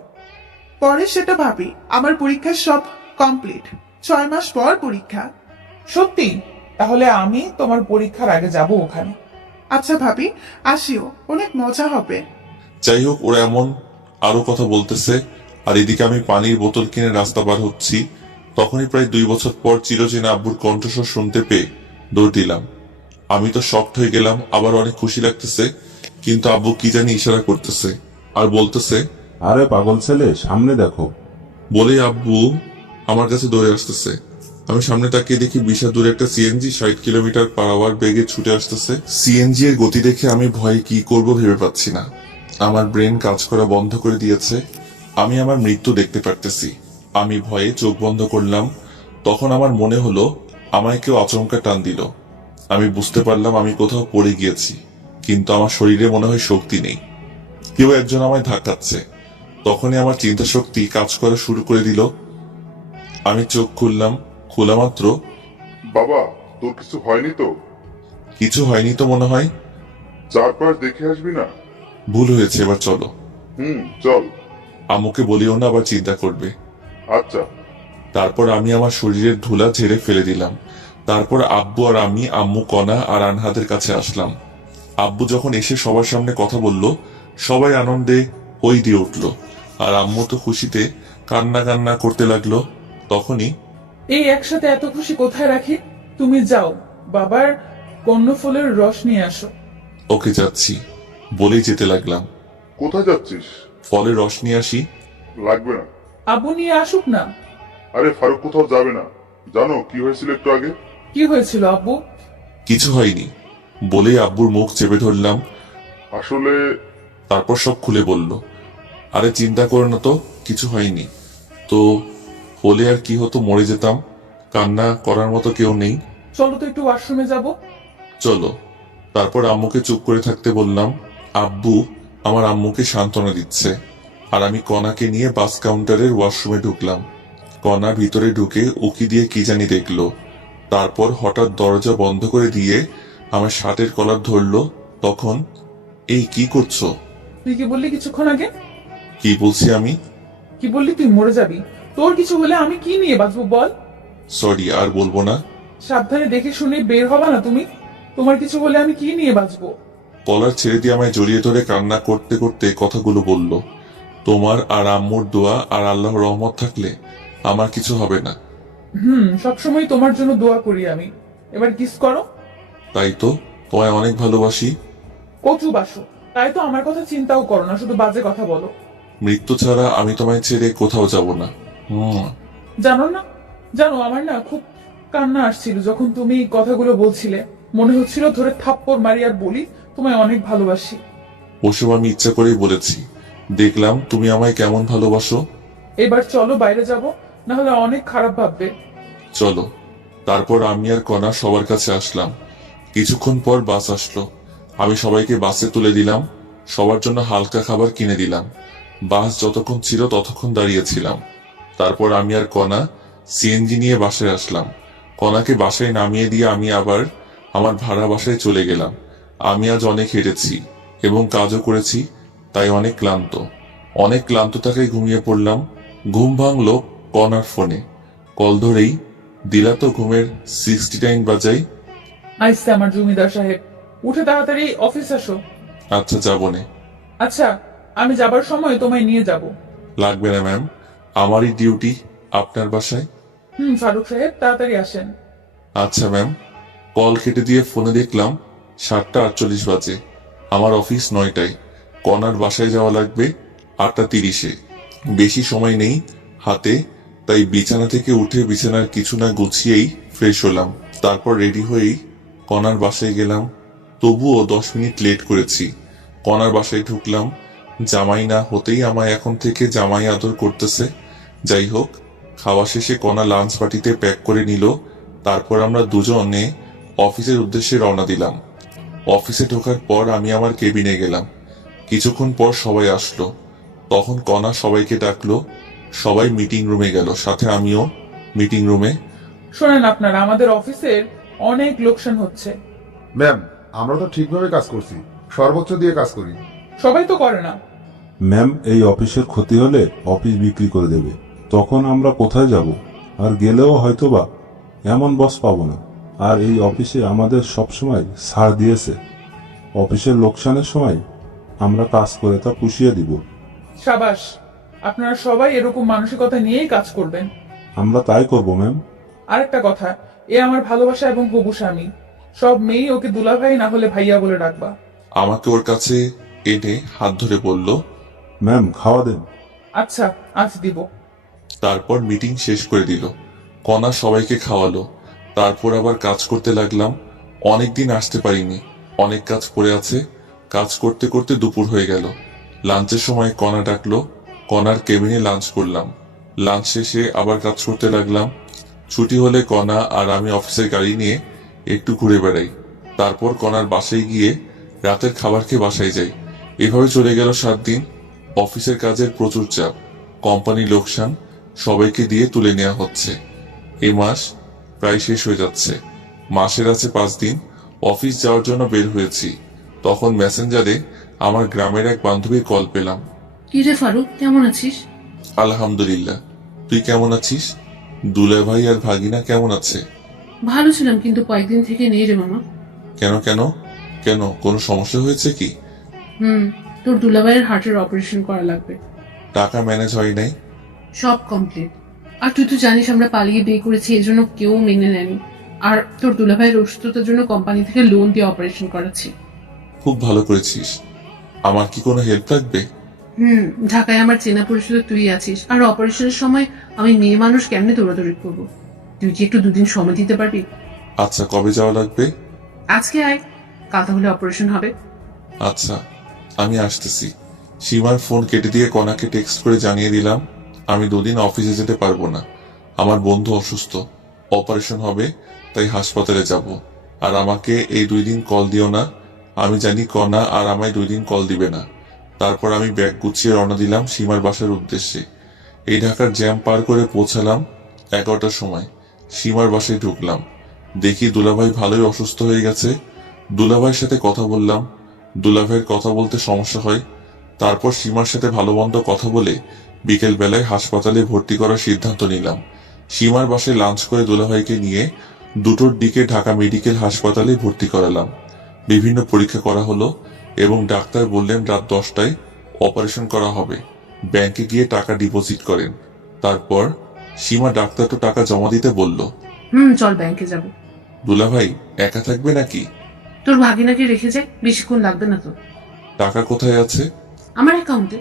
পরে সেটা ভাবি। আমার পরীক্ষা সব কমপ্লিট। 6 মাস পর পরীক্ষা। সত্যি? তাহলে আমি তোমার পরীক্ষার আগে যাব ওখানে। আচ্ছা ভাবি, আসিও, অনেক মজা হবে। যাই হোক, ওরা এমন আরো কথা বলতেছে। আর এদিকে আমি পানির বোতল কিনে রাস্তা পার হচ্ছি। তখনই প্রায় 2 বছর পর চিরচেনা আব্বুর কণ্ঠস্বর শুনতে পেয়ে দৌড় দিলাম। আমি তো শকড হয়ে গেলাম, আবার অনেক খুশি লাগতেছে, কিন্তু আব্বু কি জানি ইশারা করতেছে আর বলতেছে, আরে পাগল ছেলে, সামনে দেখো। বলেই আব্বু আমার কাছে দৌড়ে আসতেছে। আমি সামনে তাকিয়ে দেখি বিশাল দূরে একটা সিএনজি 60 কিলোমিটার পার আওয়ার বেগে ছুটে আসতেছে। সিএনজি এর গতি দেখে আমি ভয়ে কি করব ভেবে পাচ্ছি না। আমার ব্রেন কাজ করা বন্ধ করে দিয়েছে। আমি আমার মৃত্যু দেখতে পারতেছি। আমি ভয়ে চোখ বন্ধ করলাম। তখন আমার মনে হলো আমায় কেউ আচমকা টান দিল। আমি বুঝতে পারলাম আমি কোথাও পড়ে গিয়েছি, কিন্তু আমার শরীরে মনে হয় শক্তি নেই। কেউ একজন আমায় ধাক্কাচ্ছে। তখনই আমার চিন্তা শক্তি কাজ করা শুরু করে দিল। আমি চোখ খুললাম। খোলা মাত্র, বাবা, তোর কিছু হয়নি তো? কিছু হয়নি তো মনে হয়। চারপাশ দেখে আসবি না? ভুল হয়েছে, এবার চলো। চল। আম্মুকে বলিও না, আবার চিন্তা করবে। আচ্ছা। তারপর আমি আমার শরীরের ধুলা ঝেড়ে ফেলে দিলাম। তারপর আব্বু আর আমি, আম্মু, কণা আর আনহাদের কাছে আসলাম। আব্বু যখন এসে সবার সামনে কথা বলল, সবাই আনন্দে হই দিয়ে উঠল, আর আম্মু তো খুশিতে কান্না কান্না করতে লাগলো। তখনই, এই একসাথে এত খুশি কোথায় রাখি? তুমি যাও, বাবার কর্ণফুলের রস নিয়ে আসো। ওকে যাচ্ছি বলেই যেতে লাগলাম। কোথায় যাচ্ছিস? ফলের রস নিয়ে আসি। লাগবে না। আব্বু নিয়ে আসুক না। আরে ফারুক কোথাও যাবে না। জানো কি হয়েছিল একটু আগে? কি হয়েছিল আব্বু? কিছু হয়নি বলেই আব্বুর মুখ চেপে ধরলাম। আসলে তারপর সব খুলে বলল। আরে চিন্তা করো না তো, কিছু হয়নি তো। হলে আর কি হতো, মরে যেতাম। কান্না করার মতো কেউ নেই। চলো তো একটু ওয়াশরুমে যাব। চলো। তারপর আম্মুকে চুপ করে থাকতে বললাম। আব্বু আমার আম্মুকে সান্ত্বনা দিচ্ছে, আর আমি কণাকে নিয়ে বাস কাউন্টারের ওয়াশরুমে ঢুকলাম। কণা ভিতরে ঢুকে উকি দিয়ে কি জানি দেখলো। তারপর হঠাৎ দরজা বন্ধ করে দিয়ে আমার শার্টের কলার ধরলো। তখন, এই কি করছো? তুই কি বললি কিছুক্ষণ আগে? কি বলছি আমি? কি বললি তুই মরে যাবি? তোর কিছু হলে আমি কি নিয়ে বাঁচবো বল? সরি, আর বলবো না। সাবধানে দেখে শুনে বের হবা না তুমি? তোমার কিছু হলে আমি কি নিয়ে বাঁচবো? কলার ছেড়ে দিয়ে আমায় জড়িয়ে ধরে কান্না করতে করতে কথাগুলো বলল। তোমার আর আম্মুর দোয়া আর আল্লাহর রহমত থাকলে আমার কিছু হবে না। সবসময় তোমার জন্য দোয়া করি আমি। এবার কিস করো। তাই তো, তোমায় অনেক ভালোবাসি। কচু বাসো, তাই তো আমার কথা চিন্তাও করো না, শুধু বাজে কথা বলো। মৃত্যু ছাড়া আমি তোমায় ছেড়ে কোথাও যাব না। জানো না, জানো আমার না খুব কান্না আসছিল যখন তুমি এই কথাগুলো বলছিলে। মনে হচ্ছিল ধরে থাপ্পড় মারি আর বলি তোমায় অনেক ভালোবাসি। ওসব আমি ইচ্ছা করেই বলেছি। দেখলাম তুমি আমায় কেমন ভালোবাসো। এবার চলো বাইরে যাব, না হলে অনেক খারাপ ভাববে। চলো। তারপর আমি আর কণা সবার কাছে আসলাম। কিছুক্ষণ পর বাস আসলো। আমি সবাইকে বাসে তুলে দিলাম। সবার জন্য হালকা খাবার কিনে দিলাম। বাস যতক্ষণ ছিল ততক্ষণ দাঁড়িয়েছিলাম। তারপর আমি আর কণা সিএনজি নিয়ে বাসায় আসলাম। কণাকে বাসায় নামিয়ে দিয়ে আমি আবার আমার ভাড়া বাসায় চলে গেলাম। আমি আজ অনেক হেঁটেছি এবং কাজও করেছি, তাই অনেক ক্লান্ত থাকায় ঘুমিয়ে পড়লাম। ঘুম ভাঙলো কণার ফোনে। কল ধরেই দিলা তো ঘুমের 69 বাজাই। আইসে আমার জমিদার সাহেব, উঠে তাড়াতাড়ি অফিস আসো। আচ্ছা, যাবনে। আচ্ছা, আমি যাবার সময় তোমায় নিয়ে যাব। লাগবে না ম্যাম, আমারই ডিউটি আপনার বাসায়। ফারুক সাহেব তাড়াতাড়ি আসেন। আচ্ছা ম্যাম। কল কেটে দিয়ে ফোনে দেখলাম 7:48 বাজে। আমার অফিস 9টায়। কণার বাসায় যাওয়া লাগবে 8:30-এ। বেশি সময় নেই হাতে, তাই বিছানা থেকে উঠে বিছানার কিছু না গুছিয়েই ফ্রেশ হলাম। তারপর রেডি হয়েই কণার বাসায় গেলাম। তবুও 10 মিনিট লেট করেছি। কণার বাসায় ঢুকলাম। জামাই না হতেই আমায় এখন থেকে জামাই আদর করতেছে। যাই হোক, খাওয়া শেষে কণা লাঞ্চ পার্টিতে প্যাক করে নিল। তারপর আমরা দুজনে অফিসের উদ্দেশ্যে রওনা দিলাম। অফিসে ঢোকার পর আমি আমার কেবিনে গেলাম। কিছুক্ষণ পর সবাই আসলো। তখন কণা সবাইকে ডাকলো। সবাই মিটিং রুমে গেল, সাথে আমিও মিটিং রুমে। শোনেন, আপনারা আমাদের অফিসের অনেক লোকসান হচ্ছে। ম্যাম, আমরা তো ঠিকভাবে কাজ করছি, সর্বোচ্চ দিয়ে কাজ করি। সবাই তো করে না। ম্যাম, এই অফিসের ক্ষতি হলে অফিস বিক্রি করে দেবে। তখন আমরা কোথায় যাব? আর গেলেও হয়তোবা এমন বস পাবো না। আর এই অফিসে আমাদের সবসময় ছাড় দিয়েছে। অফিসের লোকসানের সময় আমরা কাজ করে তা পুষিয়ে দিব। সাবাস, আপনারা সবাই এরকম মানসিকতা নিয়েই কাজ করবেন। আমরা তাই করব ম্যাম। আরেকটা কথা, এ আমার ভালোবাসা এবং হবু স্বামী। সব মেয়েই ওকে দুলাভাই না হলে ভাইয়া বলে ডাকবা। আমাকে ওর কাছে এনে হাত ধরে বলল, ম্যাম খাওয়া দেন। আচ্ছা, আজ দিব। তারপর মিটিং শেষ করে দিল। কণা সবাইকে খাওয়ালো। তারপর আবার কাজ করতে লাগলাম। অনেকদিন আসতে পারিনি, অনেক কাজ পড়ে আছে। কাজ করতে করতে দুপুর হয়ে গেল। লাঞ্চের সময় কণা ডাকলো। কণার কেবিনে লাঞ্চ করলাম। লাঞ্চ শেষে আবার কাজ করতে লাগলাম। ছুটি হলে কণা আর আমি অফিসের গাড়ি নিয়ে একটু ঘুরে বেড়াই। তারপর কণার বাসায় গিয়ে রাতের খাবার খেয়ে বাসায় যাই। এভাবে চলে গেল 7 দিন। অফিসের কাজের প্রচুর চাপ, কোম্পানি লোকসান, সবাইকে দিয়ে তুলে নেওয়া হচ্ছে। এই মাস প্রায় শেষ হয়ে যাচ্ছে। মাসের আছে 5 দিন। অফিস যাওয়ার জন্য বের হয়েছি, তখন মেসেঞ্জারে আমার গ্রামের এক বান্ধবীর কল পেলাম। কি রে ফারুক, কেমন আছিস? আলহামদুলিল্লাহ, তুই কেমন আছিস? দুলা ভাই আর ভাগিনা কেমন আছে? ভালো ছিলাম, কিন্তু কয়েকদিন থেকে নেই রে মামা। কেন কেন কেন কোনো সমস্যা হয়েছে কি? তোর দুলাভাইয়ের হার্টের অপারেশন করা লাগবে। টাকা ম্যানেজ হয় নাই? সব কমপ্লিট। আর তুই তো জানিস আমরা পালিয়ে বিয়ে করেছি, এজন্য কেউ মেনে নেয়নি। আর তোর দুলাভাইয়ের অসুস্থতার জন্য কোম্পানি থেকে লোন দিয়ে অপারেশন করাচ্ছি। খুব ভালো করেছিস। আমার কি কোনো হেল্প লাগবে? ঢাকায় আমার চেনা পরিচিত তুই আছিস, আর অপারেশনের সময় আমি মেয়ে মানুষ কেমনে দৌড়াদৌড়ি করবো? তুই কি একটু 2 দিন সময় দিতে পারবি? আচ্ছা, কবে যাওয়া লাগবে? আজকে আয়, কাল তাহলে অপারেশন হবে। আচ্ছা, আমি আসতেছি। সীমার ফোন কেটে দিয়ে কণাকে টেক্সট করে জানিয়ে দিলাম আমি 2 দিন অফিসে যেতে পারবো না। আমার বন্ধু অসুস্থ, অপারেশন হবে, তাই হাসপাতালে যাব। আর আমাকে এই 2 দিন কল দিও না। আমি জানি কণা আর আমায় 2 দিন কল দিবে না। তারপর আমি ব্যাগ গুছিয়ে রওনা দিলাম সীমার বাসার উদ্দেশ্যে। এই ঢাকার জ্যাম পার করে পৌঁছালাম 11টার সময়। সীমার বাসায় ঢুকলাম, দেখি দুলাভাই ভালোই অসুস্থ হয়ে গেছে। দুলাভাইয়ের সাথে কথা বললাম। দুলাভাইয়ের কথা বলতে সমস্যা হয়। তারপর সীমার সাথে ভালো মন্দ কথা বলে বিকেল বেলায় হাসপাতালে ভর্তি করার সিদ্ধান্ত নিলাম। সীমার বাসায় লাঞ্চ করে দুলাভাইকে নিয়ে 2টোর দিকে ঢাকা মেডিকেল হাসপাতালে ভর্তি করালাম। বিভিন্ন পরীক্ষা করা হলো এবং ডাক্তার বললেন রাত 10টায় অপারেশন করা হবে। ব্যাংকে গিয়ে টাকা ডিপোজিট করেন। তারপর সীমা ডাক্তার তো টাকা জমা দিতে বলল। চল ব্যাংকে যাব। দুলাভাই একা থাকবে নাকি? তোর ভাগিনাকে রেখে যাই, বেশিক্ষণ লাগবে না তো। টাকা কোথায় আছে? আমার অ্যাকাউন্টে।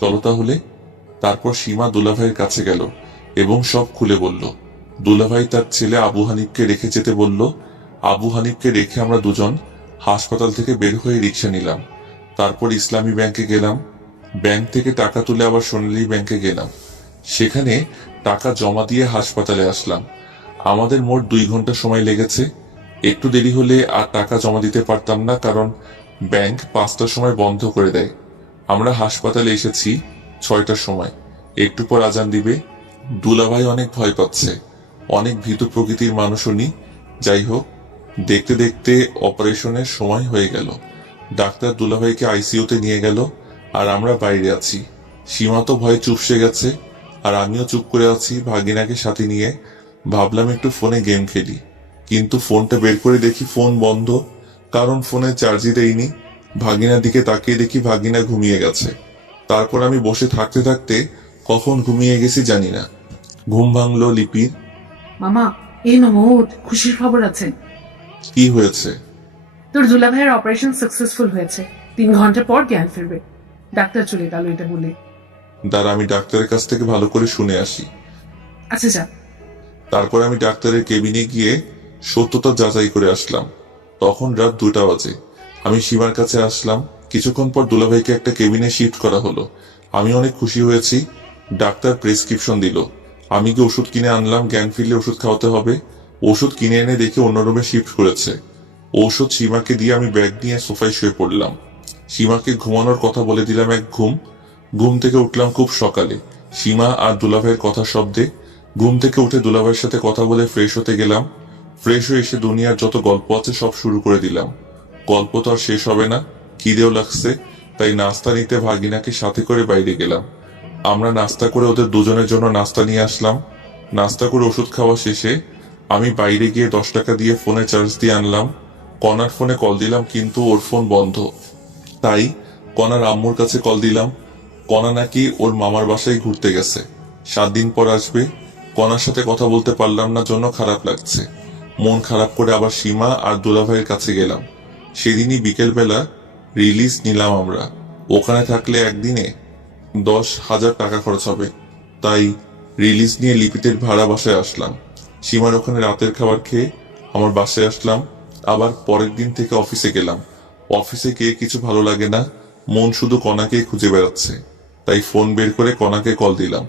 চলো তাহলে। তারপর সীমা দুলাভাইয়ের কাছে গেল এবং সব খুলে বলল। দুলাভাই তার ছেলে আবু হানিফকে রেখে যেতে বলল। আবু হানিফকে রেখে আমরা দুজন হাসপাতাল থেকে বের হয়ে রিক্সা নিলাম। তারপর ইসলামী ব্যাংকে গেলাম। ব্যাংক থেকে টাকা তুলে আবার সোনালী ব্যাংকে গেলাম। সেখানে টাকা জমা দিয়ে হাসপাতালে আসলাম। আমাদের মোট 2 ঘন্টা সময় লেগেছে। একটু দেরি হলে আর টাকা জমা দিতে পারতাম না, কারণ ব্যাংক 5টার সময় বন্ধ করে দেয়। আমরা হাসপাতালে এসেছি 6টার সময়। একটু পর আজান দিবে। দুলাভাই অনেক ভয় পাচ্ছে, অনেক ভীতু প্রকৃতির মানুষ উনি। যাই হোক, দেখতে দেখতে অপারেশনের সময় হয়ে গেল। ডাক্তার দুলাভাইকে আইসিইউতে নিয়ে গেল আর আমরা বাইরে আছি। সীমা তো ভয়ে চুপসে গেছে আর আমিও চুপ করে আছি ভাগিনাকে সাথে নিয়ে। ভাবলাম একটু ফোনে গেম খেলি, কিন্তু ফোনটা বের করে দেখি ফোন বন্ধ, কারণ ফোনে চার্জই দেইনি। ভাগিনার দিকে তাকিয়ে দেখি ভাগিনা ঘুমিয়ে গেছে। তারপর আমি বসে থাকতে থাকতে কখন ঘুমিয়ে গেছি জানি না। ঘুম ভাঙলো লিপির। মামা, এই মামা ওঠ, খুশির খবর আছে। কি হয়েছে? তোর দুলাভাইয়ের অপারেশন সাকসেসফুল হয়েছে। 3 ঘন্টা পর জ্ঞান ফিরবে। ডাক্তার চলে গেল এটা বলে। দাঁড়া, আমি ডাক্তারের কাছ থেকে ভালো করে শুনে আসি। আচ্ছা যা। তারপর আমি ডাক্তারের কেবিনে গিয়ে সত্যতা যাচাই করে আসলাম। তখন রাত 2টা বাজে। আমি সীমার কাছে আসলাম। কিছুক্ষণ পর দুলাভাইকে একটা কেবিনে শিফট করা হলো। আমি অনেক খুশি হয়েছি। ডাক্তার প্রেসক্রিপশন দিল। আমি কি ওষুধ কিনে আনলাম, জ্ঞান ফিরলে ওষুধ খাওয়াতে হবে। ওষুধ কিনে এনে দেখে অন্য রুমে শিফট করেছে। ঔষধ সীমাকে দিয়ে আমি ব্যাগ নিয়ে সোফায় শুয়ে পড়লাম। সীমাকে ঘুমানোর কথা বলে দিলাম এক ঘুম। ঘুম থেকে উঠলাম খুব সকালে, সীমা আর দুলাভাইয়ের কথা শব্দে। ঘুম থেকে উঠে দুলাভাইয়ের সাথে কথা বলে ফ্রেশ হতে গেলাম। ফ্রেশ হয়ে এসে দুনিয়ার যত গল্প আছে সব শুরু করে দিলাম। গল্প তো আর শেষ হবে না, খিদেও লাগছে, তাই নাস্তা নিতে ভাগিনাকে সাথে করে বাইরে গেলাম। আমরা নাস্তা করে ওদের দুজনের জন্য নাস্তা নিয়ে আসলাম। নাস্তা করে ওষুধ খাওয়া শেষে আমি বাইরে গিয়ে 10 টাকা দিয়ে ফোনে চার্জ দিয়ে আনলাম। কণার ফোনে কল দিলাম, কিন্তু ওর ফোন বন্ধ। তাই কণার আম্মুর কাছে কল দিলাম। কণা নাকি ওর মামার বাসায় ঘুরতে গেছে, 7 দিন পর আসবে। কণার সাথে কথা বলতে পারলাম না জন্য খারাপ লাগছে। মন খারাপ করে আবার সীমা আর দুলাভাইয়ের কাছে গেলাম। সেদিনই বিকেলবেলা রিলিজ নিলাম আমরা। ওখানে থাকলে একদিনে 10,000 টাকা খরচ হবে, তাই রিলিজ নিয়ে লিপিতের ভাড়া বাসায় আসলাম। সীমার ওখানে রাতের খাবার খেয়ে আমার বাসায় আসলাম। আবার পরের দিন থেকে অফিসে গেলাম। অফিসে গিয়ে কিছু ভালো লাগে না, মন শুধু কণাকেই খুঁজে বেড়াচ্ছে। তাই ফোন বের করে কণাকে কল দিলাম,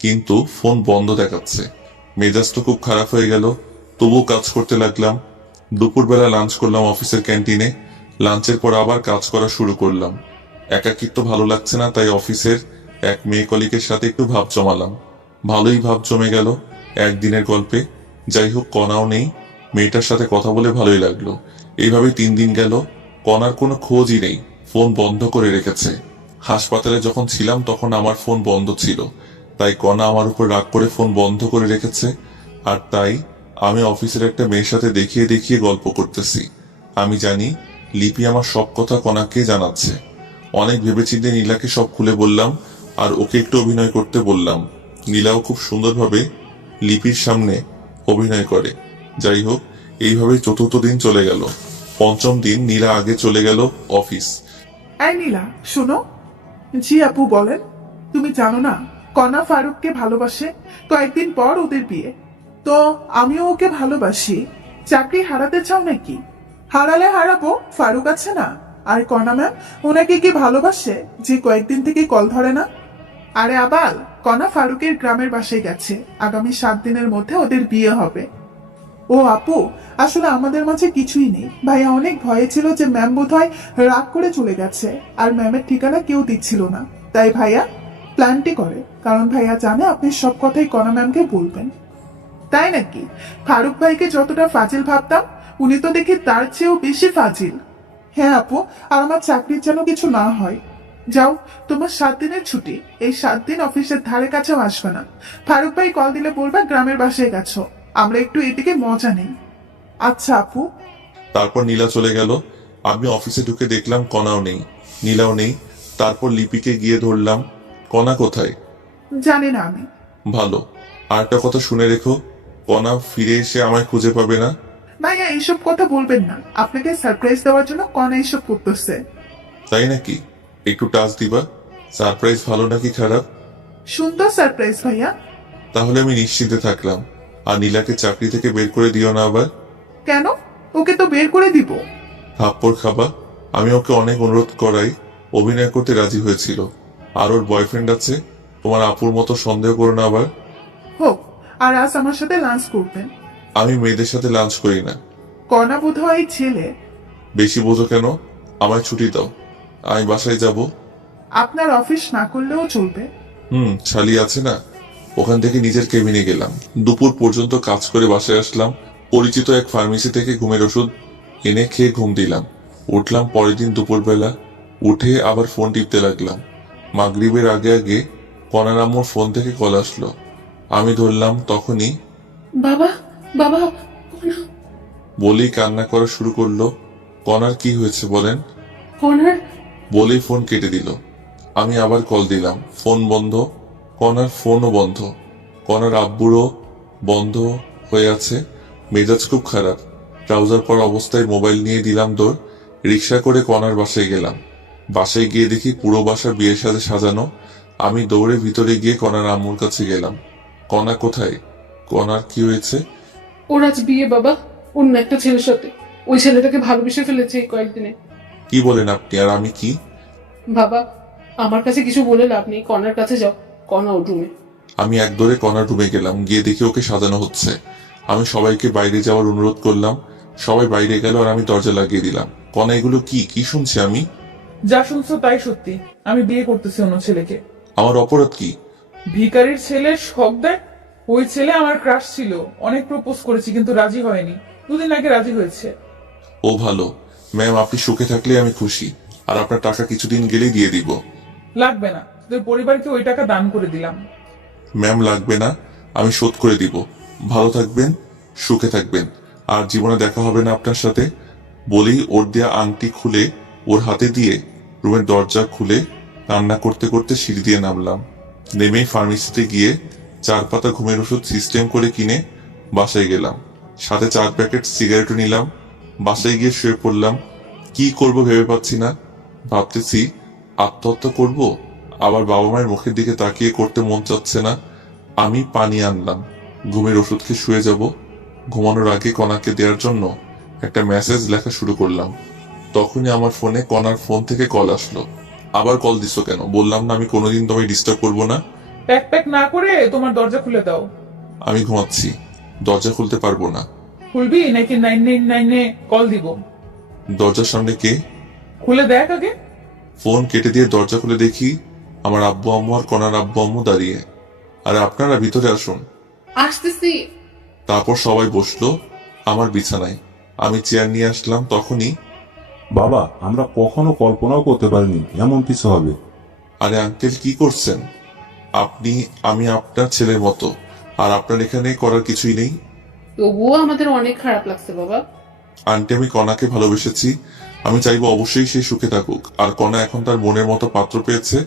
কিন্তু ফোন বন্ধ দেখাচ্ছে। মেজাজ তো খুব খারাপ হয়ে গেল, তবুও কাজ করতে লাগলাম। দুপুরবেলা লাঞ্চ করলাম অফিসের ক্যান্টিনে। লাঞ্চের পর আবার কাজ করা শুরু করলাম। একাকিত্ব ভালো লাগছে না, তাই অফিসের এক মেয়ে কলিগের সাথে একটু ভাব জমালাম। ভালোই ভাব জমে গেল একদিনের গল্পে। যাই হোক, কণাও নেই, মেয়েটার সাথে কথা বলে ভালোই লাগলো। এইভাবে 3 দিন গেল, কণার কোনো খোঁজই নেই, ফোন বন্ধ করে রেখেছে। হাসপাতালে যখন ছিলাম তখন আমার ফোন বন্ধ ছিল, তাই কণা আমার উপর রাগ করে ফোন বন্ধ করে রেখেছে। আর তাই আমি অফিসের একটা মেয়ের সাথে দেখিয়ে দেখিয়ে গল্প করতেছি। আমি জানি লিপি আমার সব কথা কণাকে জানাচ্ছে। অনেক ভেবেচিন্তে নীলাকে সব খুলে বললাম, আর ওকে একটু অভিনয় করতে বললাম। নীলাও খুব সুন্দরভাবে লিপির সামনে অভিনয় করে। যাই হোক, এইভাবে 4র্থ দিন চলে গেল। 5ম দিন নীলা আগে চলে গেল অফিস। এই নীলা, শোনো। জি আপু, বলেন। তুমি জানো না কণা ফারুককে ভালোবাসে? কয়েকদিন পর ওদের বিয়ে। তো আমিও ওকে ভালোবাসি। চাকরি হারাতে চাও নাকি? হারালে হারাবো, ফারুক আছে না। আর কণা ম্যাম ওনাকে কি ভালোবাসে যে কয়েকদিন থেকে কল ধরে না? আরে আবাল, কণা ফারুকের গ্রামের বাসায় গেছে। আগামী 7 দিনের মধ্যে ওদের বিয়ে হবে। ও আপু, আসলে আমাদের মাঝে কিছুই নেই। ভাইয়া অনেক ভয়ে ছিল যে ম্যাম বোধহয় রাগ করে চলে গেছে, আর ম্যামের ঠিকানা কেউ দিচ্ছিল না। তাই ভাইয়া প্ল্যানটি করে, কারণ ভাইয়া জানে আপনি সব কথাই কণা ম্যামকে বলবেন। তাই নাকি? ফারুক ভাইকে যতটা ফাজিল ভাবতাম, উনি তো দেখি তার চেয়েও বেশি ফাজিল। হ্যাঁ আপু, আর আমার চাকরির যেন কিছু না হয়। যাও, তোমার 7 দিনের ছুটি। এই 7 দিন অফিসের ধারে কাছেও আসবে না। ফারুক ভাই কল দিলে বলবা গ্রামের বাসায় গেছো, আমরা একটু এদিকে মজা নেই। আচ্ছা আপু। তারপর নীলা চলে গেল। আমি অফিসে ঢুকে দেখলাম কণাও নেই, নীলাও নেই। তারপর লিপিকে গিয়ে ধরলাম, কণা কোথায়? জানি না আমি। ভালো। আর একটা কথা শুনে রেখো, কণা ফিরে এসে আমায় খুঁজে পাবে না। ভাইয়া এইসব কথা বলবেন না। আপনাকে সারপ্রাইজ দেওয়ার জন্য কণা এইসব করতেছে। তাই নাকি? একটু টাচ দিবা। সারপ্রাইজ ভালো নাকি খারাপ? সুন্দর সারপ্রাইজ ভাইয়া। তাহলে আমি নিশ্চিন্তে থাকলাম। আর নীলাকে চাকরি থেকে বের করে দিও না আবার। কেন? ওকে তো বের করে দিব। থাপ্পড় খাবা। আমি ওকে অনেক অনুরোধ করাই অভিনয় করতে রাজি হয়েছিল। আর ওর বয়ফ্রেন্ড আছে, তোমার আপুর মতো সন্দেহ করো না আবার। হোক, আর আজ আমার সাথে লাঞ্চ করবেন। আমি মেয়েদের সাথে লাঞ্চ করি না। কণা বোধহয় ছেলে। বেশি বোঝো কেন? আমায় ছুটি দাও, আমি বাসায় যাব। আপনার অফিস না করলেও চলবে। শালি আছে না, ওখান থেকে নিজের কেবিনে গেলাম। দুপুর পর্যন্ত কাজ করে বাসায় আসলাম। পরিচিত এক ফার্মেসি থেকে ঘুমের ওষুধ এনে খেয়ে ঘুম দিলাম। উঠলাম পরের দিন দুপুরবেলা। উঠে আবার ফোন টিপতে লাগলাম। মাগরিবের আগে আগে কণার আম্মুর ফোন থেকে কল আসলো। আমি ধরলাম, তখনই বাবা, বাবা, কণা, বলেই কান্না করা শুরু করলো। কণার কি হয়েছে বলেন? কণার বলেই ফোন কেটে দিল। আমি আবার কল দিলাম, ফোন বন্ধ। কণার ফোনও বন্ধ। কণার আব্বুরও বন্ধ হয়ে আছে। মেজাজ খুব খারাপ। ট্রাউজার পরা অবস্থায় মোবাইল নিয়ে দিলাম দৌড়। রিক্সা করে কণার বাসায় গেলাম। বাসায় গিয়ে দেখি পুরো বাসা বিয়ের সাথে সাজানো। আমি দৌড়ে ভিতরে গিয়ে কণার আম্মুর কাছে গেলাম। কণা কোথায়? কণার কি হয়েছে? ওর আজ বিয়ে বাবা, অন্য একটা ছেলের সাথে। ওই ছেলেটাকে ভালোবেসে ফেলেছে এই কয়েকদিনে। কি বলেন আপনি? আর আমি কি? বাবা, আমার কাছে কিছু বলে লাভ নেই, কণার কাছে যাও। কণা ওর রুমে। আমি এক দৌড়ে কণার রুমে গেলাম। গিয়ে দেখি ওকে সাজানো হচ্ছে। আমি সবাইকে বাইরে যাওয়ার অনুরোধ করলাম। সবাই বাইরে গেল আর আমি দরজা লাগিয়ে দিলাম। কণা, এগুলো কি কি শুনছি আমি? যা শুনছো তাই সত্যি। আমি বিয়ে করতেছি অন্য ছেলেকে। আমার অপরাধ কি? ভিখারির ছেলে শখ দেয়। ওই ছেলে আমার ক্রাশ ছিল, অনেক প্রপোজ করেছি কিন্তু রাজি হয়নি। 2 দিন আগে রাজি হয়েছে। ও ভালো। ম্যাম, আপনি সুখে থাকলে আমি খুশি। আর আপনার টাকা কিছুদিন গেলেই দিয়ে দিব। লাগবে না, তোদের পরিবারকে ওই টাকা দান করে দিলাম। ম্যাম, লাগবে না, আমি শোধ করে দিব। ভালো থাকবেন, সুখে থাকবেন। আর জীবনে দেখা হবে না আপনার সাথে। বলেই ওর দেয়া আংটি খুলে ওর হাতে দিয়ে রুমের দরজা খুলে কান্না করতে করতে সিঁড়ি দিয়ে নামলাম। নেমেই ফার্মেসিতে গিয়ে 4 পাতা ঘুমের ওষুধ সিস্টেম করে কিনে বাসায় গেলাম, সাথে 4 প্যাকেট সিগারেটও নিলাম। বাসায় গিয়ে শুয়ে পড়লাম। কি করব ভেবে পাচ্ছি না। ভাবতেছি আত্মহত্যা করব, আবার বাবা মায়ের মুখের দিকে তাকিয়ে করতে মন চাচ্ছে না। আমি পানি আনলাম, ঘুমের ওষুধ খেয়ে শুয়ে যাব। ঘুমানোর আগে কণাকে দেওয়ার জন্য একটা মেসেজ লেখা শুরু করলাম। তখনই আমার ফোনে কণার ফোন থেকে কল আসলো। আবার কল দিছো কেন? বললাম না আমি কোনোদিন তোমায় ডিস্টার্ব করবো না। প্যাক প্যাক না করে তোমার দরজা খুলে দাও। আমি ঘুমাচ্ছি, দরজা খুলতে পারবো না। খুলবি নাকি 999 কল দিব? দরজার সামনে কে? খুলে দেখ আগে। ফোন কেটে দিয়ে দরজা খুলে দেখি আমার আব্বু আম্মু আর কণার আব্বু আম্মু দাঁড়িয়ে। আর আপনারা ভিতরে আসুন। আসতেছি। তারপর সবাই বসলো আমার বিছানায়। আমি চেয়ার নিয়ে আসলাম। তখনই, বাবা, আমরা কখনো কল্পনাও করতে পারিনি এমন কিছু হবে। আরে আঙ্কেল কি করছেন আপনি? আমি আপনার ছেলের মতো, আর আপনার এখানে করার কিছুই নেই। তবুও আমাদের অনেক খারাপ লাগছে বাবা। আন্টি, আমি কণাকে ভালোবেসেছি। আমি চাইবো অবশ্যই সে সুখে থাকুক, আর কণা এখন তার মনের মতো পাত্র পেয়েছে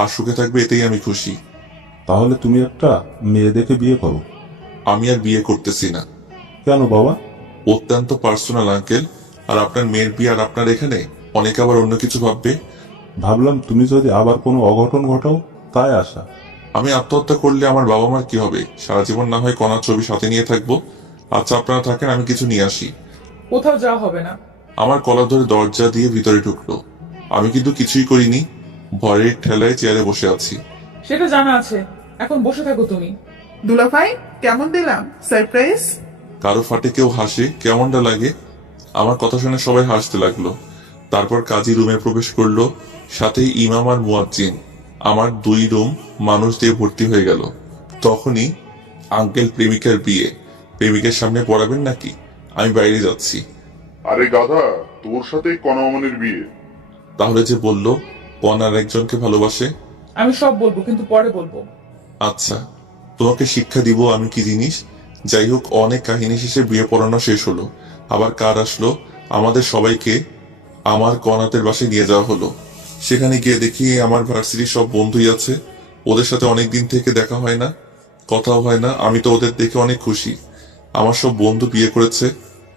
আর সুখে থাকবে, এতেই আমি খুশি। তাহলে তুমি একটা মেয়ে দেখে বিয়ে করো। আমি আর বিয়ে করতেছি না। কেন বাবা? অত্যন্ত পার্সোনাল আঙ্কেল। আর আপনার মেয়ের বিয়ে আর আপনার এখানে অনেকে আবার অন্য কিছু ভাববে। ভাবলাম তুমি যদি আবার কোনো অঘটন ঘটাও, তাই আশা। আমি আত্মহত্যা করলে আমার বাবা মার কি হবে? সারা জীবন না হয় কণার ছবি সাথে নিয়ে থাকবো। আচ্ছা আপনারা থাকেন, আমি কিছু নিয়ে আসি। কোথাও যাওয়া হবে না। আমার কলার ধরে দরজা দিয়ে ভিতরে ঢুকলো। আমি কিন্তু কিছুই করিনি, ভয়ের ঠেলায় চেয়ারে বসে আছি। সেটা জানা আছে, এখন বসে থাকো তুমি। দুলাভাই, কেমন দিলাম সারপ্রাইজ? কারো ফাটে কেউ হাসে, কেমনটা লাগে? আমার কথা শুনে সবাই হাসতে লাগলো। তারপর কাজী রুমে প্রবেশ করলো, সাথে ইমাম আর মুয়াজ্জিন। আমার 2 রুম মানুষ দিয়ে ভর্তি হয়ে গেল। তখনই, আঙ্কেল, প্রেমিকার বিয়ে, প্রেমিকের সামনে পড়াবেন নাকি? আমি বাইরে যাচ্ছি। আরে গাধা, তোর সাথেই কণামামনির বিয়ে। তাহলে যে বলল কণার একজনকে ভালোবাসে। আমি সব বলবো, কিন্তু পরে বলবো। আচ্ছা, তোমাকে শিক্ষা দিব আমি কি জিনিস। যাই হোক, অনেক কাহিনী শেষে বিয়ে পড়ানো শেষ হলো। আবার কার আসলো, আমাদের সবাইকে আমার কনাতের বাসায় নিয়ে যাওয়া হলো। সেখানে গিয়ে দেখি আমার ভার্সিটির সব বন্ধুই আছে। ওদের সাথে অনেকদিন থেকে দেখা হয় না, কথাও হয় না। আমি তো ওদের দেখে অনেক খুশি। আমার সব বন্ধু বিয়ে করেছে,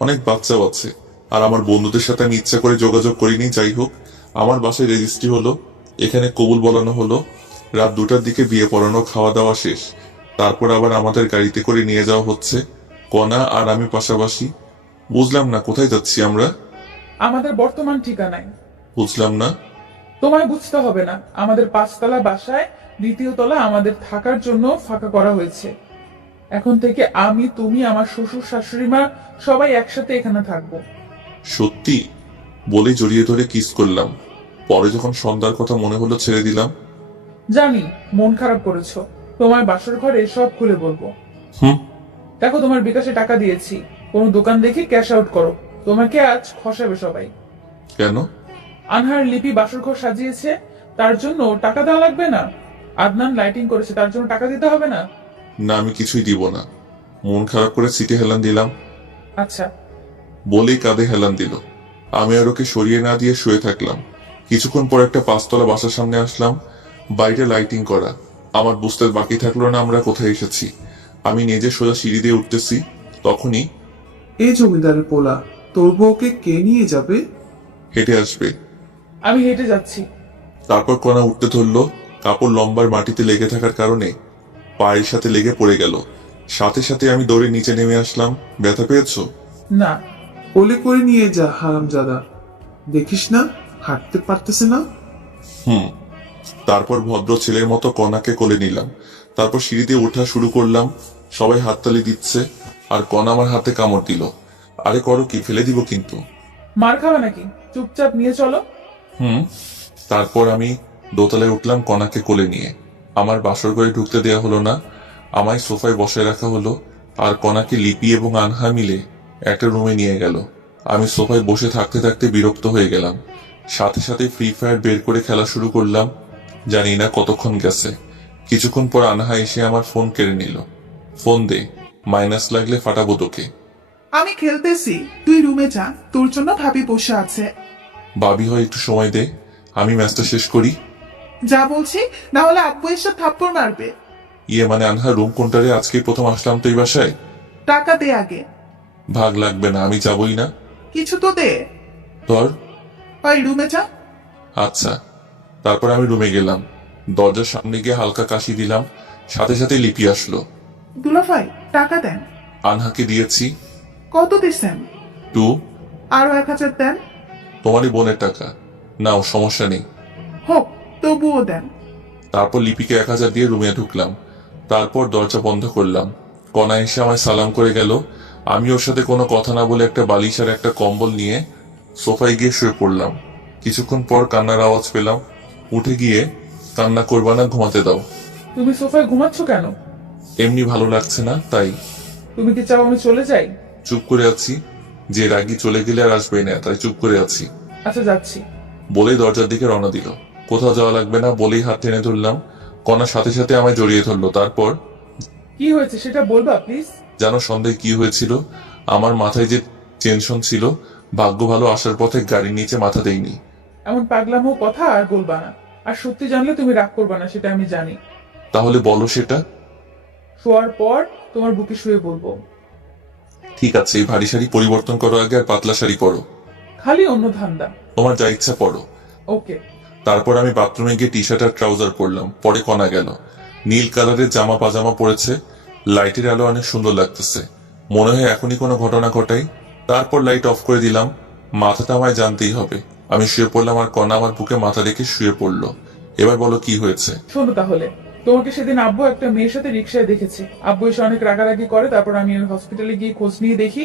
অনেক বাচ্চাও আছে। আর আমার বন্ধুদের সাথে আমি ইচ্ছা করে যোগাযোগ করিনি। যাই হোক, আমার বাসায় রেজিস্ট্রি হলো, এখানে কবুল বলানো হলো। রাত 2টার দিকে বিয়ে পড়ানো, খাওয়া দাওয়া শেষ। তারপর আবার আমাদের গাড়িতে করে নিয়ে যাওয়া হচ্ছে, কণা আর আমি পাশাপাশি। বুঝলাম না কোথায় যাচ্ছি আমরা। আমাদের বর্তমান ঠিকানায়। বুঝলাম না। তোমায় বুঝতে হবে না, আমাদের 5তলা বাসায় 2য় তলা আমাদের থাকার জন্য ফাঁকা করা হয়েছে। এখন থেকে আমি, তুমি, আমার শ্বশুর শাশুড়ি মা সবাই একসাথে এখানে থাকবো। সত্যি? বলে জড়িয়ে ধরে কিস করলাম। পরে যখন সন্ধ্যার কথা মনে হলো ছেড়ে দিলাম। জানি মন খারাপ করেছো, তোমার বাসর ঘরে সব খুলে বলবো। হুম। দেখো, তোমার বিকাশে টাকা দিয়েছি, কোনো দোকান দেখে ক্যাশ আউট করো। তোমাকে আজ খসাবে সবাই। কেন? আনহার লিপি বাসর ঘর সাজিয়েছে, তার জন্য টাকা দেওয়া লাগবে না? আদনান লাইটিং করেছে, তার জন্য টাকা দিতে হবে না? না, আমি কিছুই দিব না। মন খারাপ করে সিটে হেলান দিলাম। আচ্ছা। বলেই কাঁধে হেলান দিল। আমি আর ওকে সরিয়ে না দিয়ে শুয়ে থাকলাম। কিছুক্ষণ পর একটা 5তলা বাসার সামনে আসলাম। বাইরে লাইটিং করা। আমার বুঝতে বাকি থাকলো না আমরা কোথায় এসেছি। আমি নিজে সোজা সিঁড়ি দিয়ে উঠতেছি, তখনই এই জমিদারের পোলা, তোর বউকে কে নিয়ে যাবে? হেঁটে আসবে। আমি হেঁটে যাচ্ছি। তারপর কণা উঠতে ধরলো। কাপড় লম্বার মাটিতে লেগে থাকার কারণে পায়ের সাথে লেগে পড়ে গেল। সাথে সাথে আমি দৌড়ে নিচে নেমে আসলাম। ব্যথা পেয়েছো? না। কোলে করে নিয়ে যা হারামজাদা, দেখিস না হাঁটতে পারতেছে না। হুম। তারপর ভদ্র ছেলের মতো কণাকে কোলে নিলাম। তারপর সিঁড়িতে ওঠা শুরু করলাম। সবাই হাততালি দিচ্ছে, আর কণা আমার হাতে কামড় দিল। আরে করো কি, ফেলে দিব কিন্তু। মার খাবে নাকি? চুপচাপ নিয়ে চলো। হুম। তারপর আমি দোতলায় উঠলাম কণাকে কোলে নিয়ে। আমার বাসর ঘরে ঢুকতে দেয়া হলো না, আমায় সোফায় বসায় রাখা হলো। আর কণাকে লিপি এবং আনহা মিলে একটা রুমে নিয়ে গেল। আমি সোফায় বসে থাকতে থাকতে বিরক্ত হয়ে গেলাম। সাথে সাথে ফ্রি ফায়ার বের করে খেলা শুরু করলাম। জানি না কতক্ষণ গেছে। কিছুক্ষণ পর আনহা এসে আমার ফোন কেড়ে নিল। ফোন দে, মাইনাস লাগলে ফাটাবো তোকে। আমি খেলতেছি, তুই রুমে যা, তোর জন্য ভাবি বসে আছে। ভাবি হয় একটু সময় দে, আমি ম্যাচটা শেষ করি। যা বলছি, না হলে আব্বু এসে থাপ্পড় মারবে। ইয়ে মানে আনহা, রুম কোনটারে? আজকে প্রথম আসলাম তো এই বাসায়। টাকা দে আগে। ভাগ লাগবে না, আমি যাবই না। কিছু তো দে। ধর। ওই রুমে যা। আচ্ছা। তারপর আমি রুমে গেলাম, দরজার সামনে গিয়ে হালকা কাশি দিলাম, সাথে সাথে লিপি আসলো। দুলাভাই টাকা দেন। আনহাকে দিয়েছি। কত দিচ্ছেন? 2। আরো 1000 দেন। তোমারই বোনের টাকা, নাও, সমস্যা নেই। হোক, তবুও দেন। তারপর লিপিকে 1000 দিয়ে রুমে ঢুকলাম, তারপর দরজা বন্ধ করলাম। কণা এসে আমায় সালাম করে গেল। আমি ওর সাথে কোনো কথা না বলে একটা বালিশ আর একটা কম্বল নিয়ে সোফায় গিয়ে শুয়ে পড়লাম। কিছুক্ষণ পর কান্নার আওয়াজ পেলাম। উঠে গিয়ে, কান্না করবা না, ঘুমাতে দাও। তুমি সোফায় ঘুমাচ্ছ কেন? এমনি ভালো লাগছে না, তাই। তুমি কি চাও আমি চলে যাই? চুপ করে আছি, যে রাগী চলে গেলে আর আসবেই না, তাই চুপ করে আছি। আচ্ছা, যাচ্ছি। বলেই দরজার দিকে রওনা দিল। কোথাও যাওয়া লাগবে না বলেই হাত টেনে ধরলাম। কণা সাথে সাথে আমায় জড়িয়ে ধরলো। তারপর কি হয়েছে সেটা বলবা প্লিজ? জানো সন্ধ্যায় কি হয়েছিল? আমার মাথায় যে টেনশন ছিল, ভাগ্য ভালো আসার পথে গাড়ির নিচে মাথা দেইনি। এমন পাগলামো কথা আর বলবা না। আর সত্যি জানলে তুমি রাগ করবা না, সেটা আমি জানি। তাহলে বলো সেটা। শোয়ার পর তোমার বুকে শুয়ে বলবো। ঠিক আছে, এই ভারী শাড়ি পরিবর্তন করো আগে, আর পাতলা শাড়ি পরো। খালি অন্য ধান্দা। তোমার যা ইচ্ছা পরো। ওকে। তারপর আমি বাথরুমে গিয়ে টি শার্ট আর ট্রাউজার পরলাম। পরে কণা গেল। নীল কালারের জামা পাজামা পরেছে, লাইটের আলো অনেক সুন্দর লাগতেছে। মনে হয় এখনই কোনো ঘটনা ঘটাই। তারপর লাইট অফ করে দিলাম। মাথাটা আমায় জানতেই হবে। আমি শুয়ে পড়লাম আর কণা আমার বুকে মাথা রেখে শুয়ে পড়লো। এবার বলো কি হয়েছে। শোনো তাহলে, তোমাকে সেদিন আব্বু একটা মেয়ের সাথে রিক্সায় দেখেছে। আব্বু এসে অনেক রাগারাগি করে, তারপর আমি ওই হসপিটালে গিয়ে খোঁজ নিয়ে দেখি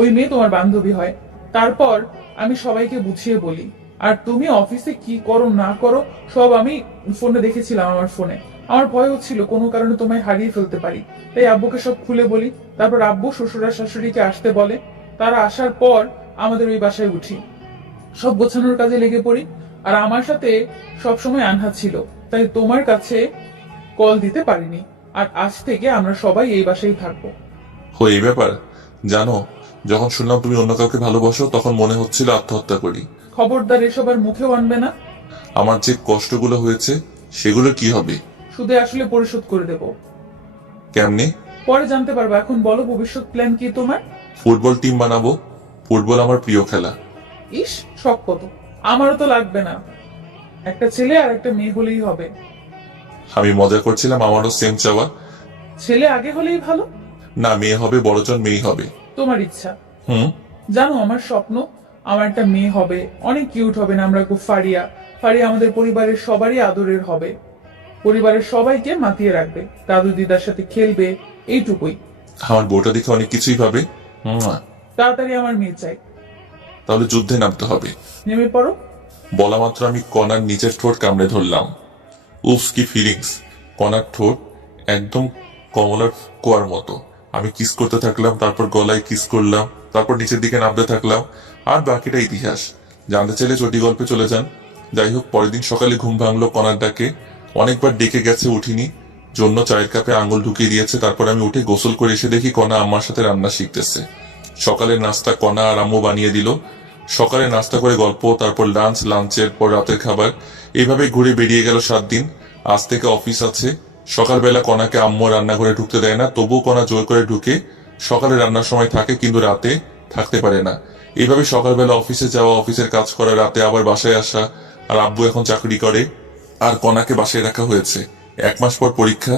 ওই মেয়ে তোমার বান্ধবী হয়। তারপর আমি সবাইকে বুঝিয়ে বলি। আর তুমি অফিসে কি করো না করো সব আমি ফোনে দেখেছিলাম, আমার ফোনে। আমার ভয় হচ্ছিল কোনো কারণে তোমায় হারিয়ে ফেলতে পারি, তাই আব্বুকে সব খুলে বলি। তারপর আব্বু শ্বশুর আর শাশুড়িকে আসতে বলে। তারা আসার পর আমাদের ওই বাসায় উঠি, সব গোছানোর কাজে লেগে পড়ি। আর আমার সাথে সবসময় আনহা ছিল, তাই তোমার কাছে কল দিতে পারিনি। আর আজ থেকে আমরা সবাই এই বাসায় থাকবো। এই ব্যাপার। জানো, যখন শুনলাম তুমি অন্য কাউকে ভালোবাসো, তখন মনে হচ্ছিল আত্মহত্যা করি। খবরদার এসব আর মুখেও আনবে না। আমার যে কষ্টগুলো হয়েছে সেগুলো কি হবে? সুদে আসলে পরিশোধ করে দেব। কেমনে? পরে জানতে পারবো। এখন বলো ভবিষ্যৎ প্ল্যান কি তোমার? ফুটবল টিম বানাবো। ফুটবল আমার প্রিয় খেলা। ইস, শখ কত! আমারও তো লাগবে না, একটা ছেলে আর একটা মেয়ে হলেই হবে। আমি মজা করছিলাম, আমারও সেম চাওয়া। ছেলে আগে হলেই ভালো। না, মেয়ে হবে, বড়জন মেয়ে হবে। তোমার ইচ্ছা। হুম। জানো আমার স্বপ্ন, আমার একটা মেয়ে হবে, অনেক কিউট হবে, না আমরা খুব ফারিয়া। ফারিয়া আমাদের পরিবারের সবারই আদরের হবে, পরিবারের সবাইকে মাতিয়ে রাখবে, দাদু দিদার সাথে খেলবে, এইটুকুই। আমার বউটা দেখে অনেক কিছুই ভাবে। তাড়াতাড়ি আমার মেয়ে চাই। তাহলে যুদ্ধে নামতে হবে। নেমে পড়ো। বলা মাত্র আমি কণার নিচের ঠোঁট কামড়ে ধরলাম। উফ, কি ফিলিংস! কণার ঠোঁট একদম কমলার কোয়ার মতো। আমি কিস করতে থাকলাম, তারপর গলায় কিস করলাম, তারপর নিচের দিকে নামতে থাকলাম। আর বাকিটা ইতিহাস। জানতে চাইলে চটি গল্পে চলে যান। যাই হোক, পরের দিন সকালে ঘুম ভাঙলো কণার ডাকে। অনেকবার ডেকে গেছে, উঠিনি, জন্য চায়ের কাপে আঙুল ঢুকিয়ে দিয়েছে। তারপর আমি উঠে গোসল করে এসে দেখি কণা আম্মার সাথে রান্না শিখতেছে। সকালের নাস্তা কণা আর আম্মু বানিয়ে দিল। সকালে নাস্তা করে গল্প, তারপর লাঞ্চ, লাঞ্চের পর রাতের খাবার। এইভাবে ঘুরে বেরিয়ে গেল 7 দিন। আজ থেকে অফিস আছে। সকালবেলা কণাকে আম্মু রান্নাঘরে ঢুকতে দেয় না, তবুও কণা জোর করে ঢুকে। সকালে রান্নার সময় থাকে, কিন্তু রাতে থাকতে পারে না। এইভাবে সকালবেলা অফিসে যাওয়া, অফিসের কাজ করা, রাতে আবার বাসায় আসা। আর আব্বু এখন চাকরি করে, আর কণাকে বাসায় রাখা হয়েছে। 1 মাস পর পরীক্ষা।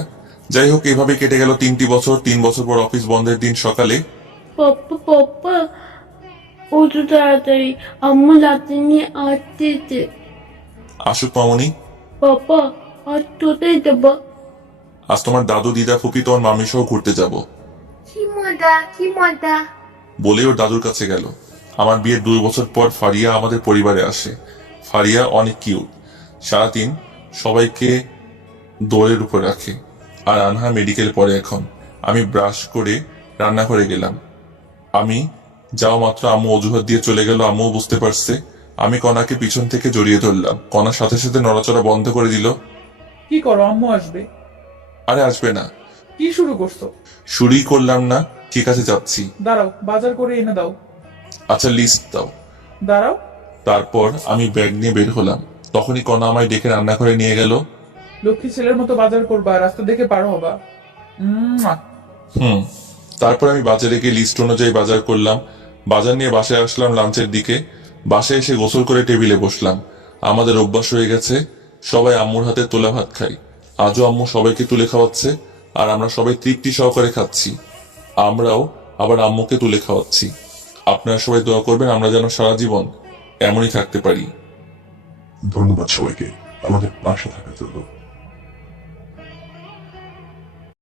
যাই হোক, এইভাবে কেটে গেল 3টি বছর। 3 বছর পর অফিস বন্ধের দিন সকালে। পাপ্পা পাপ্পা, ও তো তাড়াতাড়ি, আম্মু রাতে নিয়ে আসতেছে। আসুক মামনি। পাপ্পা, আজ কোথায় যাবা? আজ তোমার দাদু, দিদা, ফুপি, তোমার মামি সহ ঘুরতে যাব কি মজা, কি মজা। বলে ওর দাদুর কাছে গেল। আমার বিয়ের 2 বছর পর ফারিয়া আমাদের পরিবারে আসে। ফারিয়া অনেক কিউট। সারাদিন সবাইকে দৌড়ের উপর রাখে। আর আনহা মেডিকেল পড়ে এখন। আমি ব্রাশ করে রান্নাঘরে গেলাম। আমি যাওয়া মাত্র আম্মু অজুহাত দিয়ে চলে গেল। আম্মু বুঝতে পারছে। আমি কণাকে পিছন থেকে জড়িয়ে ধরলাম। কণার সাথে সাথে নড়াচড়া বন্ধ করে দিল। কি করো, আম্মু আসবে। আরে আসবে না। কি শুরু করছো? শুরুই করলাম না। ঠিক আছে, যাচ্ছি। দাঁড়াও, বাজার করে এনে দাও। আচ্ছা, লিস্ট দাও। দাঁড়াও। তারপর আমি ব্যাগ নিয়ে বের হলাম। তখনই কণা আমায় ডেকে রান্নাঘরে নিয়ে গেল। লক্ষ্মী ছেলের মতো বাজার করবা, রাস্তা দেখে পার হবা। তারপর আমি বাজারে গিয়ে লিস্ট অনুযায়ী বাজার করলাম। বাজার নিয়ে বাসায় আসলাম লাঞ্চের দিকে। বাসায় এসে গোসল করে টেবিলে বসলাম। আমাদের অভ্যাস হয়ে গেছে সবাই আম্মুর হাতে তোলা ভাত খাই। আজও আম্মু সবাইকে তুলে খাওয়াচ্ছে, আর আমরা সবাই তৃপ্তি সহকারে খাচ্ছি। আমরাও আবার আম্মুকে তুলে খাওয়াচ্ছি। আপনারা সবাই দোয়া করবেন আমরা যেন সারা জীবন এমনই থাকতে পারি। ধন্যবাদ সবাইকে আমাদের পাশে থাকার জন্য।